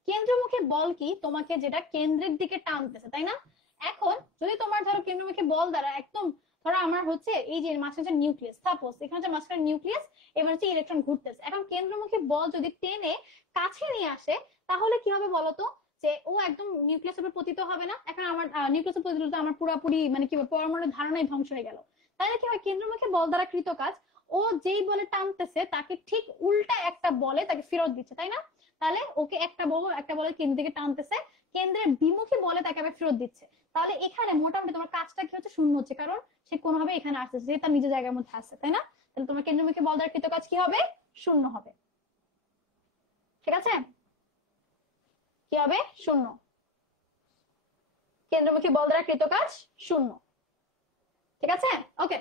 কেন্দ্রমুখী বল কি? তোমাকে যেটা কেন্দ্রের দিকে টানতেছে, তাই না? এখন যদি তোমার ধরো কেন্দ্রমুখী বল দ্বারা একদম ধরো আমার হচ্ছে এই যে মাঝখানে নিউক্লিয়াস, সাপোজ এখানে যে মাঝখানে নিউক্লিয়াস, এবার হচ্ছে ইলেকট্রন ঘুরতেছে। এখন কেন্দ্রমুখী বল যদি টেনে কাছে নিয়ে আসে তাহলে কি হবে বলতো, যে ও একদম নিউক্লিয়াসের উপর পতিত হবে না। এখন আমার নিউক্লিয়াসের পতিত হলে আমার পুরোপুরি মানে কি পরমাণুর ধারণাই ধ্বংস হয়ে গেল। তাহলে কি হয়, কেন্দ্রমুখী বল দ্বারা কৃত কাজ, ও যেই বলে টানতেছে তাকে ঠিক উল্টা একটা বলে তাকে ফেরত দিচ্ছে, তাই না? তাহলে ওকে একটা বলে কেন্দ্র থেকে টানতেছে, কেন্দ্রের বিমুখী বলে তাকে আবার ফেরত দিচ্ছে। তাহলে এখানে মোটামুটি তোমার কাজটা কি হচ্ছে, শূন্য হচ্ছে, কারণ সে কোনোভাবে এখানে আসতেছে, যে তার নিজের জায়গার মধ্যে আসছে, তাই না? তাহলে তোমার কেন্দ্রমুখী বল দ্বারা কৃত কাজ কি হবে, শূন্য হবে। ঠিক আছে, কি হবে, শূন্য। কেন্দ্রমুখী বল দ্বারা কৃত কাজ শূন্য। ঠিক আছে, ওকে।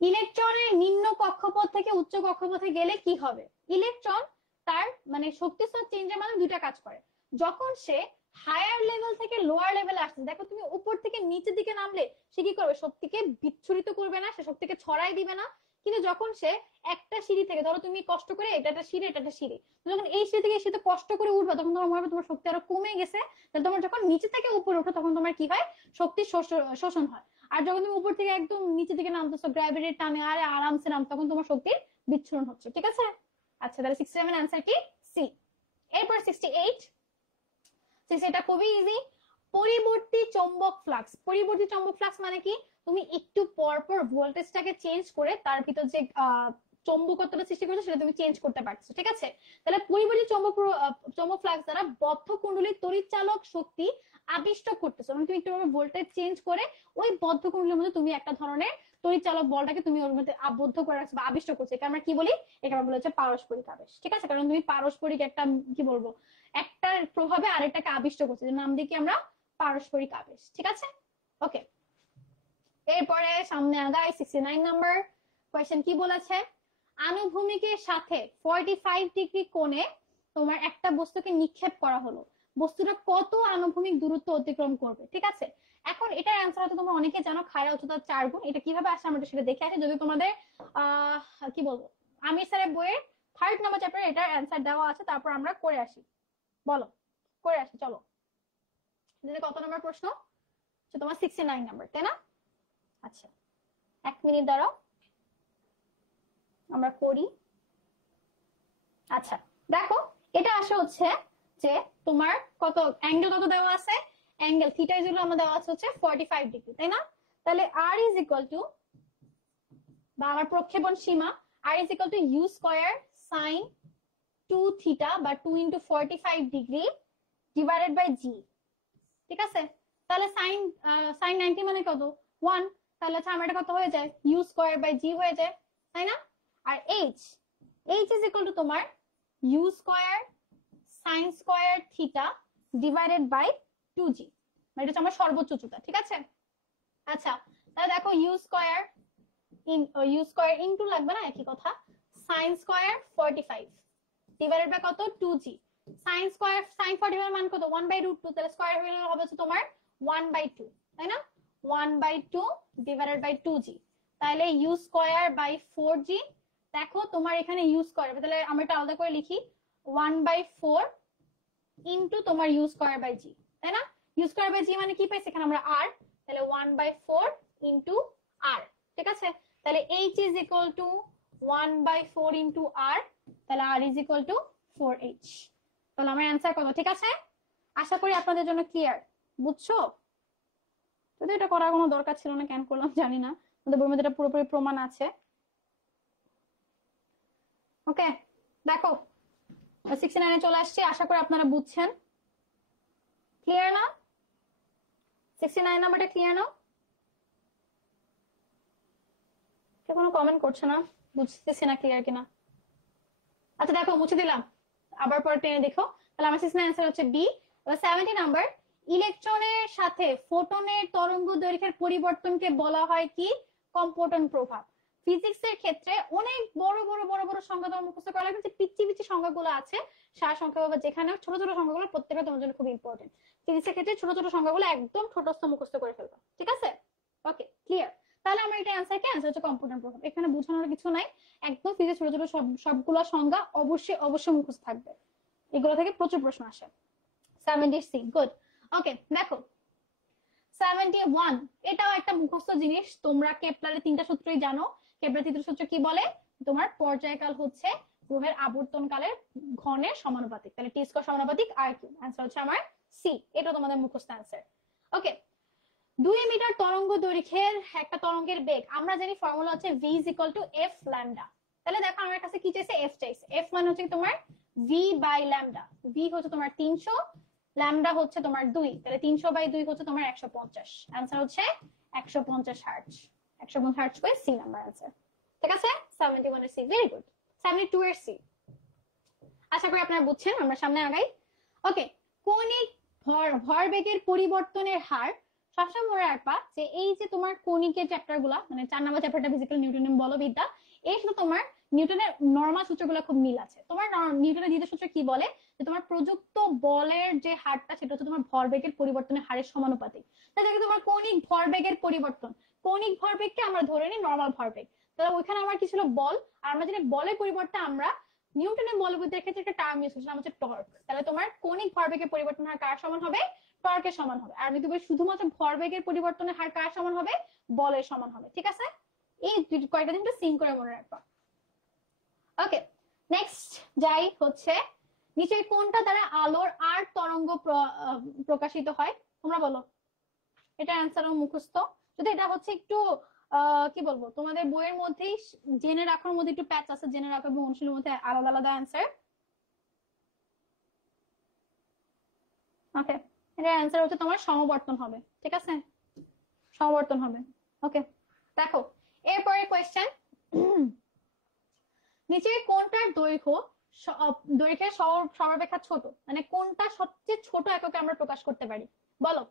ইলেকট্রনের নিম্ন কক্ষপথ থেকে উচ্চ কক্ষপথে গেলে কি হবে? ইলেকট্রন তার মানে শক্তি স্তর চেঞ্জের মাধ্যমে দুইটা কাজ করে। যখন সে হায়ার লেভেল থেকে লোয়ার লেভেলে আসছে, দেখো তুমি উপর থেকে নিচের দিকে নামলে সে কি করবে, শক্তিকে বিচ্ছুরিত করবে না, সে শক্তিকে ছড়াই দিবে না। কিন্তু যখন সে একটা সিঁড়ি থেকে, ধরো তুমি কষ্ট করে, এটা একটা সিঁড়ি, এটা একটা সিঁড়ি, যখন এই সিঁড়ি থেকে সেটা কষ্ট করে উঠবে তখন তোমার মনে হবে তোমার শক্তি আরো কমে গেছে। তাহলে তোমার যখন নিচে থেকে উপরে ওঠো তখন তোমার কি হয়, শক্তি শোষণ হয়। আর যখন তুমি উপর থেকে একদম নিচে দিকে নামতেছো গ্র্যাভিটির টানে, আরে আরামসে নাম, তখন তোমার শক্তির বিচ্ছুরণ হচ্ছে। ঠিক আছে, আচ্ছা তাহলে 67 आंसर কি সি। এরপর 68, এটা খুবই ইজি। পরিবর্তী চৌম্বক ফ্লাক্স। পরিবর্তী চৌম্বক ফ্লাক্স মানে কি, তুমি একটু পর পর ভোল্টেজটাকে চেঞ্জ করে তার ভিতর যে চৌম্বকত্বটা সৃষ্টি করছে সেটা তুমি চেঞ্জ করতে পারছো। ঠিক আছে, তাহলে পরিবর্তী চৌম্বক ফ্লাক্স দ্বারা বদ্ধ কুণ্ডলীর তড়িৎচালক শক্তি আবিষ্ট করতেছো, মানে তুমি একটু ভোল্টেজ চেঞ্জ করে ওই বদ্ধ কুণ্ডলীর মধ্যে তুমি একটা ধরনের তড়িৎচালক বলটাকে তুমি ওর মধ্যে আবদ্ধ করে রাখছো বা আবিষ্ট করছো। একে আমরা কি বলি, একে আমরা বলা হচ্ছে পারস্পরিক আবেশ। ঠিক আছে, কারণ তুমি পারস্পরিক একটা কি বলবো, একটা প্রভাবে আরেকটাকে আবিষ্ট করছে, নাম দিয়ে কি আমরা পারস্পরিক আবেশ। ঠিক আছে, ওকে। এরপরে সামনে আগাই 69 নাম্বার কোয়েশ্চেন কি বলেছে, আনুভূমিকের সাথে 45 ডিগ্রি কোণে তোমার একটা বস্তুকে নিক্ষেপ করা হলো, বস্তুটা কত আনুভূমিক দূরত্ব অতিক্রম করবে? ঠিক আছে, এখন এটার অ্যান্সার হয়তো তোমরা অনেকে জানো, খায়রা উচ্চতা 4 গুণ। এটা কিভাবে আসে আমরা সেটা দেখে আসি। যদি তোমাদের কি বলবো, আমির স্যারের বইয়ের 3rd নাম্বার চ্যাপ্টারে এটার অ্যান্সার দেওয়া আছে, তারপর আমরা করে আসি। বলো, করে আসি চলো। কত নম্বর প্রশ্ন, তোমার 69 নাম্বার, তাই না? আচ্ছা 1 মিনিট দাঁড়াও, আমরা করি। আচ্ছা দেখো, এটা আসে হচ্ছে যে তোমার কত অ্যাঙ্গেল কত দেওয়া আছে, অ্যাঙ্গেল থিটা যেগুলো আমরা দেওয়া আছে হচ্ছে 45 ডিগ্রি, তাই না? তাহলে r ইজ ইকুয়াল টু, বা আমার প্রক্ষেপণ সীমা r is equal to u square sin 2 theta বা 2 into 45 degree divided by g। ঠিক আছে, তাহলে sin 90 মানে কত, 1। তাহলে আমার এটা কত হয়ে যায়, u স্কয়ার বাই g হয়ে যায়, তাই না? আর h ইজ ইকুয়াল টু তোমার u square sin square theta divided by 2g, মানে এটা হচ্ছে আমার সর্বোচ্চ উচ্চতা। ঠিক আছে, আচ্ছা তাহলে দেখো u স্কয়ার ইনটু লাগবে না, একই কথা, sin স্কয়ার 45 ডিভাইডেড বাই কত, 2g। sin স্কয়ার sin 45 মান কত, 1/√2, তাহলে স্কয়ার হয়ে হবে হচ্ছে তোমার 1/2, তাই না? 1/2 ডিভাইডেড বাই 2g, তাহলে u স্কয়ার বাই 4g। দেখো তোমার এখানে u স্কয়ার, তাহলে আমরা এটা আলাদা করে লিখি, 1/4 ইনটু তোমার u স্কয়ার বাই g, তাই না? u স্কয়ার বাই g মানে কি পাইছি এখানে আমরা r, তাহলে 1/4 ইনটু r। ঠিক আছে, তাহলে h is equal two 1/4 into r, তাহলে r is equal two 4h। তাহলে আমার অ্যান্সার কত? ঠিক আছে, আশা করি আপনাদের জন্য ক্লিয়ার, বুঝছো? যদি এটা করার কোনো দরকার ছিল না, কেন করলাম জানি না, আমাদের বইয়ের মধ্যে এটা পুরোপুরি প্রমাণ আছে। ওকে দেখো 69 চলে আসছে, আশা করি আপনারা বুঝছেন। ক্লিয়ার না? 69 নাম্বারটা ক্লিয়ার না? কেউ কোনো কমেন্ট করছে না, বুঝতেছি না ক্লিয়ার কিনা। আচ্ছা দেখো মুছে দিলাম, আবার পরে টেনে দেখো। তাহলে আমার 69 অ্যান্সার হচ্ছে বি। 70 নাম্বার, ইলেকট্রনের সাথে ফোটনের তরঙ্গ দৈর্ঘ্যের পরিবর্তনকে বলা হয় কি, কম্পটন প্রভাব। ফিজিক্সের ক্ষেত্রে অনেক বড় বড় বড় বড় সংখ্যা তোমার মুখস্থ করা লাগবে, যে পিচ্ছি পিচ্ছি সংখ্যাগুলো আছে, সার সংখ্যা বা যেখানে ছোট ছোট সংখ্যাগুলো প্রত্যেকটা তোমার জন্য খুব ইম্পর্টেন্ট। ফিজিক্সের ক্ষেত্রে ছোট ছোট সংখ্যাগুলো একদম ছোটস্থ মুখস্থ করে ফেলবা। ঠিক আছে, ওকে ক্লিয়ার। তাহলে আমার এটা অ্যান্সার কি, অ্যান্সার হচ্ছে কম্পটন প্রভাব। এখানে বোঝানোর কিছু নাই, একদম ফিজিক্স ছোট ছোট সবগুলো সংজ্ঞা অবশ্যই অবশ্যই মুখস্থ থাকবে, এগুলো থেকে প্রচুর প্রশ্ন আসে। 70 গুড। ওকে দেখো 71, এটাও একটা মুখস্থ জিনিস। তোমরা কেপলারের 3টা সূত্রই জানো। কেপলার 3টা সূত্র কি বলে? তোমার পর্যায়কাল হচ্ছে গ্রহের আবর্তনকালের ঘনের সমানুপাতিক। তাহলে টি স্কয়ার সমানুপাতিক আর কিউ। आंसर হচ্ছে আমার সি। এটা তোমাদের মুখস্থ आंसर। ওকে, 2 মিটার তরঙ্গ দৈর্ঘ্যের একটা তরঙ্গের বেগ আমরা জানি ফর্মুলা হচ্ছে v f ল্যামডা। তাহলে দেখো আমার কাছে কি চাইছে? f চাইছে। f মানে হচ্ছে তোমার v বাই ল্যামডা। v হচ্ছে তোমার 300, ল্যামডা হচ্ছে তোমার 2, তাহলে 300 বাই 2 হচ্ছে তোমার 150। आंसर হচ্ছে 150 হার্টজ। 150 হার্টজ করে সি নাম্বার आंसर। ঠিক আছে, 71 এর সি। Very good. 72 এর সি। আশা করি আপনারা বুঝছেন। আমরা সামনে আগাই। ওকে, কৌণিক ভরবেগের পরিবর্তনের হার সবসময় মনে রাখবা যে এই যে তোমার কৌণিকের চ্যাপ্টার গুলা, মানে 4 নম্বর চ্যাপ্টারটা ফিজিক্যাল নিউটনের বলবিদ্যা, এর সাথে তোমার নিউটনের নরমাল সূত্রগুলো খুব মিল আছে। তোমার নিউটনের দ্বিতীয় সূত্র কি বলে? যে তোমার প্রযুক্ত বলের যে হারটা সেটা হচ্ছে তোমার ভরবেগের পরিবর্তনের হারের সমানুপাতিক। তাহলে তোমার কৌণিক ভরবেগের পরিবর্তন, কৌণিক ভরবেগকে আমরা ধরে নিই নরমাল ভরবেগ। তাহলে ওইখানে আমার কি ছিল? বল। আর আমরা জানি বলের পরিবর্তে আমরা নিউটনের বলবিদ্যার ক্ষেত্রে একটা টার্ম ইউজ করছিলাম হচ্ছে টর্ক। তাহলে তোমার কৌণিক ভরবেগের পরিবর্তন হার কার সমান হবে? টর্কের সমান হবে। আর যদি শুধুমাত্র ভরবেগের পরিবর্তনের হার কার সমান হবে? বলের সমান হবে। ঠিক আছে, এই কয়েকটা জিনিস সিং করে মনে রাখবা। ওকে, নেক্সট যাই হচ্ছে নিচের কোনটা দ্বারা আলোর আর তরঙ্গ প্রকাশিত হয়? তোমরা বলো। এটা অ্যান্সারও মুখস্থ। যদি এটা হচ্ছে একটু কি বলবো, তোমাদের বইয়ের মধ্যেই জেনে রাখার মধ্যে একটু প্যাচ আছে, জেনে রাখা এবং অনুশীলনের মধ্যে আলাদা আলাদা অ্যান্সার। ওকে, এর অ্যান্সার হচ্ছে তোমার সমবর্তন হবে। ঠিক আছে, সমবর্তন হবে। ওকে, দেখো এরপরে কোয়েশ্চেন, নিচের কোনটার দৈর্ঘ্যের সর্বাপেক্ষা ছোট, মানে কোনটা সবচেয়ে ছোট এককে আমরা প্রকাশ করতে পারি? বলো।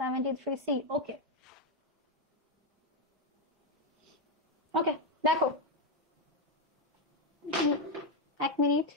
73C। ওকে ওকে, দেখো 1 মিনিট।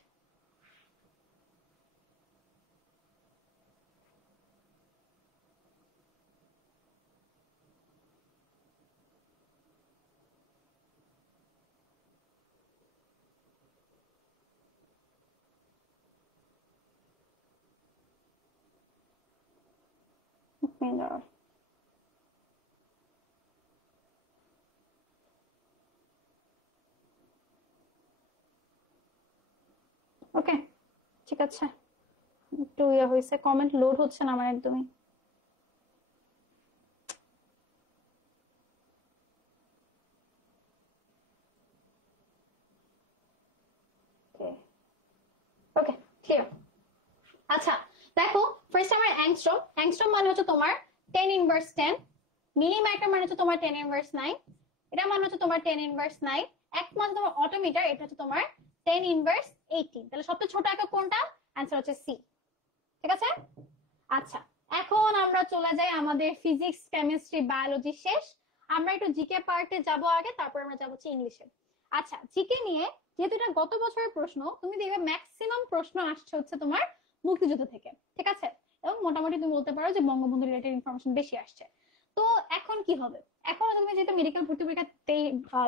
ওকে, ঠিক আছে, একটু ইয়ে হয়েছে, কমেন্ট লোড হচ্ছে না আমার একদমই। ওকে, ক্লিয়ার। আচ্ছা দেখো, ফার্স্ট আমার অ্যাংস্ট্রম। অ্যাংস্ট্রম মানে হচ্ছে তোমার 10 ইনভার্স 10। মিলিমিটার মানে হচ্ছে তোমার 10 ইনভার্স 9। এটা মানে হচ্ছে তোমার 10 ইনভার্স 9। একমাত্র তোমার অটোমিটার, এটা হচ্ছে তোমার 10 ইনভার্স 18। তাহলে সবচেয়ে ছোট একক কোনটা? অ্যান্সার হচ্ছে সি। ঠিক আছে, আচ্ছা এখন আমরা চলে যাই আমাদের ফিজিক্স, কেমিস্ট্রি, বায়োলজি শেষ। আমরা একটু জিকে পার্টে যাব আগে, তারপর আমরা যাবো হচ্ছে ইংলিশে। আচ্ছা, জিকে নিয়ে যেহেতু এটা গত বছরের প্রশ্ন, তুমি দেখবে ম্যাক্সিমাম প্রশ্ন আসছে হচ্ছে তোমার মুক্তিযুদ্ধ থেকে। ঠিক আছে, এবং মোটামুটি তুমি বলতে পারো যে বঙ্গবন্ধু রিলেটেড ইনফরমেশন বেশি আসছে। তো এখন কি হবে? এখন তুমি যেহেতু মেডিকেল ভর্তি পরীক্ষাতে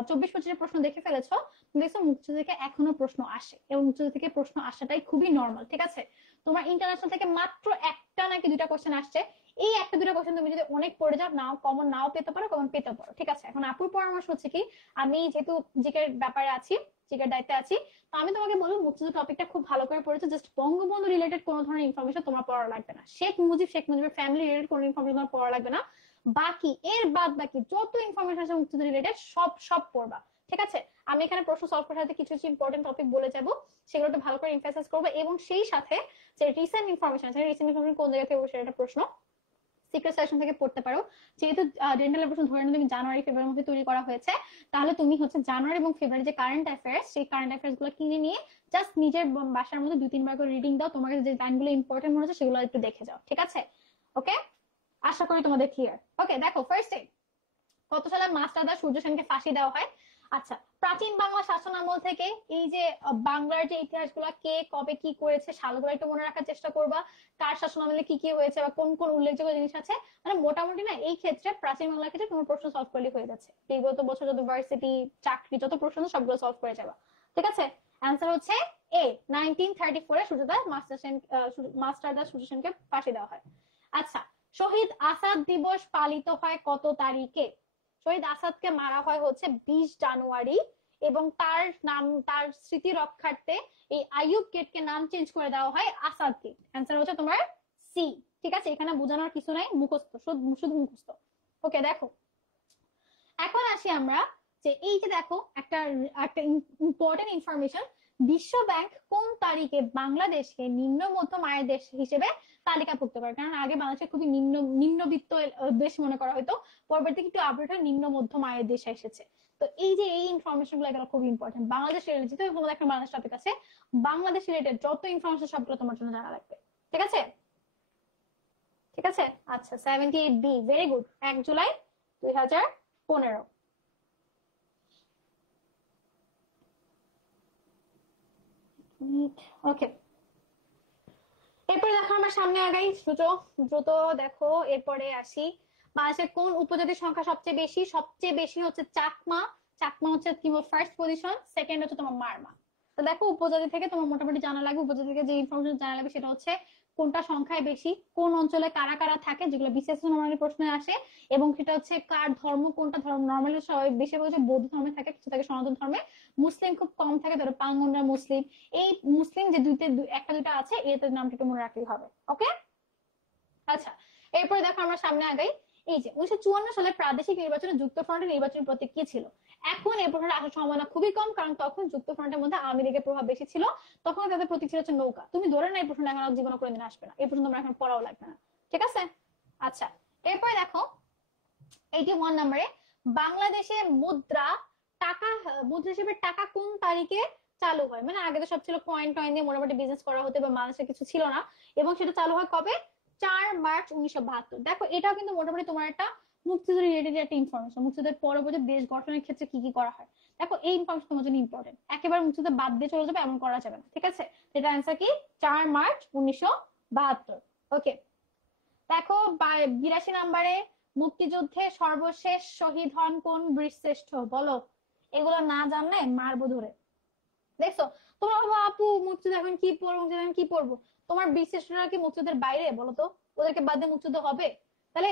24-25 প্রশ্ন দেখে ফেলেছো, দেখছো মুক্তিযুদ্ধ থেকে এখনো প্রশ্ন আসে, এবং মুক্তিযুদ্ধ থেকে প্রশ্ন আসাটাই খুবই নর্মাল। ঠিক আছে, তোমার ইন্টারন্যাশনাল থেকে মাত্র একটা নাকি 2টা কোশ্চেন আসছে। এই একটা 2টা কোশ্চেন তুমি যদি অনেক পড়ে যাও, নাও কমন নাও পেতে পারো, কমন পেতে পারো। ঠিক আছে, এখন আপুর পরামর্শ হচ্ছে কি, আমি যেহেতু জিকের ব্যাপারে আছি, জিকের দায়িত্বে আছি, তো আমি তোমাকে বলবো মুক্তিযুদ্ধ টপিকটা খুব ভালো করে পড়েছো। জাস্ট বঙ্গবন্ধু রিলেটেড কোনো ধরনের ইনফরমেশন তোমার পড়া লাগবে না। শেখ মুজিবের ফ্যামিলি রিলেটেড কোনো ইনফরমেশন তোমার পড়া লাগবে না। বাকি এর বাদ বাকি যত ইনফরমেশন আছে মুক্তিযুদ্ধ রিলেটেড সব পড়বা। ঠিক আছে, আমি এখানে প্রশ্ন সলভ করার সাথে কিছু ইম্পর্টেন্ট টপিক বলে যাব, সেগুলো একটু ভালো করে এমফাসাইজ করবো। এবং সেই সাথে যে রিসেন্ট ইনফরমেশন আছে, রিসেন্ট ইনফরমেশন কোন জায়গা থেকে সেটা একটা প্রশ্ন সিক্রেট সেশন থেকে পড়তে পারো। যেহেতু ডেন্টাল প্রশ্ন ধরে নিয়ে তুমি জানুয়ারি ফেব্রুয়ারির মধ্যে তৈরি করা হয়েছে, তাহলে তুমি হচ্ছে জানুয়ারি এবং ফেব্রুয়ারি যে কারেন্ট অ্যাফেয়ার্স, সেই কারেন্ট অ্যাফেয়ার্স গুলো কিনে নিয়ে জাস্ট নিজের বাসার মধ্যে 2-3 বার করে রিডিং দাও। তোমার যে লাইনগুলো ইম্পর্টেন্ট মনে হচ্ছে সেগুলো একটু দেখে যাও। ঠিক আছে, ওকে, আশা করি তোমাদের ক্লিয়ার। ওকে, দেখো ফার্স্টে কত সালে মাস্টারদা সূর্য সেনকে ফাঁসি দেওয়া হয়? আচ্ছা, প্রাচীন বাংলা শাসন আমল থেকে এই যে বাংলার যে ইতিহাসগুলো কে কবে কি করেছে সালগুলো একটু মনে রাখার চেষ্টা করবা। কার শাসন আমলে কি কি হয়েছে বা কোন কোন উল্লেখযোগ্য জিনিস আছে, মানে মোটামুটি না এই ক্ষেত্রে প্রাচীন বাংলার ক্ষেত্রে তোমার প্রশ্ন সলভ করলে হয়ে যাচ্ছে। বিগত বছর যত ভার্সিটি চাকরি যত প্রশ্ন সবগুলো সলভ করে যাবা। ঠিক আছে, অ্যান্সার হচ্ছে এ, 1934 সূর্যোদয় মাস্টারদা সূর্য সেনকে ফাঁসি দেওয়া হয়। আচ্ছা, শহীদ আসাদ দিবস পালিত হয় কত তারিখে? শহীদ আসাদকে মারা হয় হচ্ছে 20 জানুয়ারি, এবং তার নাম, তার স্মৃতি রক্ষার্থে এই আইয়ুব গেটকে নাম চেঞ্জ করে দেওয়া হয় আসাদ গেট। অ্যান্সার হচ্ছে তোমার সি। ঠিক আছে, এখানে বোঝানোর কিছু নাই, মুখস্থ, শুধু মুখস্থ। ওকে, দেখো এখন আসি আমরা যে এই যে দেখো একটা একটা ইম্পর্টেন্ট ইনফরমেশন, বিশ্ব ব্যাংক কোন তারিখে বাংলাদেশকে নিম্ন মধ্যম আয়ের দেশ হিসেবে তালিকাভুক্ত করে? কারণ আগে বাংলাদেশকে খুবই নিম্নবিত্ত দেশ মনে করা হতো, পরবর্তীতে একটু আপডেট হয়ে নিম্ন মধ্যম আয়ের দেশে এসেছে। তো এই যে এই ইনফরমেশন গুলো এগুলো খুব ইম্পর্টেন্ট। বাংলাদেশ রিলেটেড, যেহেতু তোমাদের একটা বাংলাদেশ টপিক আছে, বাংলাদেশ রিলেটেড যত ইনফরমেশন সবগুলো তোমার জন্য জানা লাগবে। ঠিক আছে, ঠিক আছে। আচ্ছা, 78B, ভেরি গুড। 1 জুলাই 2015। ওকে, এরপরে দেখো আমার সামনে আগাই, দ্রুত দ্রুত দেখো। এরপরে আসি, বাংলাদেশের কোন উপজাতির সংখ্যা সবচেয়ে বেশি? সবচেয়ে বেশি হচ্ছে চাকমা। চাকমা হচ্ছে কি ফার্স্ট পজিশন, সেকেন্ড হচ্ছে তোমার মারমা। তো দেখো উপজাতি থেকে তোমার মোটামুটি জানা লাগবে, উপজাতি থেকে যে ইনফরমেশন জানা লাগবে সেটা হচ্ছে কোনটা সংখ্যায় বেশি, কোন অঞ্চলে কারা কারা থাকে, যেগুলো বিশেষ নর্মালি প্রশ্নে আসে, এবং সেটা হচ্ছে কার ধর্ম, কোনটা ধর্ম। নর্মালি সবাই বেশি হচ্ছে বৌদ্ধ ধর্মে থাকে, কিছু থাকে সনাতন ধর্মে, মুসলিম খুব কম থাকে, ধরো পাঙ্গনরা মুসলিম। এই মুসলিম যে একটা দুইটা আছে, এদের নামটা একটু মনে রাখলেই হবে। ওকে, আচ্ছা, এরপরে দেখো আমরা সামনে আগাই। এই যে 1954 সালে প্রাদেশিক নির্বাচনে যুক্তফ্রন্টের নির্বাচনী প্রতীক কি ছিল? এখন এই প্রশ্নটা আসার সম্ভাবনা খুবই কম, কারণ তখন যুক্তফ্রন্টের মধ্যে আওয়ামী লীগের প্রভাব বেশি ছিল। তখন তাদের প্রতীক ছিল হচ্ছে নৌকা। তুমি ধরে না এই প্রশ্নটা এখন জীবনে কোনোদিন আসবে না, এই প্রশ্ন তোমার এখন পড়াও লাগবে না। ঠিক আছে, আচ্ছা, এরপরে দেখো 81 নম্বরে, বাংলাদেশের মুদ্রা টাকা, মুদ্রা হিসেবে টাকা কোন তারিখে চালু হয়? মানে আগে তো সব ছিল কয়েন টয়েন দিয়ে মোটামুটি বিজনেস করা হতো, বা বাংলাদেশে কিছু ছিল না, এবং সেটা চালু হয় কবে? 4 মার্চ 1972। দেখো এটাও কিন্তু মোটামুটি তোমার একটা মুক্তিযুদ্ধ রিলেটেড একটা ইনফরমেশন, মুক্তিযুদ্ধের পরবর্তী দেশ গঠনের ক্ষেত্রে কি কি করা হয়। দেখো এই ইনফরমেশন তোমার জন্য ইম্পর্টেন্ট, একেবারে মুক্তিযুদ্ধ বাদ দিয়ে চলে যাবে এমন করা যাবে না। ঠিক আছে, এটা অ্যান্সার কি? 4 মার্চ 1972। ওকে, দেখো 82 নম্বরে, মুক্তিযুদ্ধে সর্বশেষ শহীদ হন কোন বীরশ্রেষ্ঠ? বলো, এগুলো না জানলে মারবো ধরে। দেখছো, তোমার বাবা আপু মুক্তিযুদ্ধ এখন কি পড়বো, মুক্তিযুদ্ধ এখন কি পড়বো? তোমার বীরশ্রেষ্ঠরা কি মুক্তিযুদ্ধের বাইরে? বলো তো, ওদেরকে বাদ দিয়ে মুক্তিযুদ্ধ হবে? তাহলে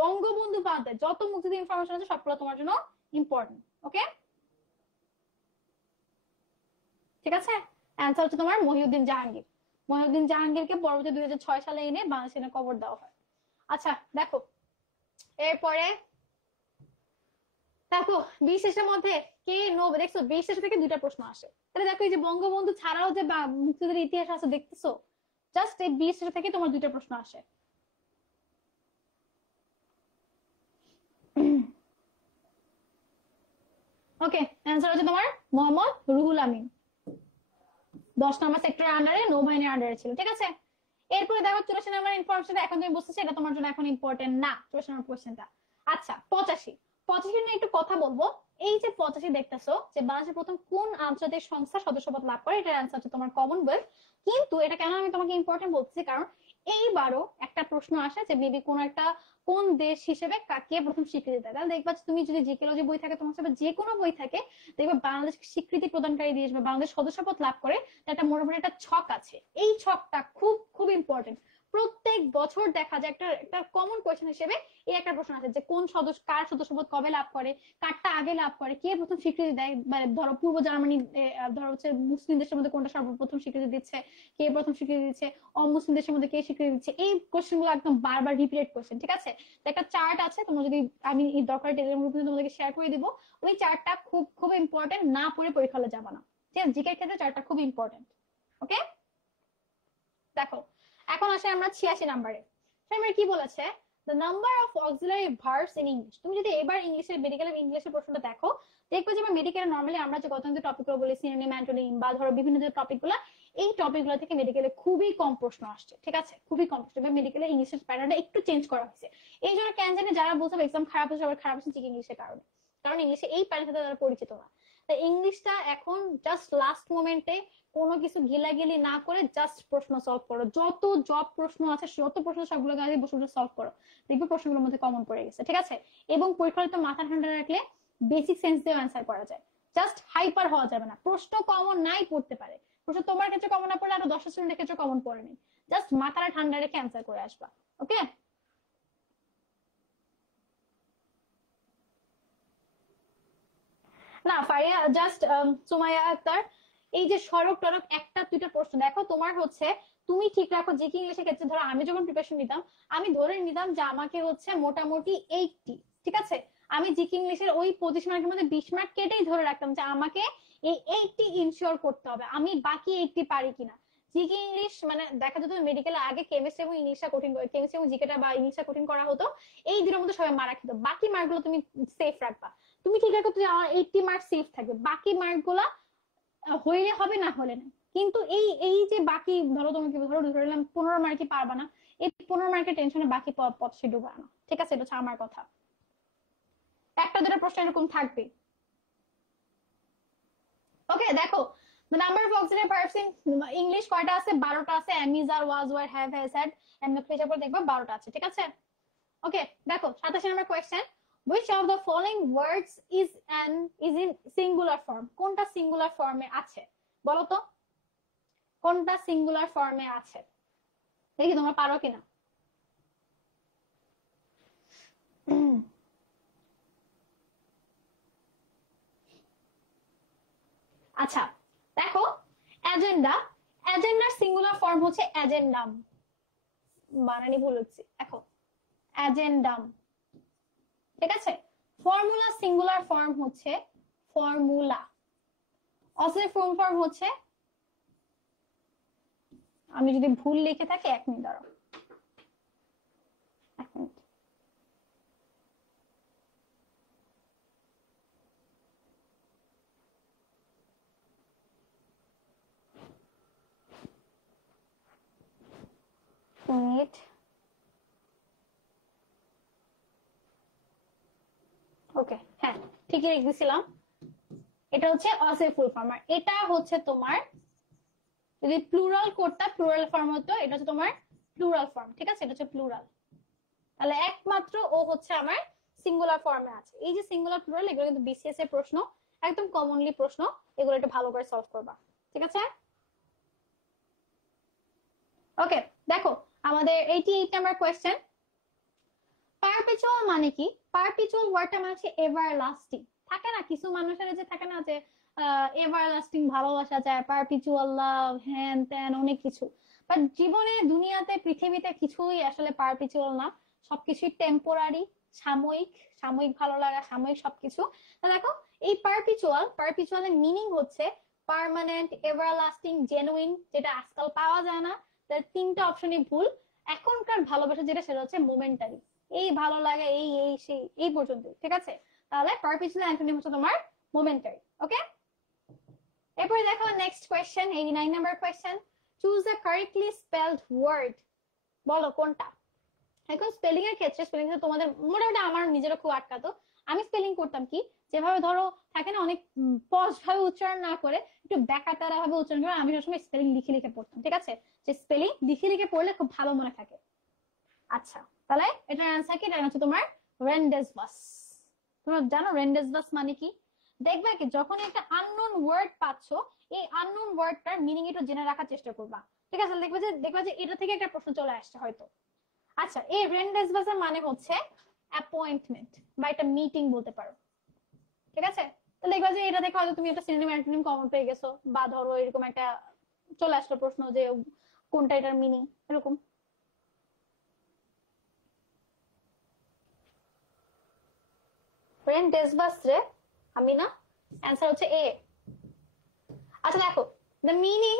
বঙ্গবন্ধু বাদ দেয় যত মুক্তিযুদ্ধ ইনফরমেশন আছে সবগুলো তোমার জন্য ইম্পর্টেন্ট। ওকে, ঠিক আছে। অ্যান্সার হচ্ছে তোমার মহিউদ্দিন জাহাঙ্গীর। মহিউদ্দিন জাহাঙ্গীরকে পরবর্তী 2006 সালে এনে বাংলাদেশে কবর দেওয়া হয়। আচ্ছা, দেখো এরপরে দেখো বিশেষের মধ্যে কে নব, দেখছো বিশেষ থেকে দুইটা প্রশ্ন আসে। তাহলে দেখো এই যে বঙ্গবন্ধু ছাড়াও যে মুক্তিযুদ্ধের ইতিহাস আছে দেখতেছো, জাস্ট এই বিশেষ থেকে তোমার দুইটা প্রশ্ন আসে। ওকে, অ্যান্সার হচ্ছে তোমার মোহাম্মদ রুহুল আমিন। 10 নম্বর সেক্টরের আন্ডারে, নৌবাহিনীর আন্ডারে ছিল। ঠিক আছে, এরপরে দেখো 84 নম্বর ইনফরমেশনটা এখন তুমি বুঝতেছো, এটা তোমার জন্য এখন ইম্পর্টেন্ট না 84 নম্বর কোশ্চেনটা। আচ্ছা, 85 নিয়ে একটু কথা বলবো। এই যে 85 দেখতেছো, যে বাংলাদেশের প্রথম কোন আন্তর্জাতিক সংস্থা সদস্যপদ লাভ করে, এটার অ্যান্সার হচ্ছে তোমার কমনওয়েলথ। কিন্তু এটা কেন আমি তোমাকে ইম্পর্টেন্ট বলছি, কারণ এইবারও একটা প্রশ্ন আসে যে মেবি কোন একটা কোন দেশ হিসেবে কাকে প্রথম স্বীকৃতি দেয়। তাহলে দেখবা তুমি যদি জিকেলজি বই থাকে তোমার সাথে, যে কোনো বই থাকে, দেখবে বাংলাদেশ স্বীকৃতি প্রদানকারী দেশ বা বাংলাদেশ সদস্যপদ লাভ করে, একটা মোটামুটি একটা ছক আছে। এই ছকটা খুব খুব ইম্পর্টেন্ট। প্রত্যেক বছর দেখা যায় একটা একটা কমন কোয়েশ্চেন হিসেবে এই একটা প্রশ্ন আছে যে কোন সদস্য কার সদস্যপদ কবে লাভ করে, কারটা আগে লাভ করে, কে প্রথম স্বীকৃতি দেয়। মানে ধরো পূর্ব জার্মানি, ধরো হচ্ছে মুসলিম দেশের মধ্যে কোনটা সর্বপ্রথম স্বীকৃতি দিচ্ছে, কে প্রথম স্বীকৃতি দিচ্ছে, অমুসলিম দেশের মধ্যে কে স্বীকৃতি দিচ্ছে। এই কোয়েশ্চেন গুলো একদম বারবার রিপিটেড কোয়েশ্চেন। ঠিক আছে, একটা চার্ট আছে, তোমরা যদি আমি এই দরকার টেলিগ্রাম গ্রুপে তোমাদেরকে শেয়ার করে দিব, ওই চার্টটা খুব খুব ইম্পর্টেন্ট, না পড়ে পরীক্ষা হলে যাবে না। ঠিক আছে, জিকের ক্ষেত্রে চার্টটা খুব ইম্পর্টেন্ট। ওকে, দেখো এখন আসে আমরা 86 নাম্বারে। কি বলেছে? the number of auxiliary verbs in English। তুমি যদি এবার ইংলিশের মেডিকেল ইংলিশের প্রশ্নটা দেখো, দেখবে যে মেডিকেল নরমালি আমরা যে গত টপিকগুলো বলি, সিনোনিম, অ্যান্টোনিম, বা ধরো বিভিন্ন যে টপিকগুলো, এই টপিকগুলো থেকে মেডিকেলে খুবই কম প্রশ্ন আসছে। ঠিক আছে, খুবই কম প্রশ্ন। মেডিকেলে ইংলিশের প্যাটার্নটা একটু চেঞ্জ করা হয়েছে। এই জন্য কেন জানি যারা বলছে এক্সাম খারাপ হচ্ছে, সবার খারাপ হচ্ছে ইংলিশের কারণে, কারণ ইংলিশে এই প্যাটার্নের সাথে তারা পরিচিত না। তো ইংলিশটা এখন জাস্ট লাস্ট মোমেন্টে কোনো কিছু গিলাগিলি না করে জাস্ট প্রশ্ন সলভ করো। যত জব প্রশ্ন আছে, যত প্রশ্ন সবগুলো বসে সলভ করো, দেখবে প্রশ্নগুলোর মধ্যে কমন পড়ে গেছে। ঠিক আছে, এবং পরীক্ষার তো মাথা ঠান্ডা রাখলে বেসিক সেন্স দিয়ে অ্যান্সার করা যায়। জাস্ট হাইপার হওয়া যাবে না। প্রশ্ন কমন নাই পড়তে পারে, প্রশ্ন তোমার ক্ষেত্রে কমন না পড়লে আরো 10 স্টুডেন্টের ক্ষেত্রে কমন পড়ে নেই, জাস্ট মাথাটা ঠান্ডা রেখে অ্যান্সার করে আসবা। ওকে, না ফারিয়া, জাস্ট সুমাইয়া আক্তার, এই যে সড়ক টরক একটা দুইটা প্রশ্ন দেখো তোমার হচ্ছে, তুমি ঠিক রাখো জিকে ইংলিশের ক্ষেত্রে ধরো আমি যখন প্রিপারেশন নিতাম, আমি ধরে নিতাম যে আমাকে হচ্ছে মোটামুটি 80, ঠিক আছে, আমি জিকে ইংলিশের ওই 25 মার্কের মধ্যে 20 মার্ক কেটেই ধরে রাখতাম যে আমাকে এই 80 ইনশিওর করতে হবে, আমি বাকি 80 পারি কিনা। জিকে ইংলিশ মানে দেখা যেত মেডিকেলে আগে কেমিস্ট্রি এবং ইংলিশটা কঠিন করে, কেমিস্ট্রি এবং জিকেটা বা ইংলিশটা কঠিন করা হতো, এই দুটোর মধ্যে সবাই মারা খেত, বাকি মার্কগুলো তুমি সেফ রাখবা। তুমি ঠিক রাখো তুমি আমার 80 মার্ক সেফ থাকবে, বাকি মার্ক গুলা হইলে হবে না হলে না। কিন্তু এই এই যে বাকি ধরো তোমাকে ধরো ধরলাম 15 মার্কই পারবা না, এই 15 মার্কের টেনশনে বাকি পথ সে ডুবা না, ঠিক আছে, এটা হচ্ছে আমার কথা। একটা দুটো প্রশ্ন এরকম থাকবে। ওকে দেখো, the number of auxiliary verbs in English কয়টা আছে? 12টা আছে। am, is, are, was, were, have, has, had, and phasor পর দেখবা 12টা আছে, ঠিক আছে। ওকে দেখো 27 নম্বর question, which of the following words is in singular form? কোনটা সিঙ্গুলার ফর্মে আছে বলো তো, কোনটা সিঙ্গুলার ফর্মে আছে, দেখি তোমরা পারো কিনা। আচ্ছা দেখো, এজেন্ডা, এজেন্ডার সিঙ্গুলার ফর্ম হচ্ছে এজেন্ডাম, বানানি ভুল হচ্ছে, দেখো এজেন্ডাম, ঠিক আছে। ফর্মুলা সিঙ্গুলার ফর্ম হচ্ছে ফর্মুলা, অক্সিলারি ফুল ফর্ম হচ্ছে, আমি যদি ভুল লিখে থাকি 1 মিনিট দাঁড়াও, 1 মিনিট, মিনিট, ওকে হ্যাঁ ঠিকই লিখেছিলাম, এটা হচ্ছে অক্সিলারি ফুল ফর্ম, আর এটা হচ্ছে তোমার যদি প্লুরাল করতে প্লুরাল ফর্ম হতো, এটা হচ্ছে তোমার প্লুরাল ফর্ম, ঠিক আছে, এটা হচ্ছে প্লুরাল। তাহলে একমাত্র ও হচ্ছে আমার সিঙ্গুলার ফর্মে আছে। এই যে সিঙ্গুলার প্লুরাল এগুলো কিন্তু বিসিএস এর প্রশ্ন, একদম কমনলি প্রশ্ন, এগুলো একটু ভালো করে সলভ করবা, ঠিক আছে। ওকে দেখো আমাদের 88 নাম্বার কোয়েশ্চেন, পারপেচুয়াল মানে কি? পারপেচুয়াল ওয়ার্ডটা মানে হচ্ছে এভারলাস্টিং। থাকে না কিছু মানুষের যে থাকে না যে এভারলাস্টিং ভালোবাসা যায়, পারপেচুয়াল লাভ, হ্যান ত্যান অনেক কিছু, বাট জীবনে দুনিয়াতে পৃথিবীতে কিছুই আসলে পারপেচুয়াল না, সবকিছুই টেম্পোরারি, সাময়িক, সাময়িক ভালো লাগা, সাময়িক সবকিছু। তো দেখো এই পারপেচুয়াল, পারপেচুয়ালের মিনিং হচ্ছে পার্মানেন্ট, এভারলাস্টিং, জেনুইন, যেটা আজকাল পাওয়া যায় না। তার তিনটা অপশনই ভুল। এখনকার ভালোবাসা যেটা সেটা হচ্ছে মোমেন্টারি, এই ভালো লাগে এই এই সেই এই পর্যন্ত, ঠিক আছে। তাহলে পারপেচুয়াল অ্যান্টোনিম হচ্ছে তোমার মোমেন্টারি। ওকে, এরপরে দেখো next question, 89 number question, choose the correctly spelled word, বলো কোনটা। এখন স্পেলিং এর ক্ষেত্রে, স্পেলিং এর তোমাদের মোটামুটি আমার নিজেরও খুব আটকাতো, আমি স্পেলিং করতাম কি, যেভাবে ধরো থাকে না অনেক পজ ভাবে উচ্চারণ না করে একটু ব্যাকাতারা ভাবে উচ্চারণ করে, আমি সবসময় স্পেলিং লিখে লিখে পড়তাম, ঠিক আছে, যে স্পেলিং লিখে লিখে পড়লে খুব ভালো মনে থাকে। আচ্ছা তাহলে এটার অ্যান্সার কি, এটা হচ্ছে তোমার রেন্ডেসবাস। তোমরা জানো রেন্ডেসবাস মানে কি? দেখবে কি যখন একটা আননোন ওয়ার্ড পাচ্ছো, এই আননোন ওয়ার্ডটার মিনিং একটু জেনে রাখার চেষ্টা করবা, ঠিক আছে, দেখবে যে এটা থেকে একটা প্রশ্ন চলে আসছে হয়তো। আচ্ছা এই রেন্ডেসবাসের মানে হচ্ছে অ্যাপয়েন্টমেন্ট বা একটা মিটিং বলতে পারো, ঠিক আছে। তো দেখবা যে এটা থেকে হয়তো তুমি একটা সিনোনিম অ্যান্টোনিম কমন পেয়ে গেছো, বা ধরো এরকম একটা চলে আসলো প্রশ্ন যে কোনটা এটার মিনিং, এরকম। রেন্ডেসবাস রে আমি না, অ্যান্সার হচ্ছে এ। আচ্ছা দেখো, the meaning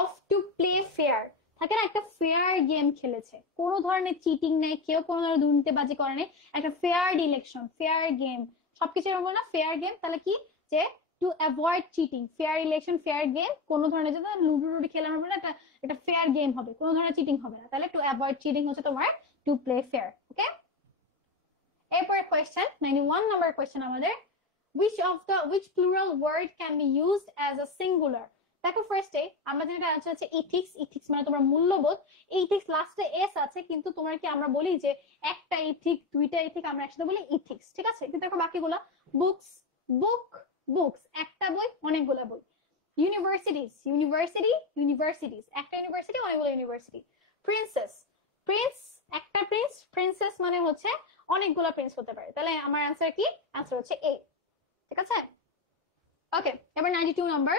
of to play fair, থাকে না একটা ফেয়ার গেম খেলেছে, কোনো ধরনের চিটিং নেই, কেউ কোনো ধরনের দুর্নীতিবাজি করে নেই, একটা ফেয়ার ইলেকশন, ফেয়ার গেম, সবকিছু এরকম না ফেয়ার গেম, তাহলে কি যে to avoid cheating, fair election, fair game, কোনো ধরনের যদি লুডো টুডি খেলাম হবে না, এটা ফেয়ার গেম হবে, কোনো ধরনের চিটিং হবে না, তাহলে টু অ্যাভয়েড চিটিং হচ্ছে তোমার টু প্লে ফেয়ার। ওকে, এরপরে কোয়েশ্চেন 91 নাম্বার কোয়েশ্চেন আমাদের, which plural word can be used as a singular? দেখো ফার্স্টে আমরা যেটা আছে হচ্ছে ইথিক্স, ইথিক্স মানে তোমার মূল্যবোধ, ইথিক্স লাস্টে এস আছে, কিন্তু তোমার কি আমরা বলি যে একটা ইথিক দুইটা ইথিক আমরা একসাথে বলি ইথিক্স, ঠিক আছে, কিন্তু দেখো বাকিগুলো বুকস, বুক, বুকস একটা বই অনেকগুলো বই। ইউনিভার্সিটিস ইউনিভার্সিটিস একটা ইউনিভার্সিটি অনেকগুলো ইউনিভার্সিটি। প্রিন্সেস প্রিন্স একটা প্রিন্স, প্রিন্সেস মানে হচ্ছে অনেকগুলো প্রিন্স হতে পারে। তাহলে আমার অ্যান্সার কি? অ্যান্সার হচ্ছে এ। ঠিক আছে, ওকে। এবার 92 number,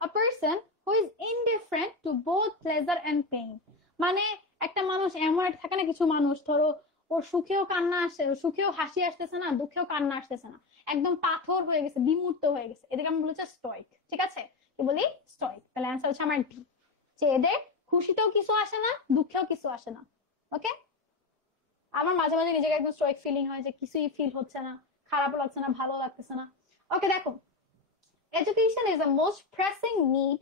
a person who is indifferent to both pleasure and pain। মানে একটা মানুষ এমন থাকে না, কিছু মানুষ ধরো ওর সুখেও কান্না আসে, সুখেও হাসি আসতেছে না, দুঃখেও কান্না আসতেছে না, একদম পাথর হয়ে গেছে, বিমূর্ত হয়ে গেছে, এদিকে আমি বলেছি স্টয়িক। ঠিক আছে, কি বলি? স্টয়িক। তাহলে অ্যান্সার হচ্ছে আমার ডি, যে এদের খুশিতেও কিছু আসে না, দুঃখেও কিছু আসে না। ওকে, আমার মাঝে মাঝে নিজেকে একদম স্টয়িক ফিলিং হয়, যে কিছুই ফিল হচ্ছে না, খারাপও লাগছে না, ভালো লাগতেছে না। ওকে, দেখো, education is the most pressing need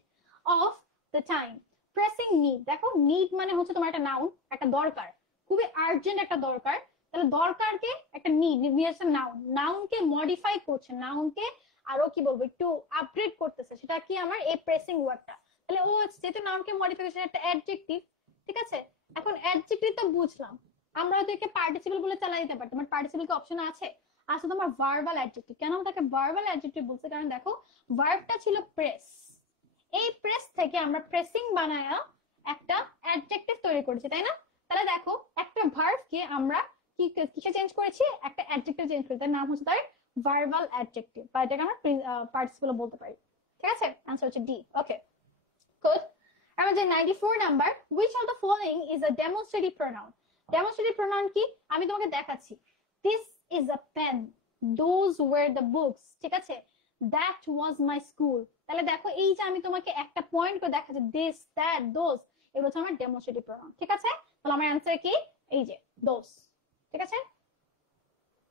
of the time। pressing need, দেখো need মানে হচ্ছে তোমার একটা নাউন, একটা দরকার, খুবই আর্জেন্ট একটা দরকার। তাহলে দরকারকে একটা নিড নিয়ে আসছে নাউন, নাউনকে মডিফাই করছে, নাউনকে আরো কি বলবো একটু আপগ্রেড করতেছে, সেটা কি আমার এই প্রেসিং ওয়ার্ডটা। তাহলে ও যেহেতু নাউনকে মডিফাই করছে, একটা অ্যাডজেক্টিভ। ঠিক আছে, এখন অ্যাডজেক্টিভ তো বুঝলাম, আমরা হয়তো একে পার্টিসিপল বলে চালাই দিতে পারতাম, বাট পার্টিসিপল কি অপশন আছে? আসলে তোমার ভার্বাল অ্যাডজেক্টিভ। কেন তাকে ভার্বাল অ্যাডজেক্টিভ বলছে? কারণ দেখো ভার্বটা ছিল প্রেস, এই প্রেস থেকে আমরা প্রেসিং বানায়া একটা অ্যাডজেক্টিভ তৈরি করেছি, তাই না? তাহলে দেখো একটা ভার্বকে আমরা কি কিসে চেঞ্জ করেছি? একটা অ্যাডজেক্টিভ চেঞ্জ করেছি, তার নাম হচ্ছে তার ভার্বাল অ্যাডজেক্টিভ, বা এটাকে আমরা পার্টিসিপল বলতে পারি। ঠিক আছে, আনসার হচ্ছে ডি। ওকে, গুড। আমরা যে 94 number, which of the following is a demonstrative pronoun? demonstrative pronoun কি? আমি তোমাকে দেখাচ্ছি, this is a pen, those were the books। ঠিক আছে, that was my school। তাহলে দেখো এই যে আমি তোমাকে একটা পয়েন্ট করে দেখাচ্ছি, this, that, those, এগুলো হচ্ছে আমার ডেমনস্ট্রেটিভ প্রোনাউন। ঠিক আছে, তাহলে আমার অ্যান্সার কি? এই যে those। ঠিক আছে,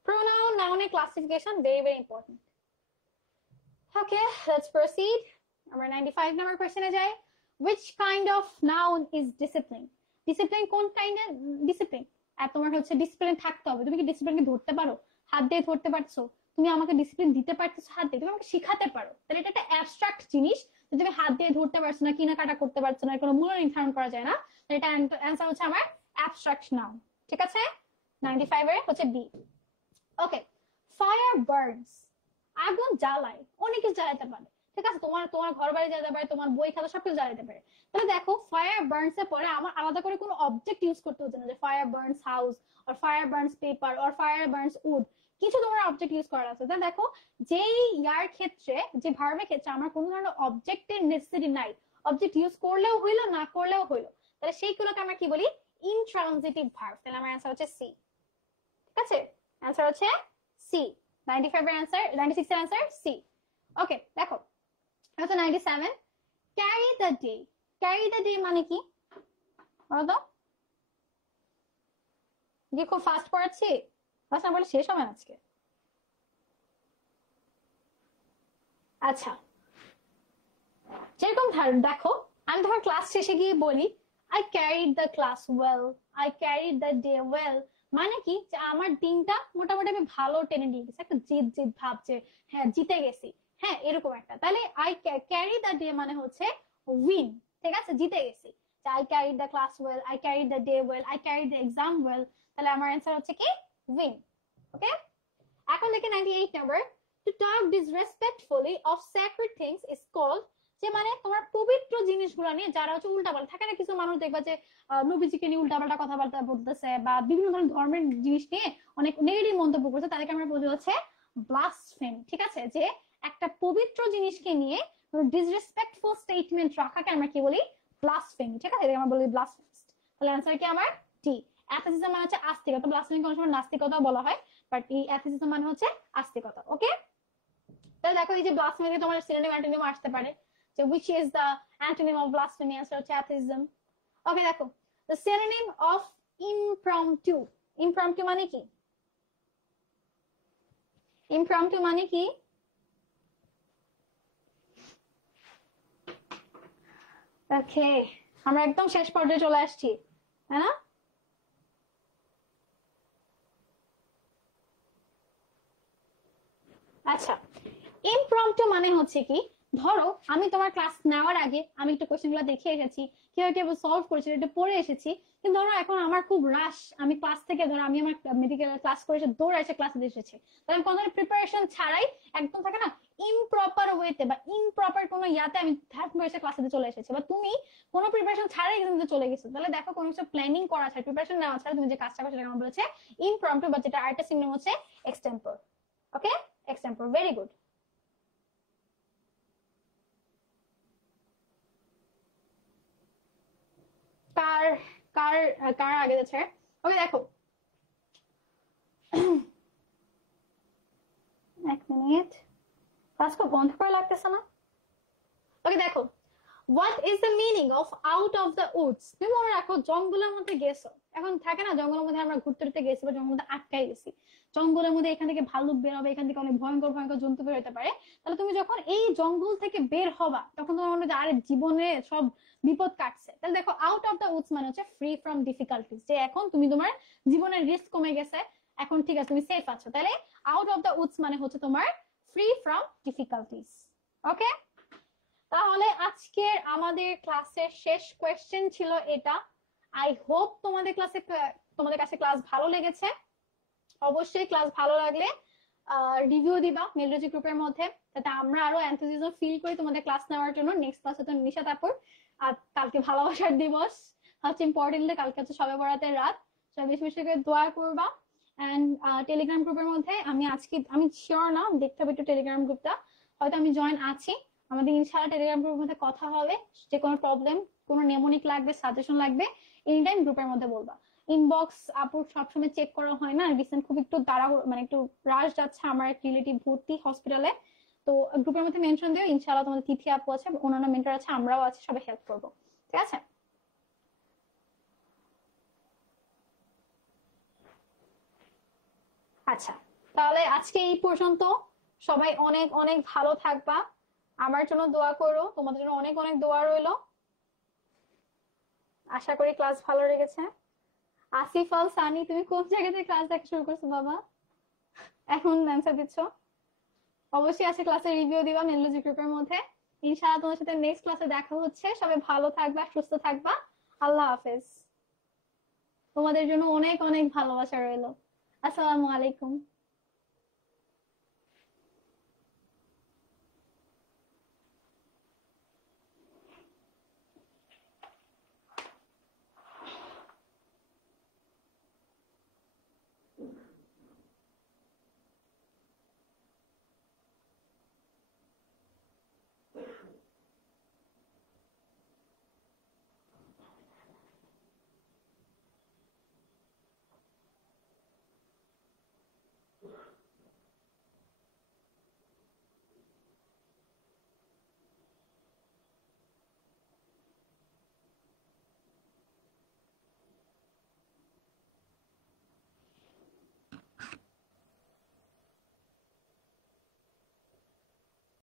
প্রোনাউন নাউনের classification very very important. Okay, let's proceed. আমরা 95 নাম্বার কোশ্চেনে যাই। which kind of noun is discipline? Discipline কোন কাইন্ডের ডিসিপ্লিন? আর তোমার হচ্ছে ডিসিপ্লিন থাকতে হবে, তুমি কি ডিসিপ্লিনকে ধরতে পারো? হাত দিয়ে ধরতে পারছো? তুমি আমাকে ডিসিপ্লিন দিতে পারতেছো হাত দিয়ে, তুমি আমাকে শিখাতে পারো, তাহলে এটা একটা অ্যাবস্ট্রাক্ট জিনিস, তুমি হাত দিয়ে ধরতে পারছো না, কেনাকাটা করতে পারছো না, কোনো মূল্য নির্ধারণ করা যায় না, এটা অ্যান্সার হচ্ছে আমার অ্যাবস্ট্রাক্ট নাউন। ঠিক আছে, 95 এর হচ্ছে বি। ওকে, ফায়ার বার্নস, আগুন জ্বালায়, অনেক কিছু জ্বালাতে পারে। ঠিক আছে, তোমার তোমার ঘর বাড়ি জ্বালাতে পারে, তোমার বই খাতা সবকিছু জ্বালাতে পারে। তাহলে দেখো ফায়ার বার্নস এর পরে আমার আলাদা করে কোনো অবজেক্ট ইউজ করতে হচ্ছে না, যে fire burns house or fire burns paper or fire burns wood, কিছু তোমার অবজেক্ট ইউজ করা আছে। তাহলে দেখো যেই ইয়ার ক্ষেত্রে, যে ভার্বের ক্ষেত্রে আমার কোনো ধরনের অবজেক্টের নেসেসিটি নাই, অবজেক্ট ইউজ করলেও হইলো, না করলেও হইলো, তাহলে সেইগুলোকে আমরা কি বলি? Intransitive verb. তাহলে আমার অ্যান্সার হচ্ছে সি। ঠিক আছে, অ্যান্সার হচ্ছে সি। 95 এর অ্যান্সার, 96 এর অ্যান্সার সি। ওকে, দেখো আচ্ছা 97, carry the day. Carry the day মানে কি বলো তো? যে খুব ফাস্ট পড়াচ্ছি, ফাস্ট না পড়লে শেষ হবে না আজকে। আচ্ছা, যেরকম দেখো আমি ধর ক্লাস শেষে গিয়ে বলি I carried the class well, I carried the day well, মানে কি যে আমার দিনটা মোটামুটি আমি ভালো টেনে নিয়ে গেছি, একটা জিদ জিদ ভাব, যে হ্যাঁ জিতে গেছি, হ্যাঁ এরকম একটা। তাহলে আই ক্যারি দ্য ডে মানে হচ্ছে উইন। ঠিক আছে, জিতে গেছি, I carried the class well, I carried the day well, I carried the exam well. তাহলে আমার অ্যান্সার হচ্ছে কি? উইন। ওকে, এখন দেখে 98 number, to talk disrespectfully of sacred things is called, যে মানে তোমার পবিত্র জিনিসগুলো নিয়ে যারা হচ্ছে উল্টাপাল্টা থাকে না, কিছু মানুষ দেখবা যে নবীজিকে নিয়ে উল্টাপাল্টা কথাবার্তা বলতেছে, বা বিভিন্ন ধরনের ধর্মের জিনিস নিয়ে অনেক নেগেটিভ মন্তব্য করছে, তাদেরকে আমরা বলি হচ্ছে ব্লাসফেমি। ঠিক আছে, যে একটা পবিত্র জিনিসকে নিয়ে ডিসরেসপেক্টফুল স্টেটমেন্ট রাখাকে আমরা কি বলি? ব্লাসফেমি। ঠিক আছে, এটাকে আমরা বলি ব্লাসফেমিস্ট। তাহলে অ্যান্সার কি আমার ডি। অ্যাথিসিজম মানে হচ্ছে আস্তিকতা, ব্লাসফেমি কোনো সময় নাস্তিকতাও বলা হয়, বাট এই অ্যাথিসিজম মানে হচ্ছে আস্তিকতা। ওকে, তাহলে দেখো এই যে ব্লাসফেমি তোমার সিনোনিম অ্যান্টোনিম আসতে পারে, যে which is the antonym of blasphemy, answer হচ্ছে atheism। ওকে, দেখো the synonym of impromptu, impromptu মানে কি? impromptu মানে কি? ওকে, আমরা একদম শেষ পর্যায়ে চলে আসছি, তাই না? আচ্ছা, ইমপ্রম্পটু মানে হচ্ছে কি, ধরো আমি তোমার ক্লাস নেওয়ার আগে আমি একটু কোশ্চেন গুলো দেখে এসেছি, কিভাবে কিভাবে সলভ করেছি, একটু পড়ে এসেছি, কিন্তু ধরো এখন আমার খুব রাশ, আমি ক্লাস থেকে ধরো আমি আমার মেডিকেল ক্লাস করে এসে দৌড়াইছে ক্লাসে এসেছি, তাহলে আমি কোনো প্রিপারেশন ছাড়াই একদম থাকে না ইমপ্রপার ওয়েতে বা ইমপ্রপার কোনো ইয়াতে আমি ধ্যাট করে এসে ক্লাসে চলে এসেছি, বা তুমি কোনো প্রিপারেশন ছাড়াই কিন্তু চলে গেছো, তাহলে দেখো কোনো কিছু প্ল্যানিং করা ছাড়া প্রিপারেশন নেওয়া ছাড়া তুমি যে কাজটা করছো সেটা আমার বলেছে ইমপ্রম্পটু, বা যেটা আরেকটা সিনোনিম হচ্ছে এক্সটেম্পর। ওকে, এক্সটেম্পর, ভেরি গুড। কার কার কার আগে যাচ্ছে? ওকে দেখো, এক মিনিট, ক্লাস খুব বন্ধ করা লাগতেছে না। ওকে দেখো, what is the meaning of out of the Woods? তুমি মনে রাখো জঙ্গলের মধ্যে গেছো, এখন থাকে না জঙ্গলের মধ্যে আমরা ঘুরতে ঘুরতে গেছি বা জঙ্গলের মধ্যে আটকাই গেছি, জঙ্গলের মধ্যে এখান থেকে ভালুক বের হবে, এখান থেকে অনেক ভয়ঙ্কর ভয়ঙ্কর জন্তু বের হতে পারে, তাহলে তুমি যখন এই জঙ্গল থেকে বের হবা তখন তোমার মনে হয় আরে জীবনে সব বিপদ কাটছে, তাহলে দেখো আউট অফ দ্য উডস মানে হচ্ছে ফ্রি ফ্রম ডিফিকাল্টিজ, যে এখন তুমি তোমার জীবনের রিস্ক কমে গেছে, এখন ঠিক আছে তুমি সেফ আছো, তাহলে আউট অফ দ্য উডস মানে হচ্ছে তোমার ফ্রি ফ্রম ডিফিকাল্টিজ। ওকে, তাহলে আজকের আমাদের ক্লাসের শেষ কোয়েশ্চেন ছিল এটা। আই হোপ তোমাদের কাছে ক্লাস ভালো লেগেছে। অবশ্যই ক্লাস ভালো লাগলে রিভিউ দিবা মেলরোজি গ্রুপের মধ্যে, যাতে আমরা আরো এনথুজিয়াজম ফিল করি তোমাদের ক্লাস নেওয়ার জন্য। নেক্সট ক্লাসে তো নিশা তারপর, আর কালকে ভালোবাসার দিবস হচ্ছে, ইম্পর্টেন্টলি কালকে হচ্ছে শবে বরাতের রাত, সবাই বেশি বেশি করে দোয়া করবা। এন্ড টেলিগ্রাম গ্রুপের মধ্যে আমি শিওর না, দেখতে হবে একটু টেলিগ্রাম গ্রুপটা, হয়তো আমি জয়েন আছি। আমাদের ইনশাআল্লাহ টেলিগ্রাম গ্রুপের মধ্যে কথা হবে, যে কোনো প্রবলেম, কোনো নেমোনিক লাগবে, সাজেশন লাগবে, এনি টাইম গ্রুপের মধ্যে বলবা। ইনবক্স আপু সবসময় চেক করা হয় না, রিসেন্ট খুব একটু তাড়াহুড়ো মানে একটু রাশ যাচ্ছে, আমার এক রিলেটিভ ভর্তি হসপিটালে, তো গ্রুপের মধ্যে মেনশন দিও, ইনশাআল্লাহ তোমাদের তিথি আপু আছে, অন্যান্য মেন্টর আছে, আমরাও আছি, সবাই হেল্প করবো, ঠিক আছে? আচ্ছা, তাহলে আজকে এই পর্যন্ত। সবাই অনেক অনেক ভালো থাকবা, আমার জন্য দোয়া করো, তোমাদের জন্য অনেক অনেক দোয়া রইলো। আশা করি ক্লাস ভালো লেগেছে। আসিফ আল সানি, তুমি কোন জায়গা থেকে ক্লাস দেখা শুরু করছো বাবা, এখন অ্যান্সার দিচ্ছ? অবশ্যই আছে ক্লাসের রিভিউ দিবা মেলুজি গ্রুপের মধ্যে। ইনশাআল্লাহ তোমার সাথে নেক্সট ক্লাসে দেখা হচ্ছে, সবাই ভালো থাকবা, সুস্থ থাকবা। আল্লাহ হাফেজ। তোমাদের জন্য অনেক অনেক ভালোবাসা রইলো। আসসালামু আলাইকুম।